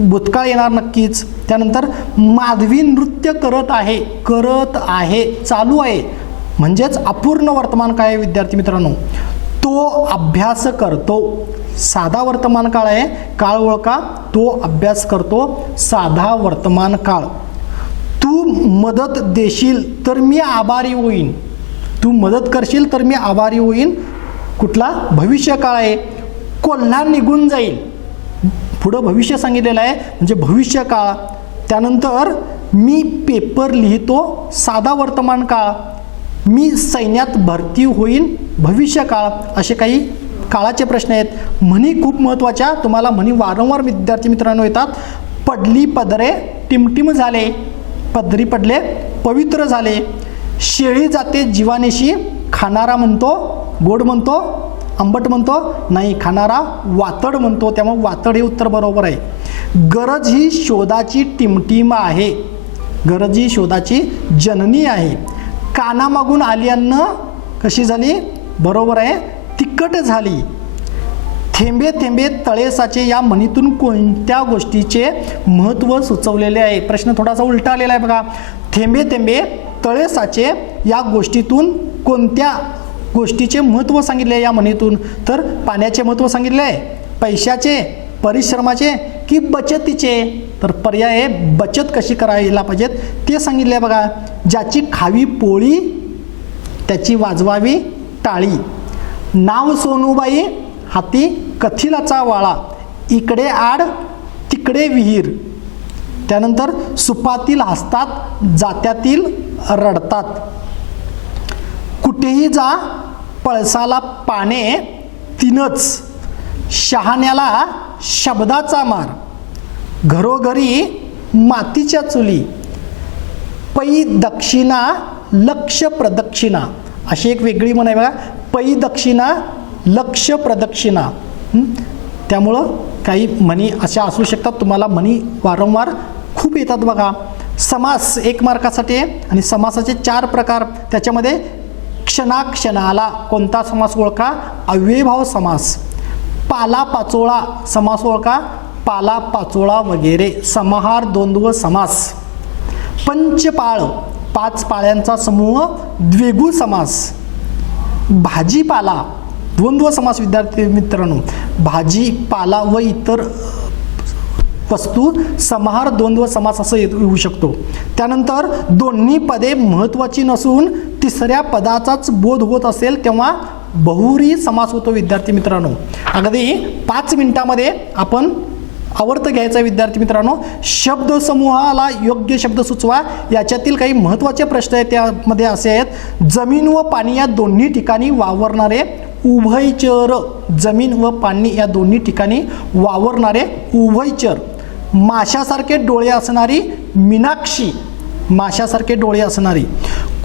भूतकाळ येणार नक्कीच. त्यानंतर माधवी नृत्य करत आहे, करत आहे चालू आहे, म्हणजेच अपूर्ण वर्तमान काळ आहे विद्यार्थी मित्रांनो. तो अभ्यास करतो, साधा वर्तमान काळ आहे, काळ ओळखा, तो अभ्यास करतो, साधा वर्तमान काळ. तू मदत देशील तर मी आभारी होईन, तू मदत करशील तर मी आभारी होईन, कुठला भविष्य काळ आहे. कोल्हा निघून जाईल, पुढं भविष्य सांगितलेलं आहे म्हणजे भविष्य काळ. त्यानंतर मी पेपर लिहितो, साधा वर्तमान काळ. मी सैन्यात भरती होईन, भविष्य काळ. असे काही काळाचे प्रश्न आहेत. म्हणी खूप महत्त्वाच्या, तुम्हाला म्हणी वारंवार विद्यार्थी मित्रांनो येतात. पडली पदरे टिमटिम झाले, पदरी पडले पवित्र झाले. शेळी जाते जीवानेशी, खाणारा म्हणतो गोड म्हणतो, आंबट म्हणतो नाही, खाणारा वातड म्हणतो, त्यामुळे वातड हे उत्तर बरोबर आहे. गरज ही शोधाची टिमटिम आहे, गरज ही शोधाची जननी आहे. कानामागून आली अन्न कशी झाली, बरोबर आहे, तिखट झाली. थेंबे थेंबे तळे साचे या म्हणीतून कोणत्या गोष्टीचे महत्त्व सुचवलेले आहे. प्रश्न थोडासा उलटा आलेला आहे बघा. थेंबे थेंबे तळे साचे या गोष्टीतून कोणत्या गोष्टीचे महत्त्व सांगितले आहे या म्हणीतून, तर पाण्याचे महत्त्व सांगितले आहे, पैशाचे, परिश्रमाचे की बचतीचे, तर पर्याय आहे बचत कशी करायला पाहिजेत ते सांगितले आहे बघा. ज्याची खावी पोळी त्याची वाजवावी टाळी. नाव सोनूबाई हाती कथिलाचा वाळा, इकडे आड तिकडे विहीर. त्यानंतर सुपातील हसतात जात्यातील रडतात. कुठेही जा पळसाला पाने तीनच, शहाण्याला शब्दाचा मार. घरोघरी मातीच्या चुली. पै दक्षिणा लक्ष प्रदक्षिणा, अशी एक वेगळी म्हण आहे बघा. पै दक्षिणा लक्ष प्रदक्षिणा. त्यामुळं काही म्हणी अशा असू शकतात. तुम्हाला म्हणी वारंवार खूप येतात बघा. समास 1 मार्कासाठी आहे, आणि समासाचे 4 प्रकार. त्याच्यामध्ये क्षणाक्षणाला कोणता समास ओळखा, अव्ययभाव समास. पाला पाचोळा समास ओळखा, पाला पाचोळा वगैरे. समाहार द्वंद्व समास. पंचपाळ 5 पाळ्यांचा समूह द्विगु समास. भाजीपाला द्वंद्व समास विद्यार्थी मित्रांनो. भाजीपाला व इतर वस्तू समाहार द्वंद्व समास असं येऊ शकतो. त्यानंतर दोन्ही पदे महत्त्वाची नसून तिसऱ्या पदाचाच बोध होत असेल तेव्हा बहुव्रीही समास होतो विद्यार्थी मित्रांनो. अगदी 5 मिनिटामध्ये आपण आवर्त घ्यायचा विद्यार्थी मित्रांनो. शब्दसमूहाला योग्य शब्द सुचवा. याच्यातील काही महत्त्वाचे प्रश्न आहेत, त्यामध्ये असे आहेत. जमीन व पाणी या दोन्ही ठिकाणी वावरणारे उभयचर, जमीन व पाणी या दोन्ही ठिकाणी वावरणारे उभयचर. माशासारखे डोळे असणारी मीनाक्षी, माशासारखे डोळे असणारी.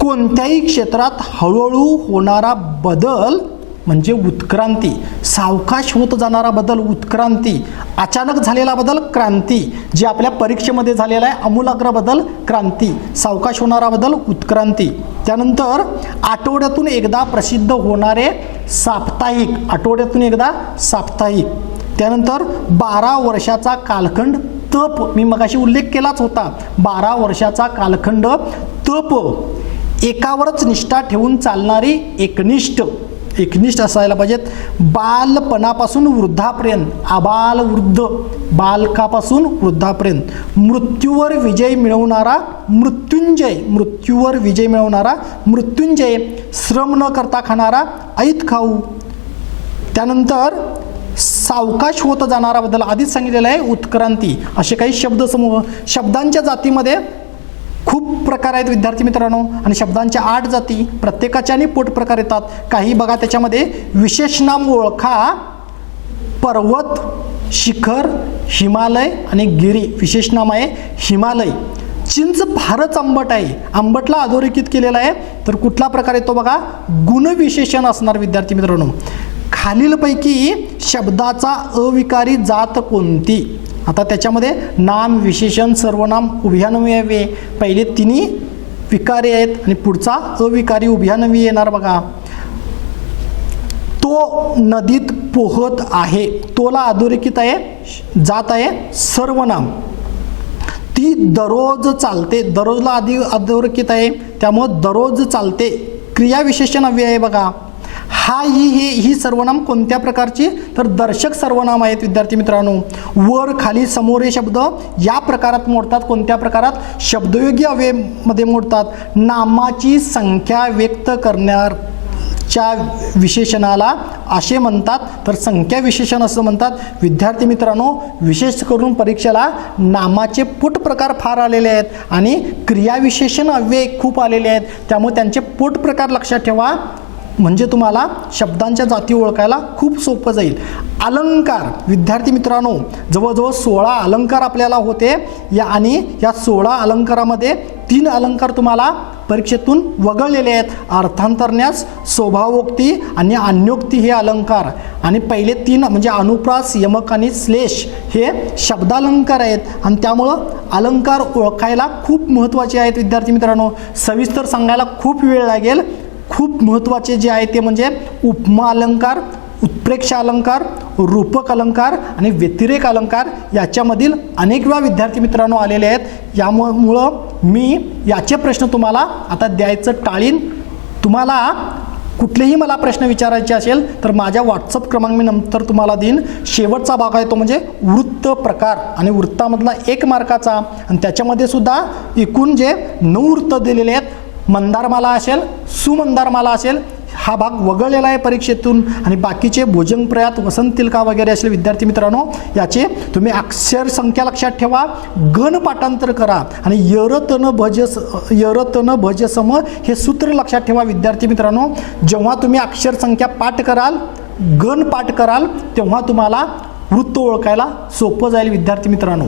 कोणत्याही क्षेत्रात हळूहळू होणारा बदल म्हणजे उत्क्रांती. सावकाश होत जाणारा बदल उत्क्रांती, अचानक झालेला बदल क्रांती, जे आपल्या परीक्षेमध्ये झालेला आहे आमूलाग्र बदल क्रांती, सावकाश होणारा बदल उत्क्रांती. त्यानंतर आठवड्यातून एकदा प्रसिद्ध होणारे साप्ताहिक, आठवड्यातून एकदा साप्ताहिक. त्यानंतर 12 वर्षाचा कालखंड तप, मी मगाशी उल्लेख केलाच होता, 12 वर्षाचा कालखंड तप, एकावरच निष्ठा ठेवून चालणारी एकनिष्ठ, एकनिष्ठ असायला पाहिजेत. बालपणापासून वृद्धापर्यंत, आबाल वृद्ध, बालकापासून वृद्धापर्यंत, मृत्यूवर विजय मिळवणारा मृत्युंजय, मृत्यूवर विजय मिळवणारा मृत्युंजय, श्रम न करता खाणारा ऐत खाऊ. त्यानंतर सावकाश होत जाणारा बदल आधीच सांगितलेला आहे उत्क्रांती. असे काही शब्दसमूह. शब्दांच्या जातीमध्ये खूप प्रकार आहेत विद्यार्थी मित्रांनो, आणि शब्दांच्या 8 जाती, प्रत्येकाच्या आणि पोट प्रकार येतात. काही बघा त्याच्यामध्ये विशेषनाम ओळखा, पर्वत, शिखर, हिमालय आणि गिरी. विशेषनाम आहे हिमालय. चिंच फारच आंबट आहे, आंबटला अधोरेखित केलेला आहे, तर कुठला प्रकार येतो बघा, गुणविशेषण असणार विद्यार्थी मित्रांनो. खालीलपैकी शब्दाचा अविकारी जात कोणती? आता त्याच्यामध्ये नाम, विशेषण, सर्वनाम, उभयान्वयी. पहिले तिन्ही विकारी आहेत आणि पुढचा अविकारी उभयान्वयी येणार बघा. तो नदीत पोहत आहे, तोला अधोरेखित आहे, जात आहे सर्वनाम. ती दररोज चालते, दररोजला आधी अधोरेखित आहे, त्यामुळं दररोज चालते, क्रियाविशेषण अव्यय आहे बघा. हा ही सर्वनाम कोणत्या प्रकारची? तर दर्शक सर्वनाम आहेत विद्यार्थी मित्रांनो. वर, खाली, समोर हे शब्द या प्रकारात मोडतात. कोणत्या प्रकारात? शब्दयोगी अव्ययमध्ये मोडतात. नामाची संख्या व्यक्त करण्याच्या विशेषणाला असे म्हणतात, तर संख्या विशेषण असं म्हणतात. विद्यार्थी मित्रांनो, विशेष करून परीक्षेला नामाचे पोट प्रकार फार आलेले आहेत आणि क्रियाविशेषण अव्यय खूप आलेले आहेत, त्यामुळे त्यांचे पोट प्रकार लक्षात ठेवा, म्हणजे तुम्हाला शब्दांच्या जाती ओळखायला खूप सोपं जाईल. अलंकार, विद्यार्थी मित्रांनो, जवळजवळ 16 अलंकार आपल्याला होते आणि या 16 अलंकारामध्ये 3 अलंकार तुम्हाला परीक्षेतून वगळलेले आहेत. अर्थांतरन्यास, स्वभावोक्ती आणि अन्योक्ती हे अलंकार, आणि पहिले 3 म्हणजे अनुप्रास, यमक आणि श्लेष हे शब्दालंकार आहेत, आणि त्यामुळं अलंकार ओळखायला खूप महत्त्वाचे आहेत विद्यार्थी मित्रांनो. सविस्तर सांगायला खूप वेळ लागेल. खूप महत्त्वाचे जे आहे ते म्हणजे उपमा अलंकार, उत्प्रेक्ष अलंकार, रूपक अलंकार आणि व्यतिरेक अलंकार. याच्यामधील अनेक वेळा विद्यार्थी मित्रांनो आलेले आहेत. यामुळं मी याचे प्रश्न तुम्हाला आता द्यायचं टाळीन. तुम्हाला कुठलेही मला प्रश्न विचारायचे असेल तर माझ्या व्हॉट्सअप क्रमांक मी नंतर तुम्हाला देईन. शेवटचा भाग आहे तो म्हणजे वृत्त प्रकार, आणि वृत्तामधला 1 मार्काचा, आणि त्याच्यामध्ये सुद्धा एकूण जे 9 वृत्त दिलेले आहेत. मंदारमाला असेल, सुमंदारमाला असेल, हा भाग वगळलेला आहे परीक्षेतून, आणि बाकीचे भोजनप्रयात, वसंत तिलका वगैरे असले विद्यार्थी मित्रांनो, याचे तुम्ही अक्षर संख्या लक्षात ठेवा, गण पाठांतर करा, आणि यरतन भज सम हे सूत्र लक्षात ठेवा विद्यार्थी मित्रांनो. जेव्हा तुम्ही अक्षर संख्या पाठ कराल, गण पाठ कराल, तेव्हा तुम्हाला वृत्त ओळखायला सोपं जाईल विद्यार्थी मित्रांनो.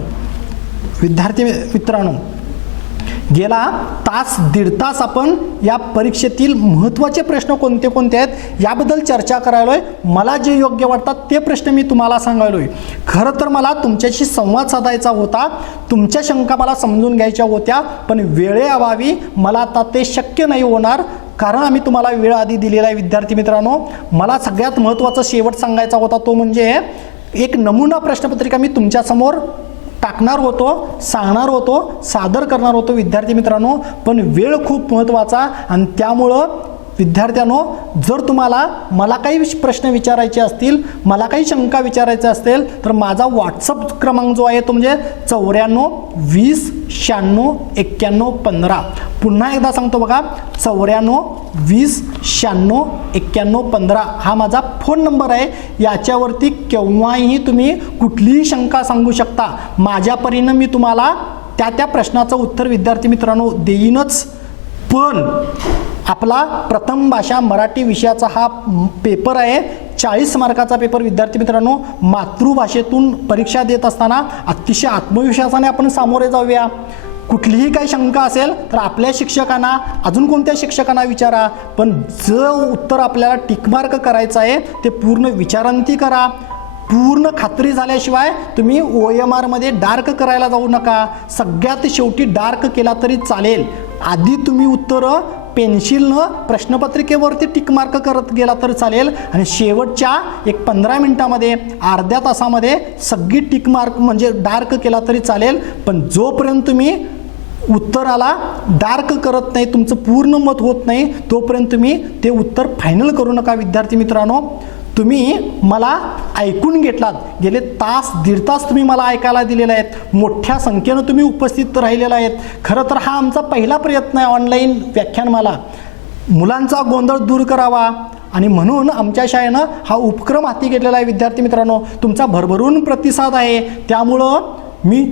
गेला तास, 1.5 तास आपण या परीक्षेतील महत्त्वाचे प्रश्न कोणते कोणते आहेत याबद्दल चर्चा करायलोय. मला जे योग्य वाटतात ते प्रश्न मी तुम्हाला सांगायलोय. खरं तर मला तुमच्याशी संवाद साधायचा होता, तुमच्या शंका मला समजून घ्यायच्या होत्या, पण वेळेअभावी मला आता ते शक्य नाही होणार, कारण आम्ही तुम्हाला वेळ आधी दिलेला आहे विद्यार्थी मित्रांनो. मला सगळ्यात महत्त्वाचा शेवट सांगायचा होता, तो म्हणजे एक नमुना प्रश्नपत्रिका मी तुमच्यासमोर टाकणार होतो, सांगणार होतो, सादर करणार होतो विद्यार्थी मित्रांनो, पण वेळ खूप महत्त्वाचा, आणि त्यामुळं विद्यार्थ्यांनो, जर तुम्हाला मला काही प्रश्न विचारायचे असतील, मला काही शंका विचारायच्या असतील, तर माझा व्हॉट्सअप क्रमांक जो आहे तो म्हणजे 94 20 96 91 15. पुन्हा एकदा सांगतो बघा, 94 20 96 91 15 हा माझा फोन नंबर आहे. याच्यावरती केव्हाही तुम्ही कुठलीही शंका सांगू शकता. माझ्या परीनं मी तुम्हाला त्या प्रश्नाचं उत्तर विद्यार्थी मित्रांनो देईनच. पण आपला प्रथम भाषा मराठी विषयाचा हा पेपर आहे, 40 मार्काचा पेपर विद्यार्थी मित्रांनो. मातृभाषेतून परीक्षा देत असताना अतिशय आत्मविश्वासाने आपण सामोरे जाऊया. कुठलीही काही शंका असेल तर आपल्या शिक्षकांना, अजून कोणत्या शिक्षकांना विचारा, पण जे उत्तर आपल्याला टिकमार्क करायचं आहे ते पूर्ण विचारांती करा. पूर्ण खात्री झाल्याशिवाय तुम्ही OMR मध्ये डार्क करायला जाऊ नका. सगळ्यात शेवटी डार्क केला तरी चालेल. आधी तुम्ही उत्तरं पेन्सिलनं प्रश्नपत्रिकेवरती टिकमार्क करत गेला तर चालेल आणि शेवटच्या एक 15 मिनिटामध्ये, अर्ध्या तासामध्ये सगळी टिकमार्क म्हणजे डार्क केला तरी चालेल. पण जोपर्यंत तुम्ही उत्तराला डार्क करत नाही, तुमचं पूर्ण मत होत नाही, तोपर्यंत तुम्ही ते उत्तर फायनल करू नका. विद्यार्थी मित्रांनो, तुम्ही मला ऐकून घेतलात. गेले तास, दीड तास तुम्ही मला ऐकायला दिलेले आहेत. मोठ्या संख्येनं तुम्ही उपस्थित राहिलेला आहेत. खरं तर हा आमचा पहिला प्रयत्न आहे ऑनलाईन व्याख्यानमाला. मुलांचा गोंधळ दूर करावा आणि म्हणून आमच्या शाळेनं हा उपक्रम हाती घेतलेला आहे. विद्यार्थी मित्रांनो, तुमचा भरभरून प्रतिसाद आहे. त्यामुळं मी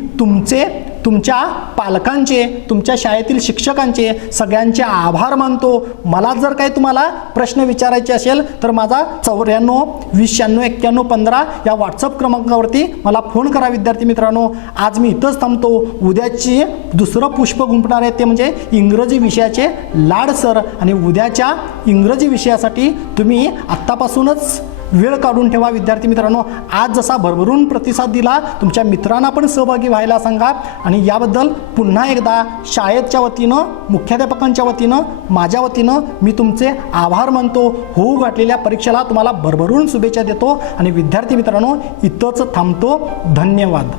तुमच्या पालकांचे, तुमच्या शाळेतील शिक्षकांचे सगळ्यांचे आभार मानतो. मला जर काही तुम्हाला प्रश्न विचारायचे असेल तर माझा 94 20 96 91 15 या व्हॉट्सअप क्रमांकावरती मला फोन करा. विद्यार्थी मित्रांनो, आज मी इथंच थांबतो. उद्याची दुसरं पुष्प गुंफणार आहे ते म्हणजे इंग्रजी विषयाचे लाड सर. आणि उद्याच्या इंग्रजी विषयासाठी तुम्ही आत्तापासूनच वेळ काढून ठेवा. विद्यार्थी मित्रांनो, आज जसा भरभरून प्रतिसाद दिला, तुमच्या मित्रांना पण सहभागी व्हायला सांगा. आणि याबद्दल पुन्हा एकदा शाळेच्या वतीनं, मुख्याध्यापकांच्या वतीनं, माझ्या वतीनं मी तुमचे आभार मानतो. होऊ घातलेल्या परीक्षेला तुम्हाला भरभरून शुभेच्छा देतो आणि विद्यार्थी मित्रांनो इथंच थांबतो. धन्यवाद.